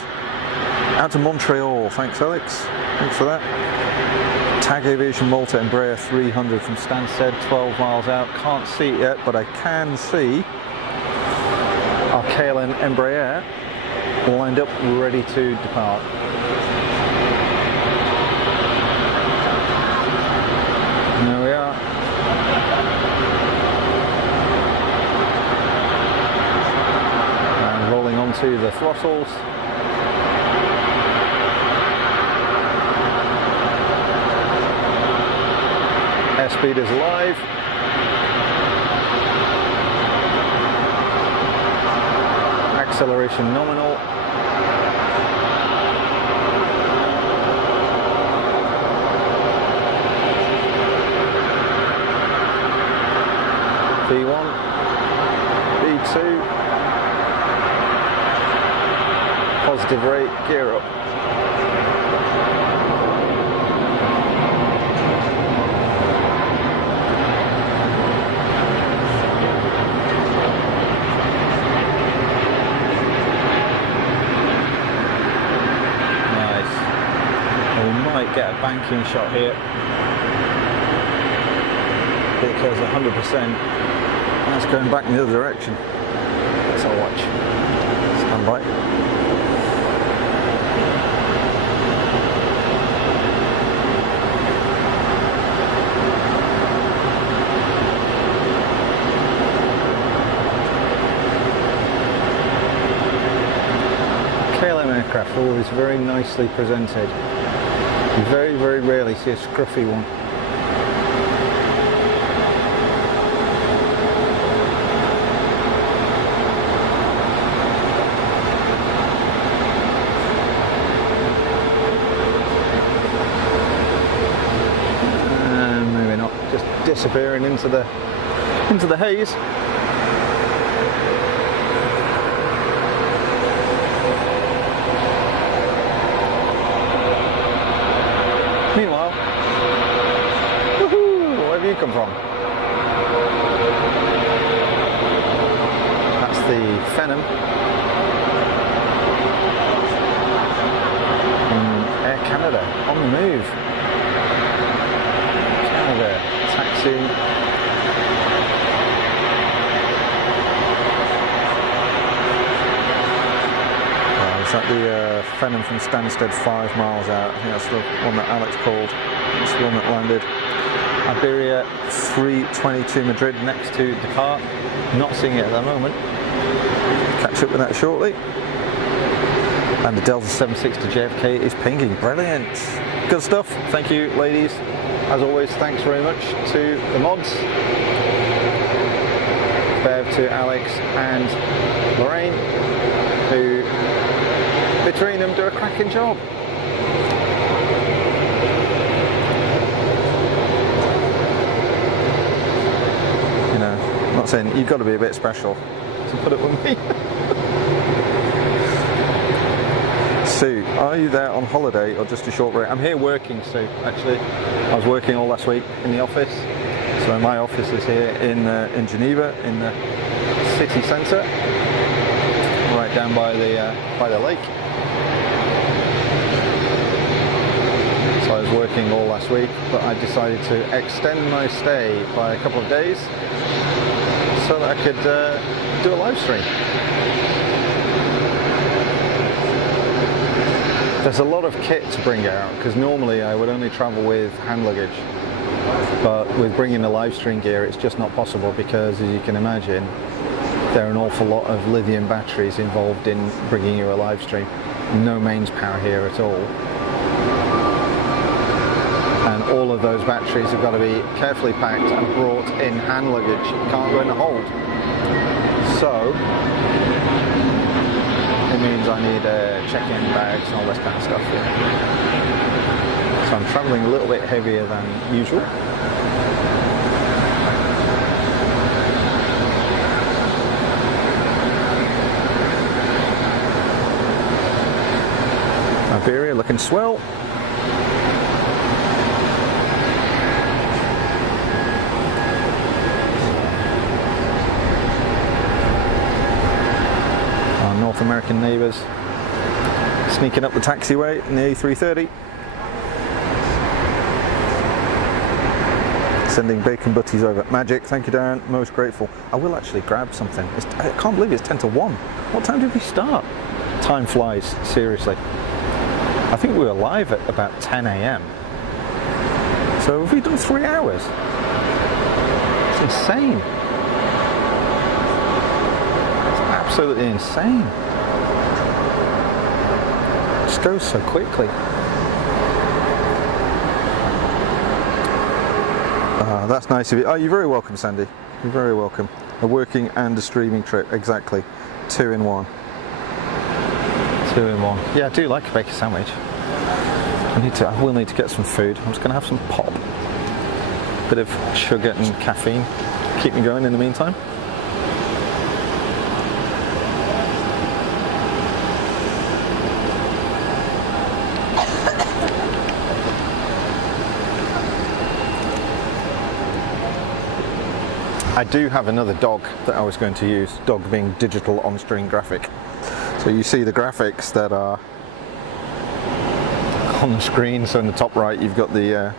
out to Montreal. Thanks Alex, thanks for that. Tag Aviation Malta Embraer 300 from Stansted, 12 miles out. Can't see it yet, but I can see our KLM Embraer lined up ready to depart. There we are. And rolling onto the throttles. Airspeed is live. Acceleration nominal. V1, V2, positive rate, gear up. Nice. We might get a banking shot here, because 100% that's going back in the other direction. Let's all watch. Stand by. KLM aircraft are always very nicely presented. You very, very rarely see a scruffy one. Disappearing into the haze. Meanwhile, woohoo, where have you come from? That's the Phenom from Air Canada on the move. Canada. Taxi. Is that the Phenom from Stansted, 5 miles out? I think that's the one that Alex called. That's the one that landed. Iberia 322 Madrid next to Dakar. Not seeing it at the moment. Catch up with that shortly. And the Delta 760 JFK is pinging. Brilliant. Good stuff. Thank you, ladies. As always, thanks very much to the mods, Bev, to Alex and Lorraine, who between them do a cracking job. You know, I'm not saying you've got to be a bit special to put up with me. Sue, are you there on holiday or just a short break? I'm here working, Sue, actually. I was working all last week in the office. So my office is here in Geneva, in the city centre, right down by the lake. So I was working all last week, but I decided to extend my stay by a couple of days so that I could do a live stream. There's a lot of kit to bring out, because normally I would only travel with hand luggage. But with bringing the live stream gear, it's just not possible, because as you can imagine, there are an awful lot of lithium batteries involved in bringing you a live stream. No mains power here at all. And all of those batteries have got to be carefully packed and brought in hand luggage. You can't go in a hold. So it means I need check-in bags and all this kind of stuff here. So I'm travelling a little bit heavier than usual. Iberia looking swell. Our North American neighbours sneaking up the taxiway in the A330. Sending bacon butties over. Magic, thank you Darren, most grateful. I will actually grab something. I can't believe it's 10 to 1. What time did we start? Time flies, seriously. I think we were live at about 10 a.m. So have we done 3 hours? It's insane. It's absolutely insane. It just goes so quickly. That's nice of you. Oh, you're very welcome, Sandy. You're very welcome. A working and a streaming trip, exactly. 2 in 1. 2 in 1. Yeah, I do like a bacon sandwich. I will need to get some food. I'm just going to have some pop. Bit of sugar and caffeine. Keep me going in the meantime. I do have another dog that I was going to use, dog being digital on-screen graphic. So you see the graphics that are on the screen. So in the top right you've got the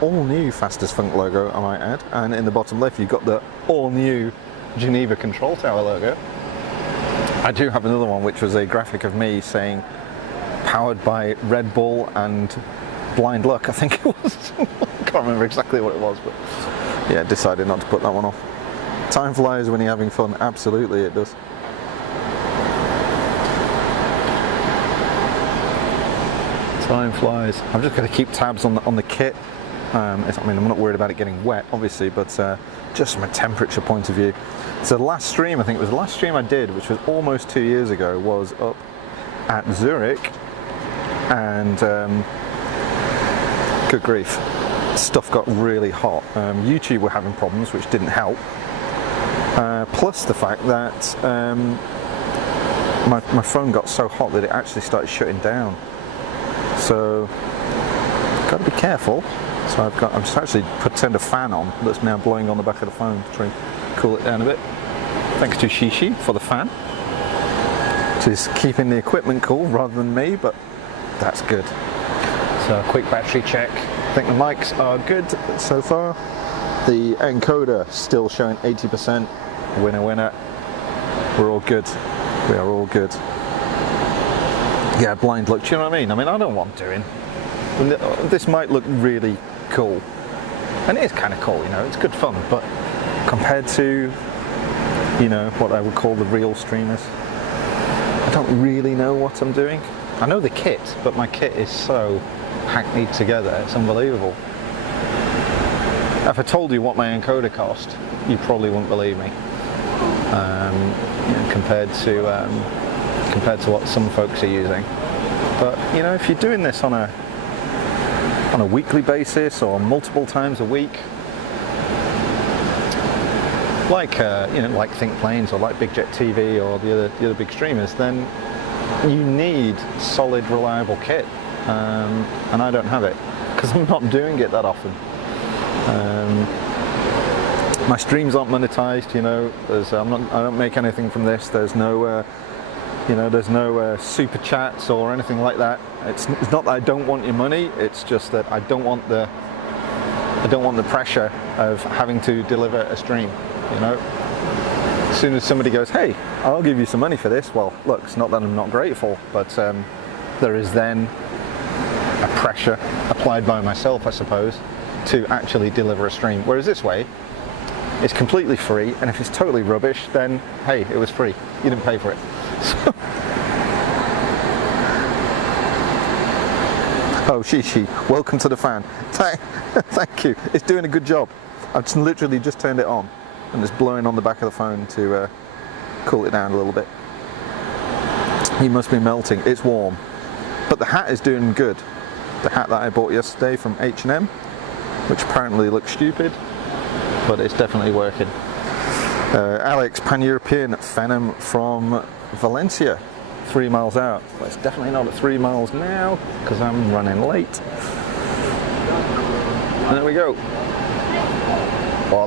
all-new Fast as Funk logo, I might add, and in the bottom left you've got the all-new Geneva Control Tower logo. I do have another one which was a graphic of me saying powered by Red Bull and blind luck, I think it was. I can't remember exactly what it was, but yeah, decided not to put that one on. Time flies when you're having fun. Absolutely it does. Time flies. I'm just going to keep tabs on the kit. I mean, I'm not worried about it getting wet, obviously, but just from a temperature point of view. So the last stream, I think it was the last stream I did, which was almost 2 years ago, was up at Zurich, and good grief. Stuff got really hot. YouTube were having problems, which didn't help. Plus the fact that my phone got so hot that it actually started shutting down. So got to be careful. So I've just actually turned a fan on that's now blowing on the back of the phone to try and cool it down a bit. Thanks to Shishi for the fan, which is keeping the equipment cool rather than me, but that's good. So a quick battery check. I think the mics are good so far. The encoder still showing 80%. Winner, winner. We're all good. We are all good. Yeah, blind luck. Do you know what I mean? I don't know what I'm doing. This might look really cool, and it is kind of cool. You know, it's good fun. But compared to, you know, what I would call the real streamers, I don't really know what I'm doing. I know the kit, but my kit is so hackneyed together, it's unbelievable. If I told you what my encoder cost, you probably wouldn't believe me. You know, compared to what some folks are using. But you know, if you're doing this on a weekly basis or multiple times a week, like you know, like Think Planes or like BigJet TV or the other big streamers, then you need solid, reliable kit, and I don't have it because I'm not doing it that often. My streams aren't monetized, you know. I don't make anything from this. There's no, there's no super chats or anything like that. It's not that I don't want your money. It's just that I don't want the pressure of having to deliver a stream, you know. As soon as somebody goes, hey, I'll give you some money for this, well, look, it's not that I'm not grateful, but there is then a pressure applied by myself, I suppose, to actually deliver a stream. Whereas this way, it's completely free, and if it's totally rubbish, then hey, it was free. You didn't pay for it. So oh, Shishi, welcome to the fan. Thank you. It's doing a good job. I've literally just turned it on, and it's blowing on the back of the phone to cool it down a little bit. You must be melting. It's warm. But the hat is doing good. The hat that I bought yesterday from H&M, which apparently looks stupid, but it's definitely working. Alex, Pan-European Phenom from Valencia, 3 miles out. Well, it's definitely not at 3 miles now because I'm running late. And there we go. Oh,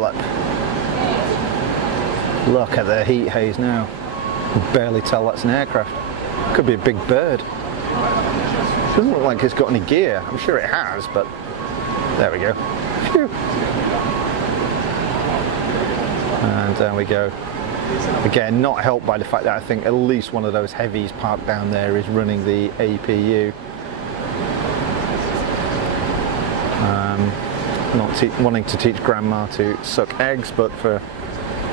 look at the heat haze now. You can barely tell that's an aircraft. Could be a big bird. Doesn't look like it's got any gear. I'm sure it has, but there we go. Phew. And there we go. Again, not helped by the fact that I think at least one of those heavies parked down there is running the APU. Not wanting to teach grandma to suck eggs, but for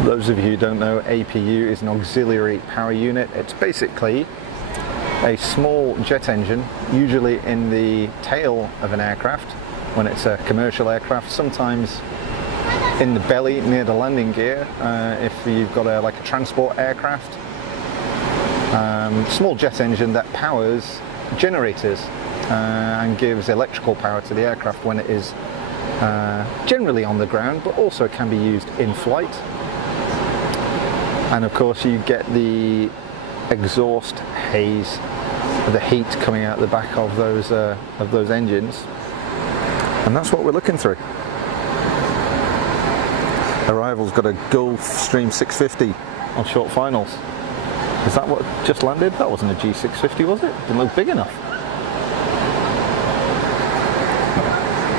those of you who don't know, APU is an auxiliary power unit. It's basically a small jet engine, usually in the tail of an aircraft when it's a commercial aircraft, sometimes in the belly near the landing gear if you've got like a transport aircraft. Small jet engine that powers generators and gives electrical power to the aircraft when it is generally on the ground, but also can be used in flight. And of course you get the exhaust haze, the heat coming out the back of those engines, and that's what we're looking through. Arrival's got a Gulfstream 650 on short finals. Is that what just landed? That wasn't a G650, was it? Didn't look big enough.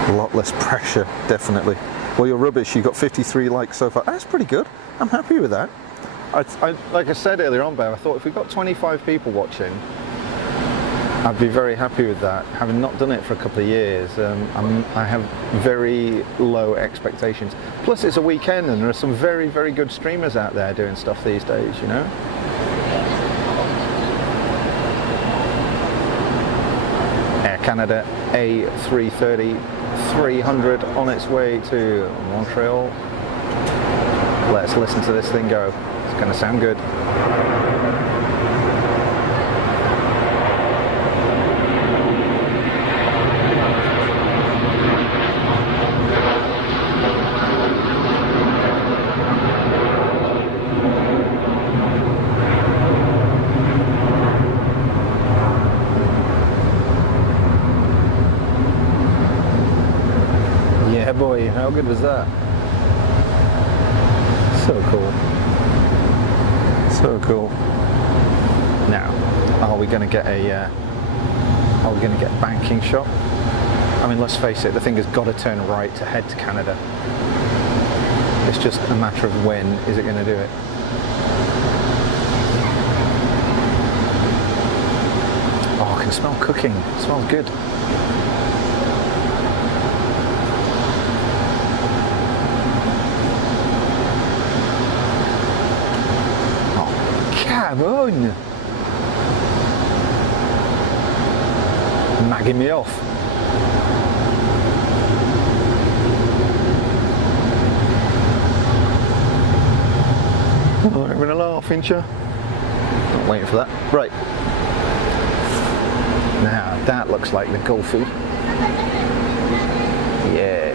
A lot less pressure, definitely. Well, you're rubbish. You got 53 likes so far. That's pretty good. I'm happy with that. Like I said earlier on, Bev, I thought if we got 25 people watching, I'd be very happy with that. Having not done it for a couple of years, I have very low expectations. Plus it's a weekend and there are some very, very good streamers out there doing stuff these days, you know? Air Canada A330-300 on its way to Montreal. Let's listen to this thing go. It's going to sound good. Yeah, boy, how good was that? So cool. So cool. Now, are we going to get a banking shot? I mean, let's face it, the thing has got to turn right to head to Canada. It's just a matter of when is it going to do it. Oh, I can smell cooking. It smells good. Come on! Nagging me off. Not having a laugh, ain't you? Not waiting for that. Right. Now that looks like the Gulfie. Yeah.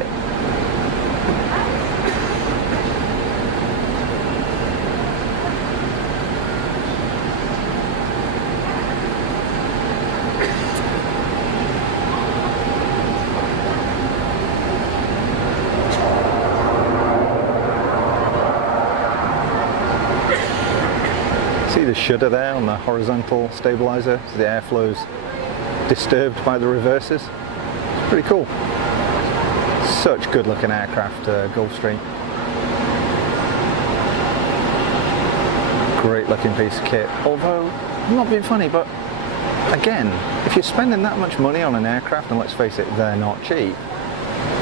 the shudder there on the horizontal stabilizer, so the airflow's disturbed by the reverses. It's pretty cool. Such good looking aircraft, Gulfstream. Great looking piece of kit. Although, I'm not being funny, but again, if you're spending that much money on an aircraft, and let's face it, they're not cheap,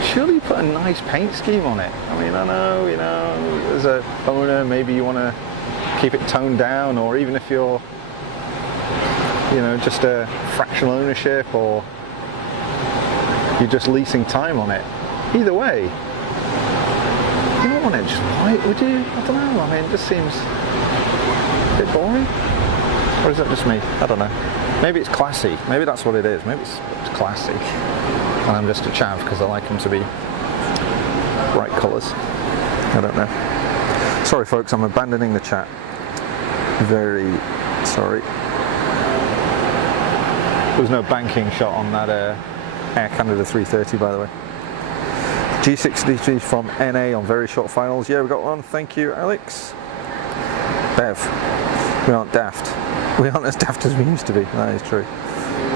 surely you put a nice paint scheme on it. I mean, I know, you know, as a owner, maybe you want to keep it toned down, or even if you're, you know, just a fractional ownership, or you're just leasing time on it. Either way, you don't want it just white, would you? I don't know. I mean, it just seems a bit boring. Or is that just me? I don't know. Maybe it's classy. Maybe that's what it is. Maybe it's classy. And I'm just a chav because I like them to be bright colours. I don't know. Sorry folks, I'm abandoning the chat. Very sorry. There was no banking shot on that Air Canada 330, by the way. G63 from NA on very short finals. Yeah, we got one. Thank you, Alex. Bev, we aren't daft. We aren't as daft as we used to be. That is true.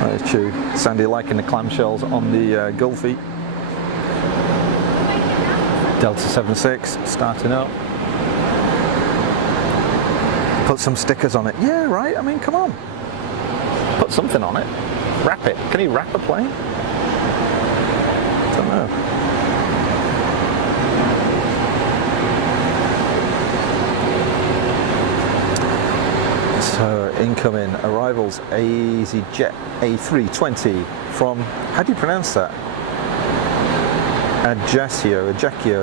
That is true. Sandy liking the clamshells on the Gulfy. Delta 76 starting up. Put some stickers on it. Yeah, right. I mean, come on. Put something on it. Wrap it. Can you wrap a plane? I don't know. So incoming arrivals, easyJet A320 from, how do you pronounce that? Ajaccio, Ajaccio.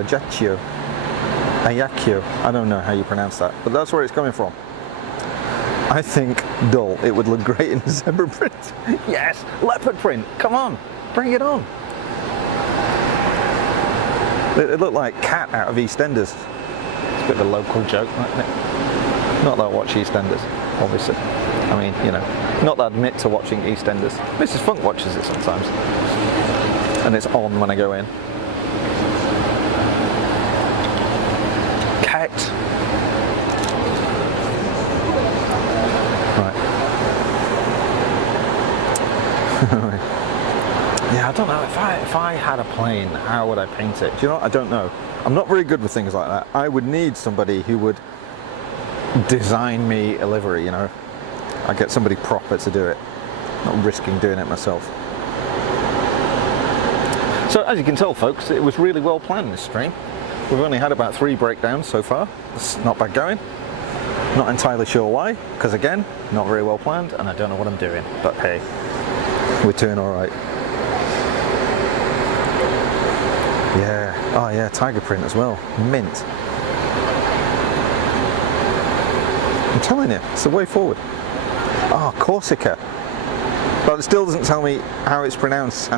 I don't know how you pronounce that, but that's where it's coming from. I think dull. It would look great in zebra print. Yes, leopard print. Come on, bring it on. It looked like Cat out of EastEnders. It's a bit of a local joke, isn't it? Not that I watch EastEnders, obviously. I mean, you know, not that I admit to watching EastEnders. Mrs. Funk watches it sometimes, and it's on when I go in. Cat. Yeah, I don't know, if I had a plane, how would I paint it? Do you know what? I don't know. I'm not very good with things like that. I would need somebody who would design me a livery, you know. I'd get somebody proper to do it, not risking doing it myself. So as you can tell folks, it was really well planned, this stream. We've only had about 3 breakdowns so far. It's not bad going. Not entirely sure why, because again, not very well planned, and I don't know what I'm doing, but hey, we're doing all right. Yeah, oh yeah, tiger print as well, mint. I'm telling you, it's the way forward. Ah, oh, Corsica. But it still doesn't tell me how it's pronounced.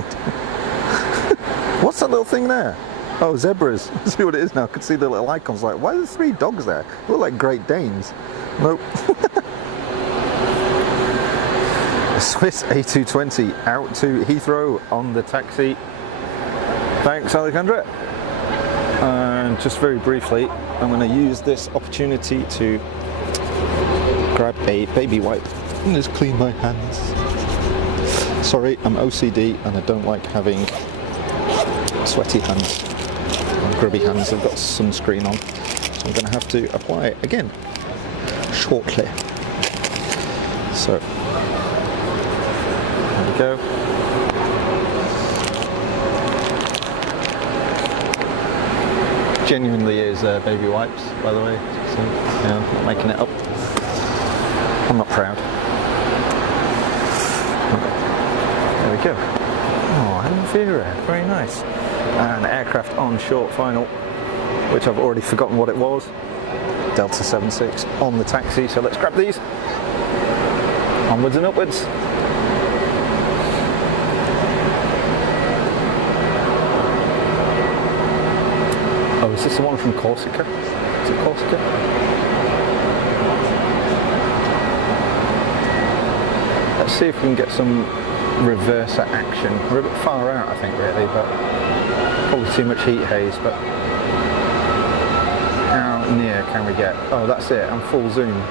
What's that little thing there? Oh, zebras. See what it is now. I can see the little icons. Like, why are there 3 dogs there? They look like Great Danes. Nope. A Swiss A220 out to Heathrow on the taxi. Thanks, Alejandra. And just very briefly, I'm going to use this opportunity to grab a baby wipe and just clean my hands. Sorry, I'm OCD and I don't like having sweaty hands. Grubby hands. I've got sunscreen on, so I'm going to have to apply it again shortly. So there we go. Genuinely is baby wipes, by the way. So, yeah, I'm not making it up. I'm not proud. There we go. Oh, Elvira, very nice. And aircraft on short final, which I've already forgotten what it was. Delta 76 on the taxi, so let's grab these. Onwards and upwards. Oh, is this the one from Corsica? Is it Corsica? Let's see if we can get some reverser action. We're a bit far out, I think, really, but probably too much heat haze, but how near can we get? Oh, that's it, I'm full zoom.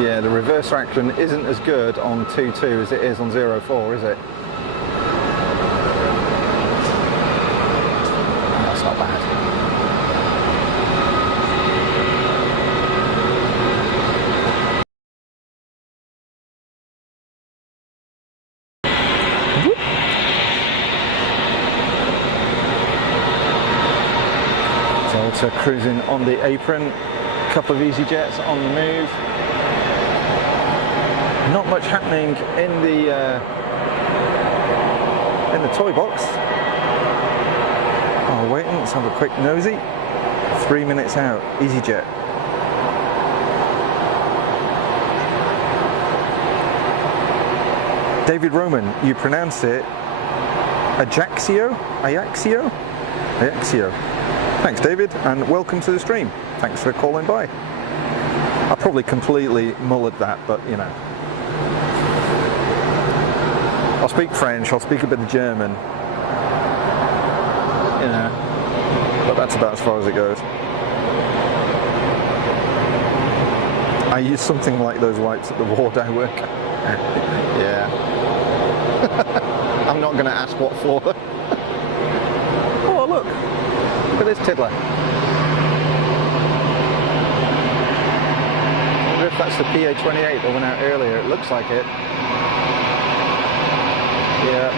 Yeah, the reverse traction isn't as good on 2.2 as it is on 0.4, is it? That's not bad. So cruising on the apron, a couple of easyJets on the move. Not much happening in the toy box. Oh, waiting. Let's have a quick nosy. 3 minutes out, easyJet. David Roman, you pronounce it Ajaxio? Ajaxio? Ajaxio. Thanks, David, and welcome to the stream. Thanks for calling by. I probably completely mullered that, but you know. I'll speak French, I'll speak a bit of German. You know, but that's about as far as it goes. I use something like those wipes at the ward I work at. Yeah. I'm not going to ask what for. Oh, look. Look at this tiddler. I wonder if that's the PA-28 that went out earlier. It looks like it. Yeah.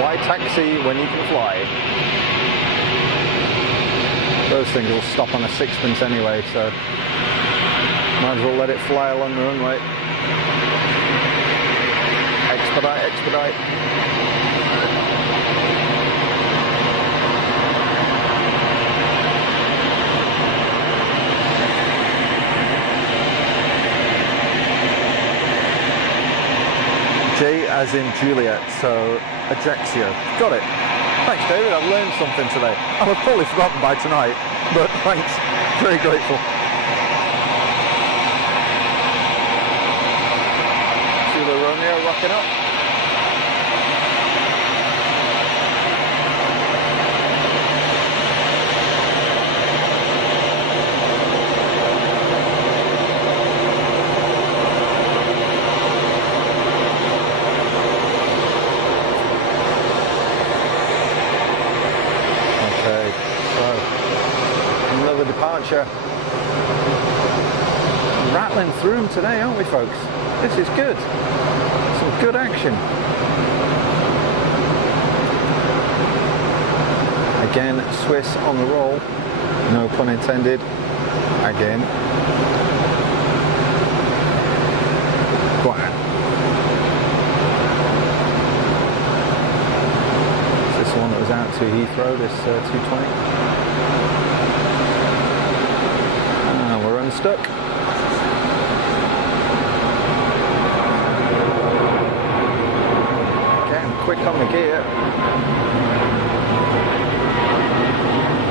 Why taxi when you can fly? Those things will stop on a sixpence anyway, so might as well let it fly along the runway. Expedite, expedite. J as in Juliet, so Ajaxio. Got it. Thanks, David. I've learned something today. I'll have probably forgotten by tonight, but thanks. Very grateful. Zulu Romeo rocking up. Departure. Rattling through them today, aren't we, folks? This is good. Some good action. Again, Swiss on the roll. No pun intended. Again. Go on. Is this the one that was out to Heathrow, this 220? Stuck. Getting quick on the gear.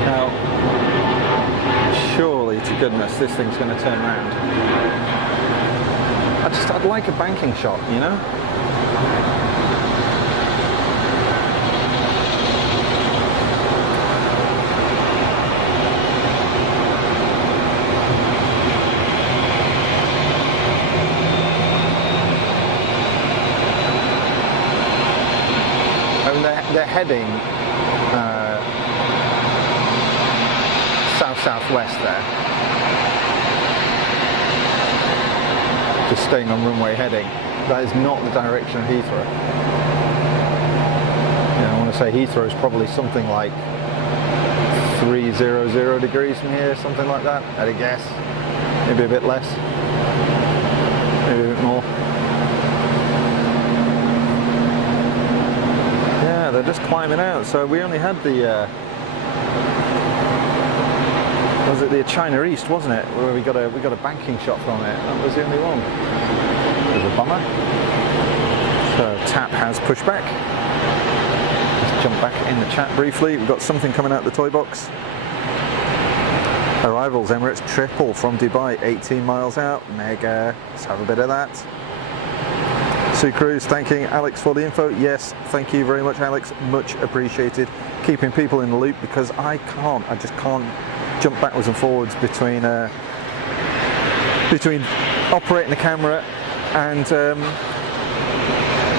Now, surely to goodness this thing's going to turn around. I'd like a banking shot, you know? They're heading south-southwest there. Just staying on runway heading. That is not the direction of Heathrow. Yeah, I want to say Heathrow is probably something like 300 degrees from here, something like that, I'd guess. Maybe a bit less. Maybe a bit more. They're just climbing out, so we only had the was it the China East, wasn't it, where we got a banking shot from it. That was the only one. It was a bummer. So TAP has pushed back. Let's jump back in the chat briefly. We've got something coming out the toy box. Arrivals Emirates triple from Dubai, 18 miles out. Mega. Let's have a bit of that. Sue Cruz thanking Alex for the info. Yes, thank you very much, Alex. Much appreciated. Keeping people in the loop, because I just can't jump backwards and forwards between between operating the camera and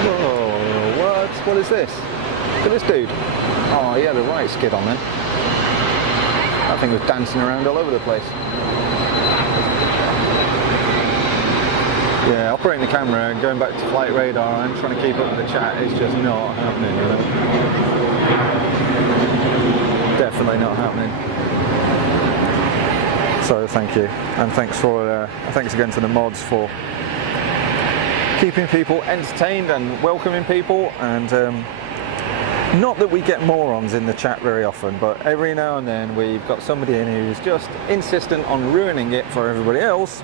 whoa, what is this? Look at this dude. Oh, he had a right skid on then. That thing was dancing around all over the place. Yeah, operating the camera and going back to flight radar and trying to keep up with the chat is just not happening, you know. definitely not happening. So thank you, and thanks again to the mods for keeping people entertained and welcoming people. And not that we get morons in the chat very often, but every now and then we've got somebody in who's just insistent on ruining it for everybody else.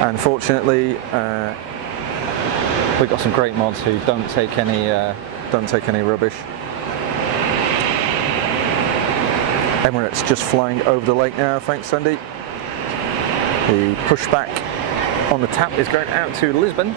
And fortunately, we've got some great mods who don't take any rubbish. Emirates just flying over the lake now, thanks Sandy. The pushback on the tap is going out to Lisbon.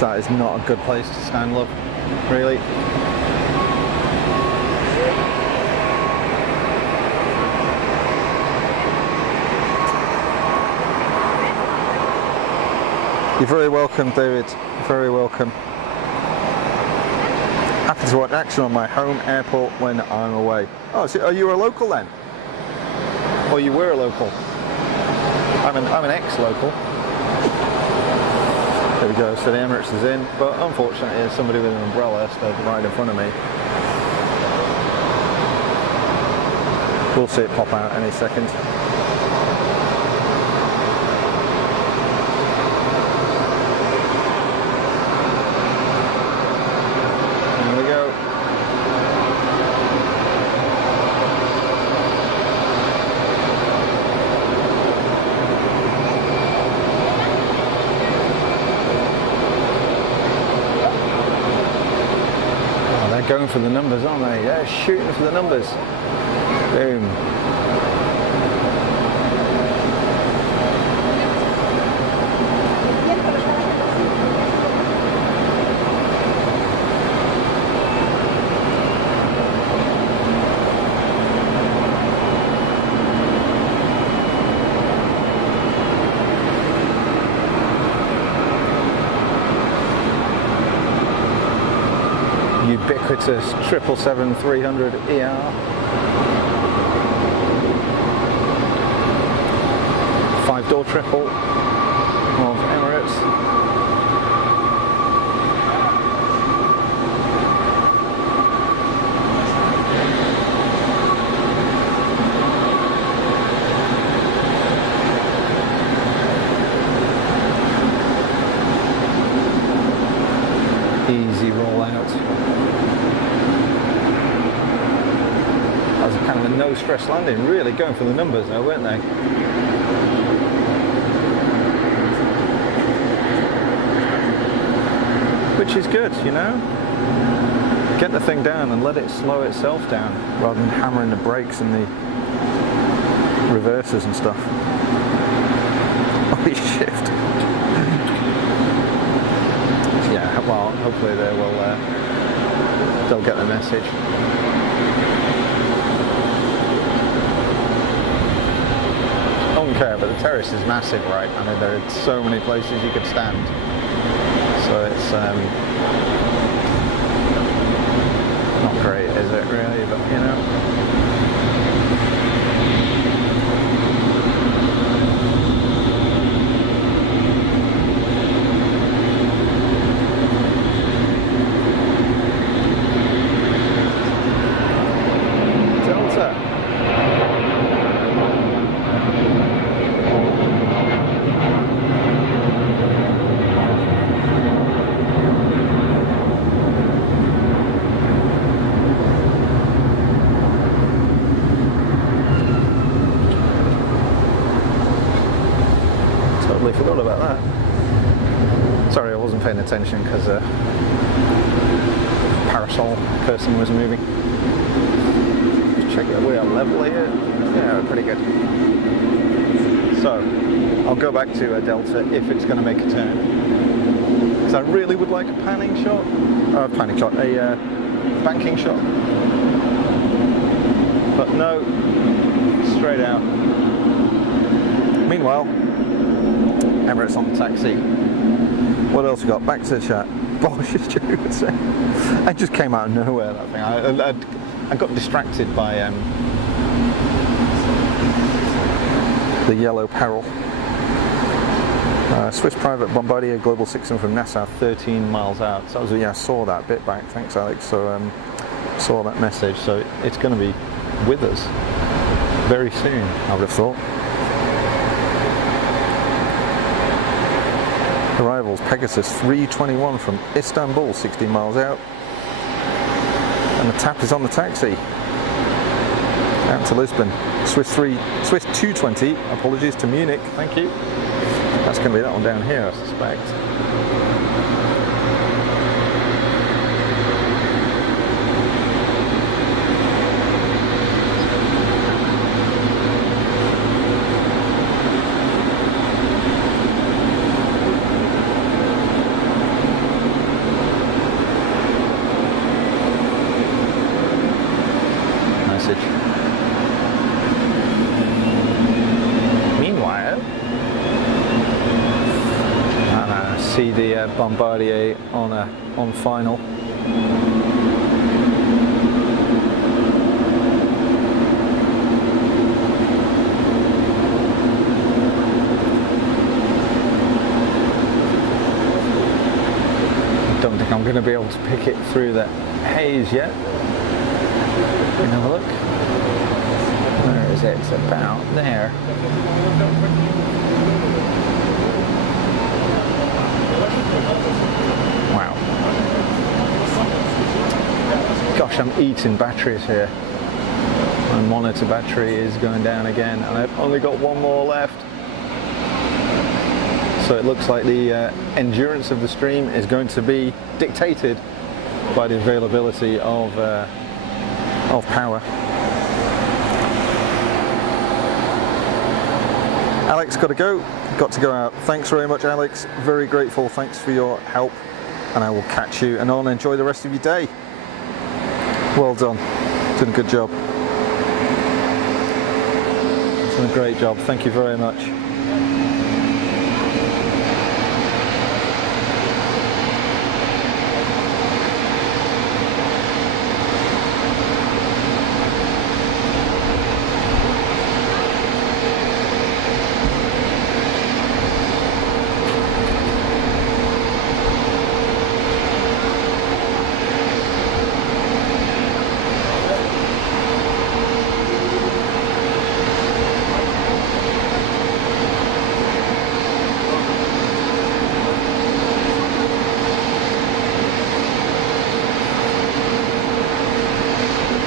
That is not a good place to stand, love, really. You're very welcome, David, very welcome. Happy to watch action on my home airport when I'm away. Oh, so are you a local then? Or you were a local? I'm an ex-local. There we go, so the Emirates is in, but unfortunately there's somebody with an umbrella stood right in front of me. We'll see it pop out any second. There we go. Going for the numbers, aren't they? Yeah, shooting for the numbers. Boom. Ubiquitous 777-300 ER. Five-door triple of Emirates. Easy rollout. That was kind of a no-stress landing, really going for the numbers now, weren't they? Which is good, you know? Get the thing down and let it slow itself down, rather than hammering the brakes and the reversers and stuff. Holy shift. Yeah, well, hopefully they'll get the message. Care, but the terrace is massive, right? I mean, there are so many places you could stand, so it's not great, is it really? But you know, Delta. Totally forgot about that. Sorry, I wasn't paying attention because parasol person was moving. Just check that we are level here. Yeah, we're pretty good. So, I'll go back to Delta if it's going to make a turn. Because I really would like a panning shot. A banking shot. But no, straight out. Meanwhile, Emirates on the taxi. What else we got? Back to the chat. Bosh is true. I just came out of nowhere, that thing. I got distracted by the yellow peril. Swiss private Bombardier Global 600 from Nassau, 13 miles out. So I saw that bit back. Thanks, Alex. So saw that message. So it's going to be with us very soon, I would have thought. Arrivals, Pegasus 321 from Istanbul, 16 miles out. And the tap is on the taxi. Out to Lisbon. Swiss 220, apologies to Munich, thank you. That's going to be that one down here, I suspect. See the Bombardier on final. Don't think I'm going to be able to pick it through the haze yet. Let me have a look. Where is it? It's about there. Wow. Gosh, I'm eating batteries here. My monitor battery is going down again, and I've only got one more left. So it looks like the endurance of the stream is going to be dictated by the availability of power. Alex, got to go out. Thanks very much, Alex. Very grateful. Thanks for your help, and I will catch you and on. Enjoy the rest of your day. Well done. Done a good job. Done a great job. Thank you very much.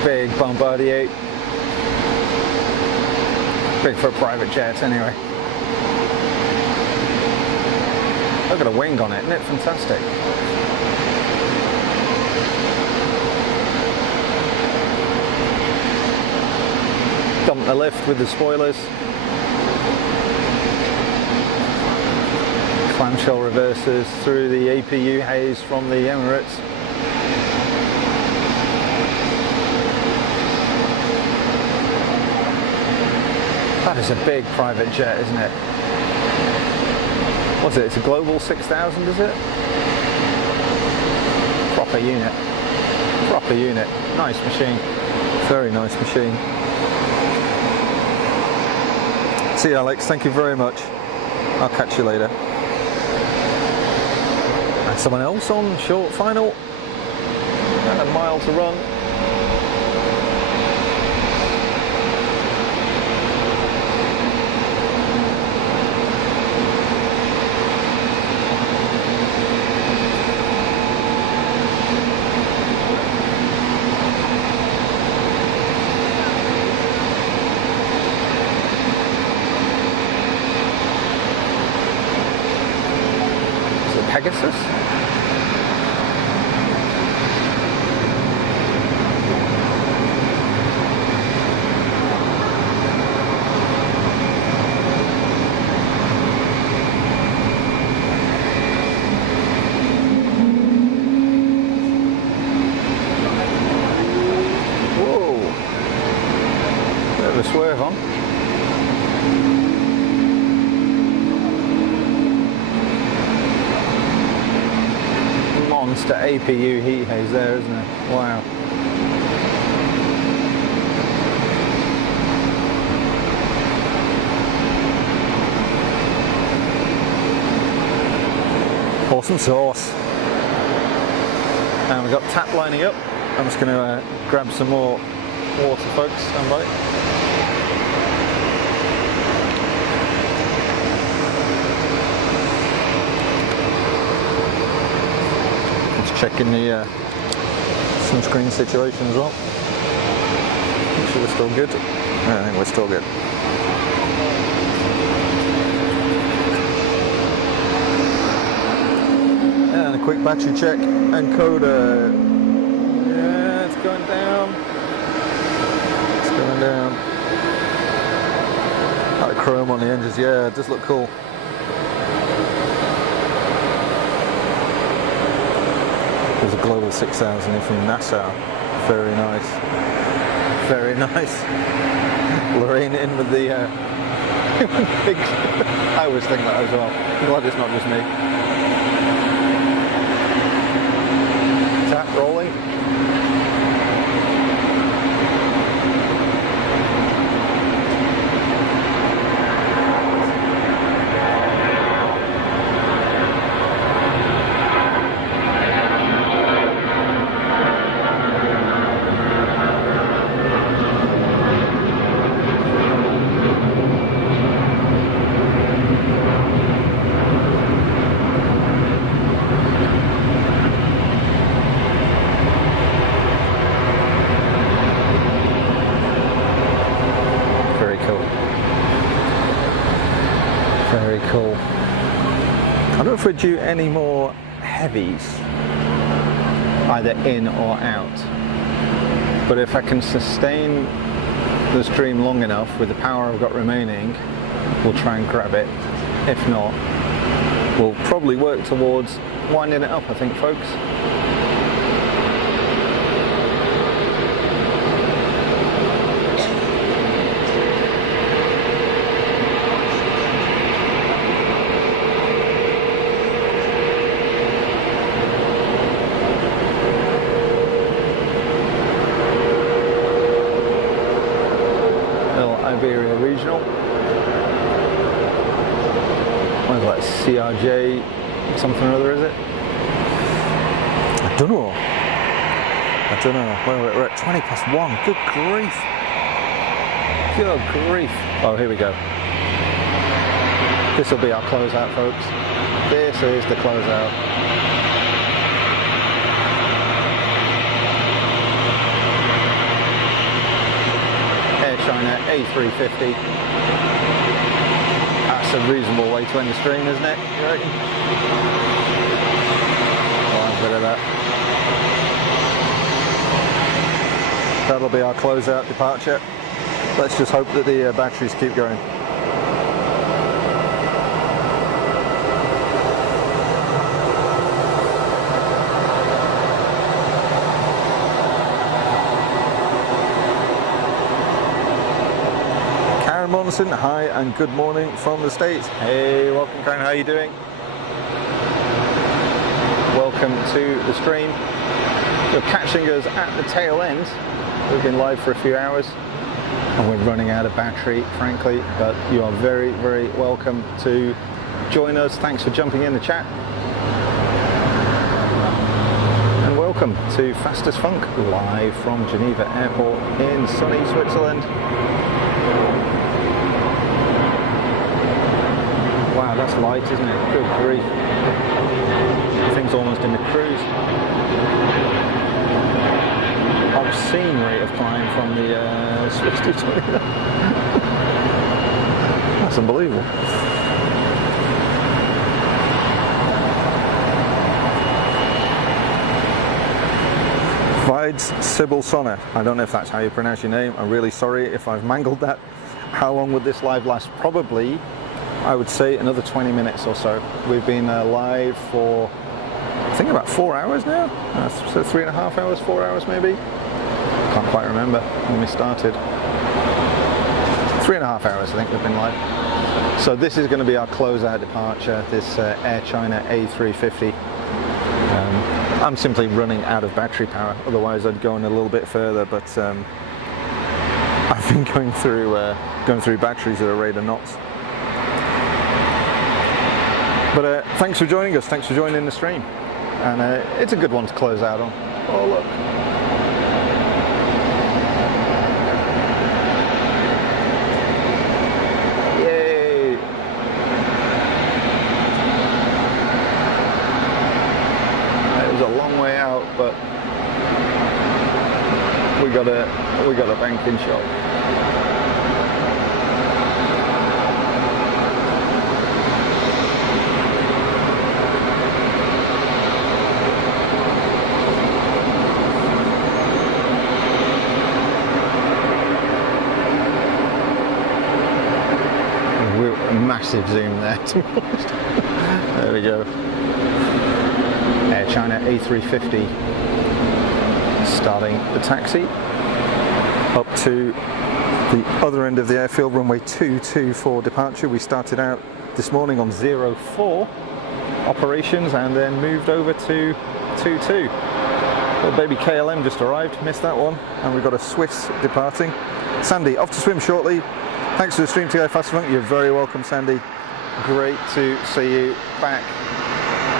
Big Bombardier. Big for a private jet anyway. Look at a wing on it, isn't it fantastic? Dump the lift with the spoilers. Clamshell reversers through the APU haze from the Emirates. That is a big private jet, isn't it? What's it? It's a Global 6000, is it? Proper unit. Proper unit. Nice machine. Very nice machine. See you, Alex. Thank you very much. I'll catch you later. And someone else on short final. And a mile to run. Pegasus. Whoa, bit of a swerve on. Monster APU heat haze there, isn't it? Wow. Awesome sauce. And we've got tap lining up. I'm just going to grab some more water, folks. Stand by. Checking the sunscreen situation as well. Make sure we're still good. I think we're still good. And a quick battery check. Encoder. Yeah, it's going down. It's going down. That chrome on the edges, yeah, it does look cool. There's a Global 6000 here from NASA. Very nice. Very nice. Lorraine in with the big... I always think that as well. I'm glad it's not just me. Tap rolling. Very cool. I don't know if we're due any more heavies, either in or out. But if I can sustain the stream long enough with the power I've got remaining, we'll try and grab it. If not, we'll probably work towards winding it up, I think, folks. Regional. What is that? CRJ something or other, is it? I don't know. Well, we're at 20 past 1. Good grief. Good grief. Oh, here we go. This will be our closeout, folks. This is the closeout. China A350. That's a reasonable way to end the stream, isn't it? You reckon? I'll have a bit of that. That'll be our closeout departure. Let's just hope that the batteries keep going. Monson, hi and good morning from the States. Hey, welcome Karen, how are you doing? Welcome to the stream. You're catching us at the tail end. We've been live for a few hours and we're running out of battery, frankly, but you are very, very welcome to join us. Thanks for jumping in the chat. And welcome to Fast as Funk, live from Geneva Airport in sunny Switzerland. Wow, that's light, isn't it? Good grief. Thing's almost in the cruise. Obscene rate of climb from the Swiss 220. That's unbelievable. Vides Sybil Sonnet. I don't know if that's how you pronounce your name. I'm really sorry if I've mangled that. How long would this live last? Probably, I would say, another 20 minutes or so. We've been live for, I think, about 4 hours now. So 3.5 hours, 4 hours maybe. Can't quite remember when we started. 3.5 hours, I think we've been live. So this is going to be our closeout departure, this Air China A350. I'm simply running out of battery power, otherwise I'd go in a little bit further, but I've been going through batteries at a rate of knots. But thanks for joining us, thanks for joining the stream. And it's a good one to close out on. Oh look. But we got a banking shot. Massive zoom there, to be honest. There we go. Air China A350 starting the taxi up to the other end of the airfield, runway 22 for departure. We started out this morning on 04 operations and then moved over to 22. Little baby KLM just arrived, missed that one, and we've got a Swiss departing. Sandy, off to swim shortly. Thanks for the stream to go Fast Funk. You're very welcome, Sandy. Great to see you back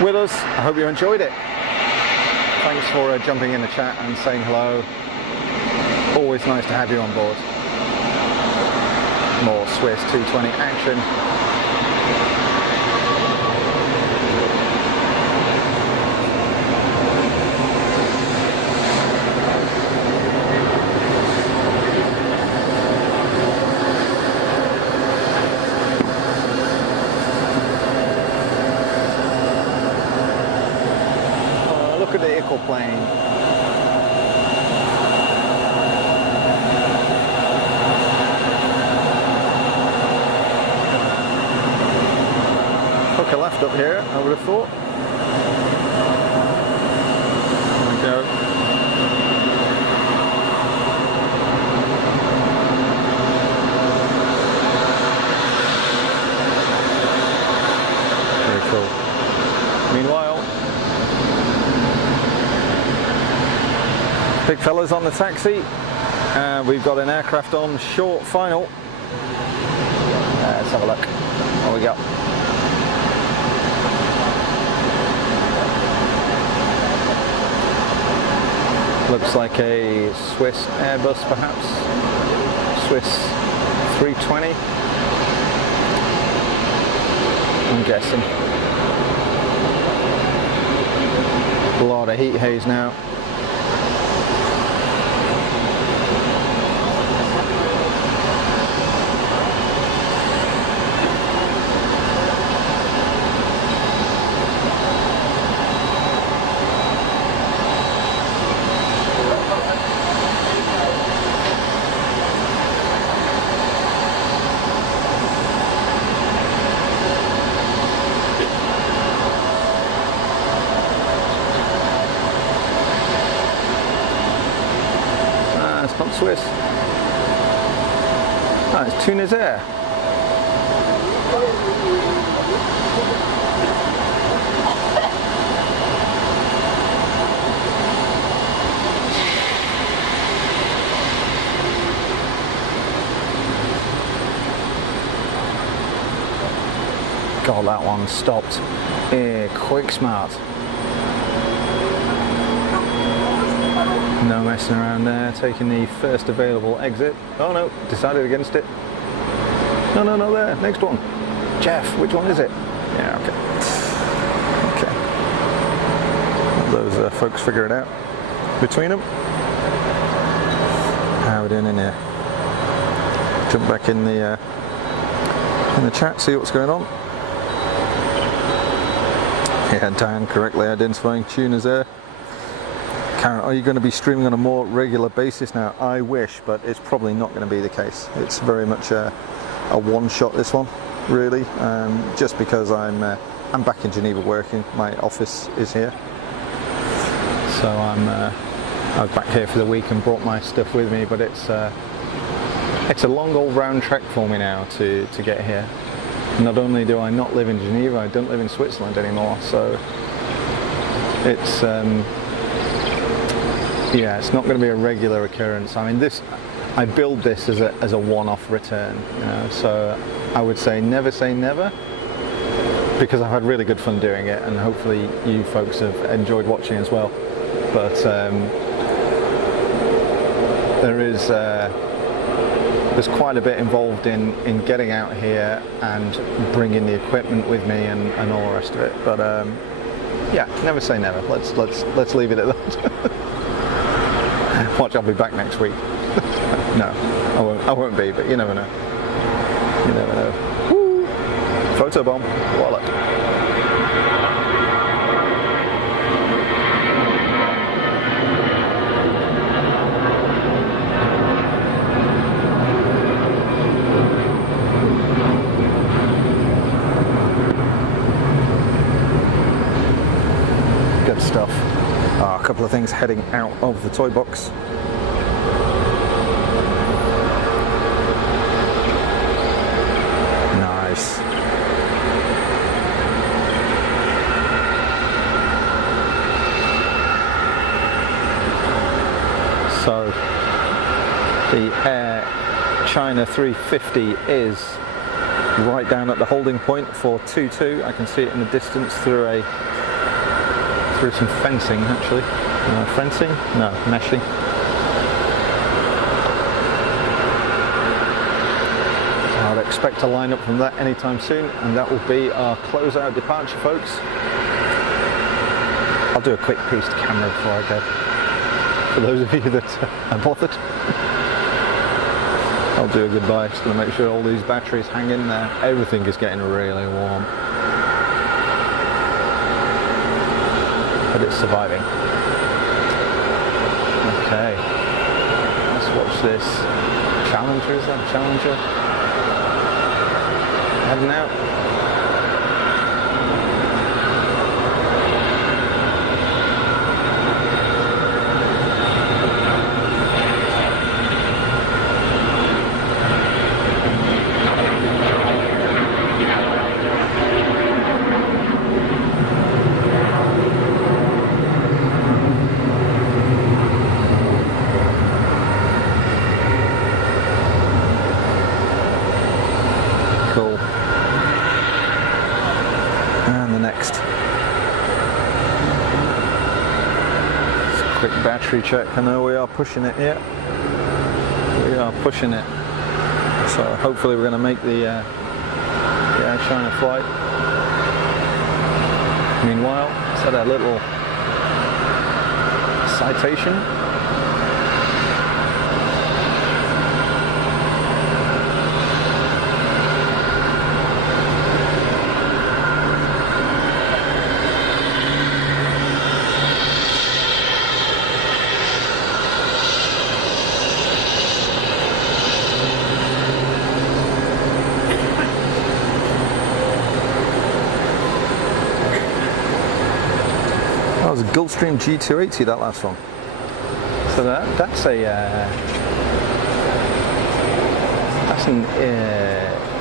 with us. I hope you enjoyed it. Thanks for jumping in the chat and saying hello. Always nice to have you on board. More Swiss 220 action. Look at the Ickle plane. Hook a left up here, I would have thought. There we go. Very cool. Meanwhile, big fellas on the taxi, and we've got an aircraft on short final. Let's have a look. What we got? Looks like a Swiss Airbus, perhaps. Swiss 320. I'm guessing. A lot of heat haze now. Swiss. Ah, it's Tunis Air. God, that one stopped quick smart. No messing around there, taking the first available exit. Oh no, decided against it. No, no, no, there, next one. Jeff, which one is it? Yeah, okay. Okay. Those folks figure it out between them. How are we doing in here? Jump back in the chat, see what's going on. Yeah, Dan correctly identifying Tunis Air. Karen, are you going to be streaming on a more regular basis now? I wish, but it's probably not going to be the case. It's very much a one-shot, this one, really, just because I'm back in Geneva working. My office is here, so I was back here for the week and brought my stuff with me. But it's a long old round trek for me now to get here. Not only do I not live in Geneva, I don't live in Switzerland anymore, so it's yeah, it's not going to be a regular occurrence. I mean, I build this as a one-off return, you know, so I would say never, because I've had really good fun doing it, and hopefully you folks have enjoyed watching as well. But there's quite a bit involved in getting out here and bringing the equipment with me and all the rest of it. But yeah, never say never. Let's leave it at that. Watch, I'll be back next week. No, I won't be, but you never know. You never know. Woo! Photobomb, wallet. Good stuff. A couple of things heading out of the toy box. Nice. So the Air China 350 is right down at the holding point for 2-2. I can see it in the distance through some fencing, actually. Fencing? No, meshing. So I'd expect to line up from that anytime soon, and that will be our closeout departure, folks. I'll do a quick piece to camera before I go, for those of you that are bothered. I'll do a goodbye, just going to make sure all these batteries hang in there. Everything is getting really warm, but it's surviving. Okay, let's watch this. Challenger, is that Challenger? Heading out. Battery check. I know we are pushing it here. We are pushing it. So hopefully we're going to make the Air China flight. Meanwhile, let's have a little citation. was a Gulfstream G280, that last one. So that's an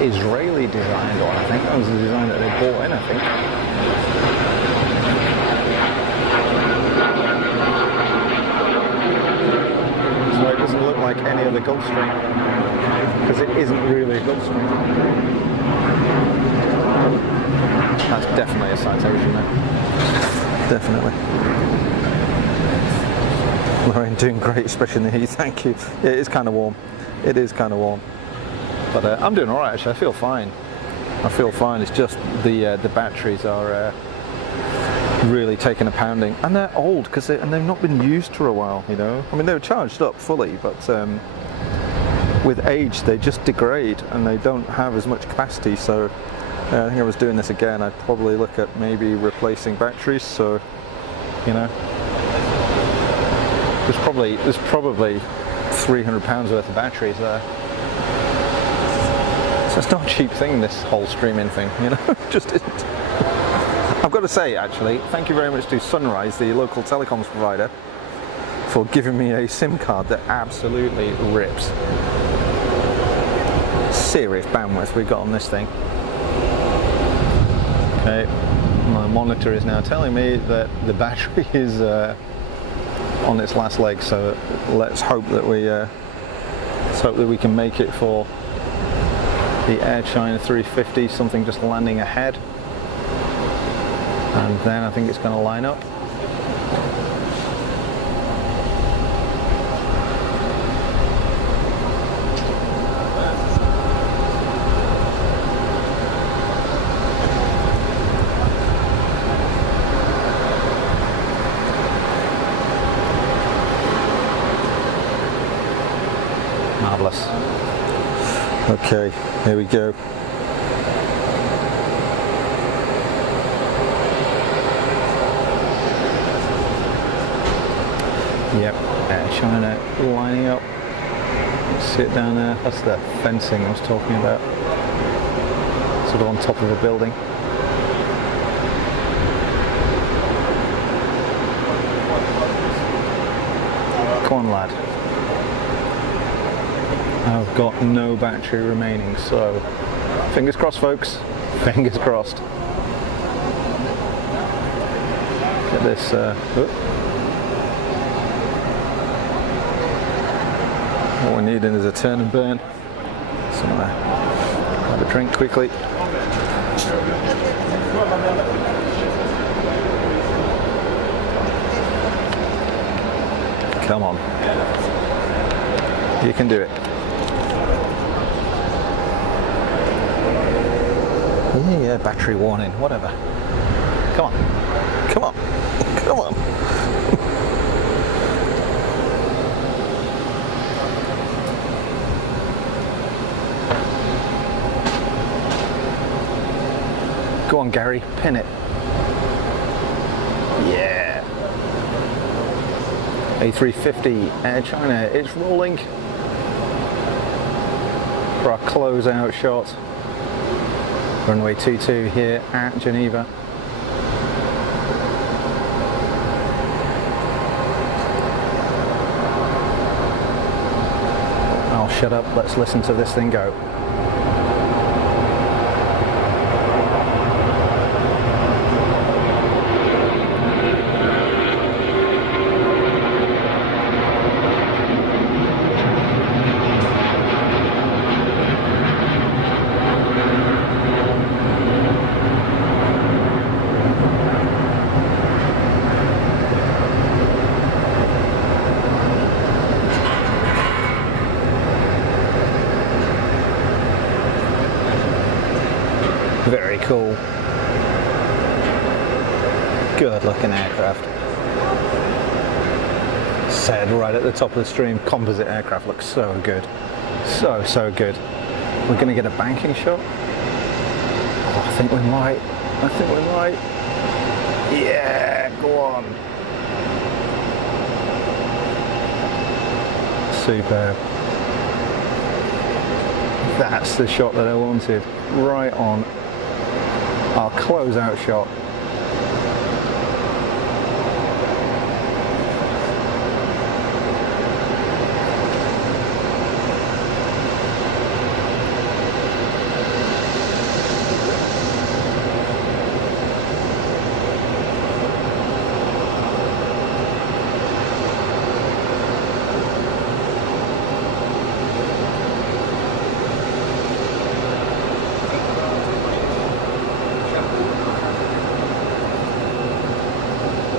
Israeli designed one. I think that was the design that they bought in, I think. So it doesn't look like any other Gulfstream, because it isn't really a Gulfstream. That's definitely a citation there. Definitely. Lorraine, doing great, especially in the heat, thank you. Yeah, it is kind of warm. It is kind of warm. But I'm doing alright actually, I feel fine. I feel fine, it's just the batteries are really taking a pounding. And they're old, because they've not been used for a while, you know. I mean, they were charged up fully, but with age they just degrade and they don't have as much capacity. So I think I was doing this again, I'd probably look at maybe replacing batteries, so, you know. There's probably 300 pounds worth of batteries there. So it's not a cheap thing, this whole streaming thing, you know, just isn't. I've got to say, actually, thank you very much to Sunrise, the local telecoms provider, for giving me a SIM card that absolutely rips. Serious bandwidth we got on this thing. Okay, my monitor is now telling me that the battery is on its last leg, so let's hope that we can make it for the Air China 350, something just landing ahead, and then I think it's going to line up. Marvellous. Okay, here we go. Yep, Air China lining up. Sit down there. That's the fencing I was talking about. Sort of on top of a building. Come on, lad. I've got no battery remaining, so fingers crossed, folks. Fingers crossed. Get this. What we're needing is a turn and burn. So grab a drink quickly. Come on. You can do it. Yeah, battery warning, whatever. Come on. Come on. Come on. Go on, Gary, pin it. Yeah. A350 Air China, it's rolling for our closeout shot. Runway 22 here at Geneva. I'll shut up, let's listen to this thing go. Very cool. Good looking aircraft. Said right at the top of the stream, composite aircraft looks so good. So good. We're going to get a banking shot? Oh, I think we might. I think we might. Yeah, go on. Superb. That's the shot that I wanted. Right on our closeout shot.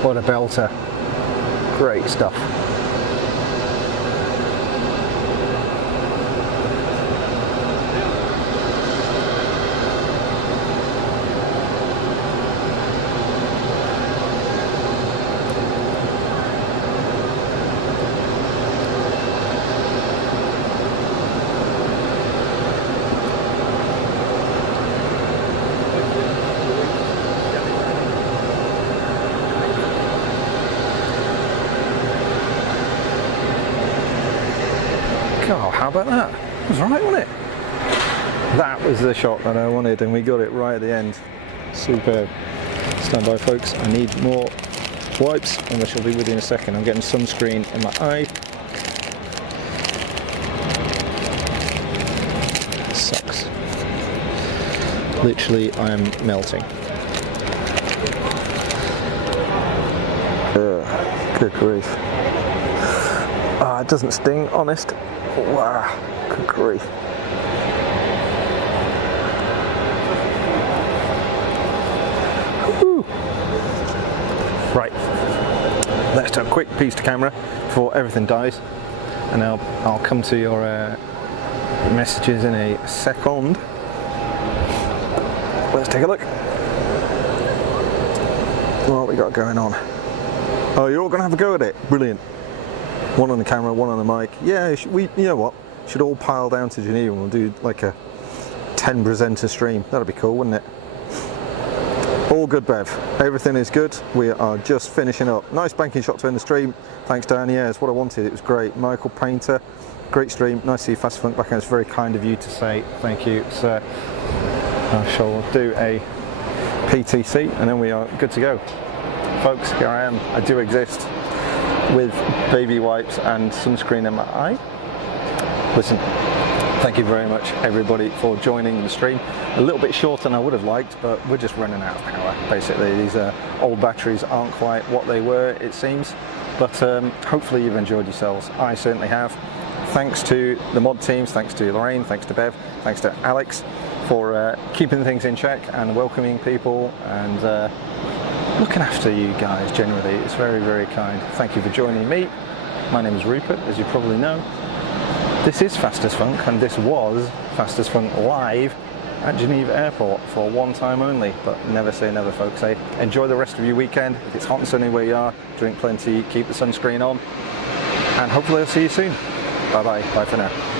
What a belter. Great stuff. about that? It was right, wasn't it? That was the shot that I wanted, and we got it right at the end. Superb. Stand by, folks. I need more wipes, and I shall be with you in a second. I'm getting sunscreen in my eye. Sucks. Literally, I am melting. Good grief. It doesn't sting, honest. Wow, good grief. Woo. Right, let's do a quick piece to camera before everything dies, and I'll come to your messages in a second. Let's take a look. What we got going on? Oh, you're all going to have a go at it. Brilliant. One on the camera, one on the mic. Yeah, you know what? Should all pile down to Geneva and we'll do like a 10 presenter stream. That'd be cool, wouldn't it? All good, Bev. Everything is good. We are just finishing up. Nice banking shot to end the stream. Thanks, Dan. Yeah, it's what I wanted. It was great. Michael Painter, great stream. Nice to see Fast Funk back, and it's very kind of you to say thank you, sir. I shall do a PTC and then we are good to go. Folks, here I am. I do exist with baby wipes and sunscreen in my eye. Listen, thank you very much everybody for joining the stream. A little bit shorter than I would have liked, but we're just running out of power basically. These old batteries aren't quite what they were, it seems, but hopefully you've enjoyed yourselves. I certainly have. Thanks to the mod teams, thanks to Lorraine, thanks to Bev, thanks to Alex for keeping things in check and welcoming people and looking after you guys generally. It's very, very kind. Thank you for joining me. My name is Rupert, as you probably know. This is Fast as Funk, and this was Fast as Funk live at Geneva Airport for one time only, but never say never, folks. Enjoy the rest of your weekend. If it's hot and sunny where you are, drink plenty, keep the sunscreen on, and hopefully I'll see you soon. Bye bye. Bye for now.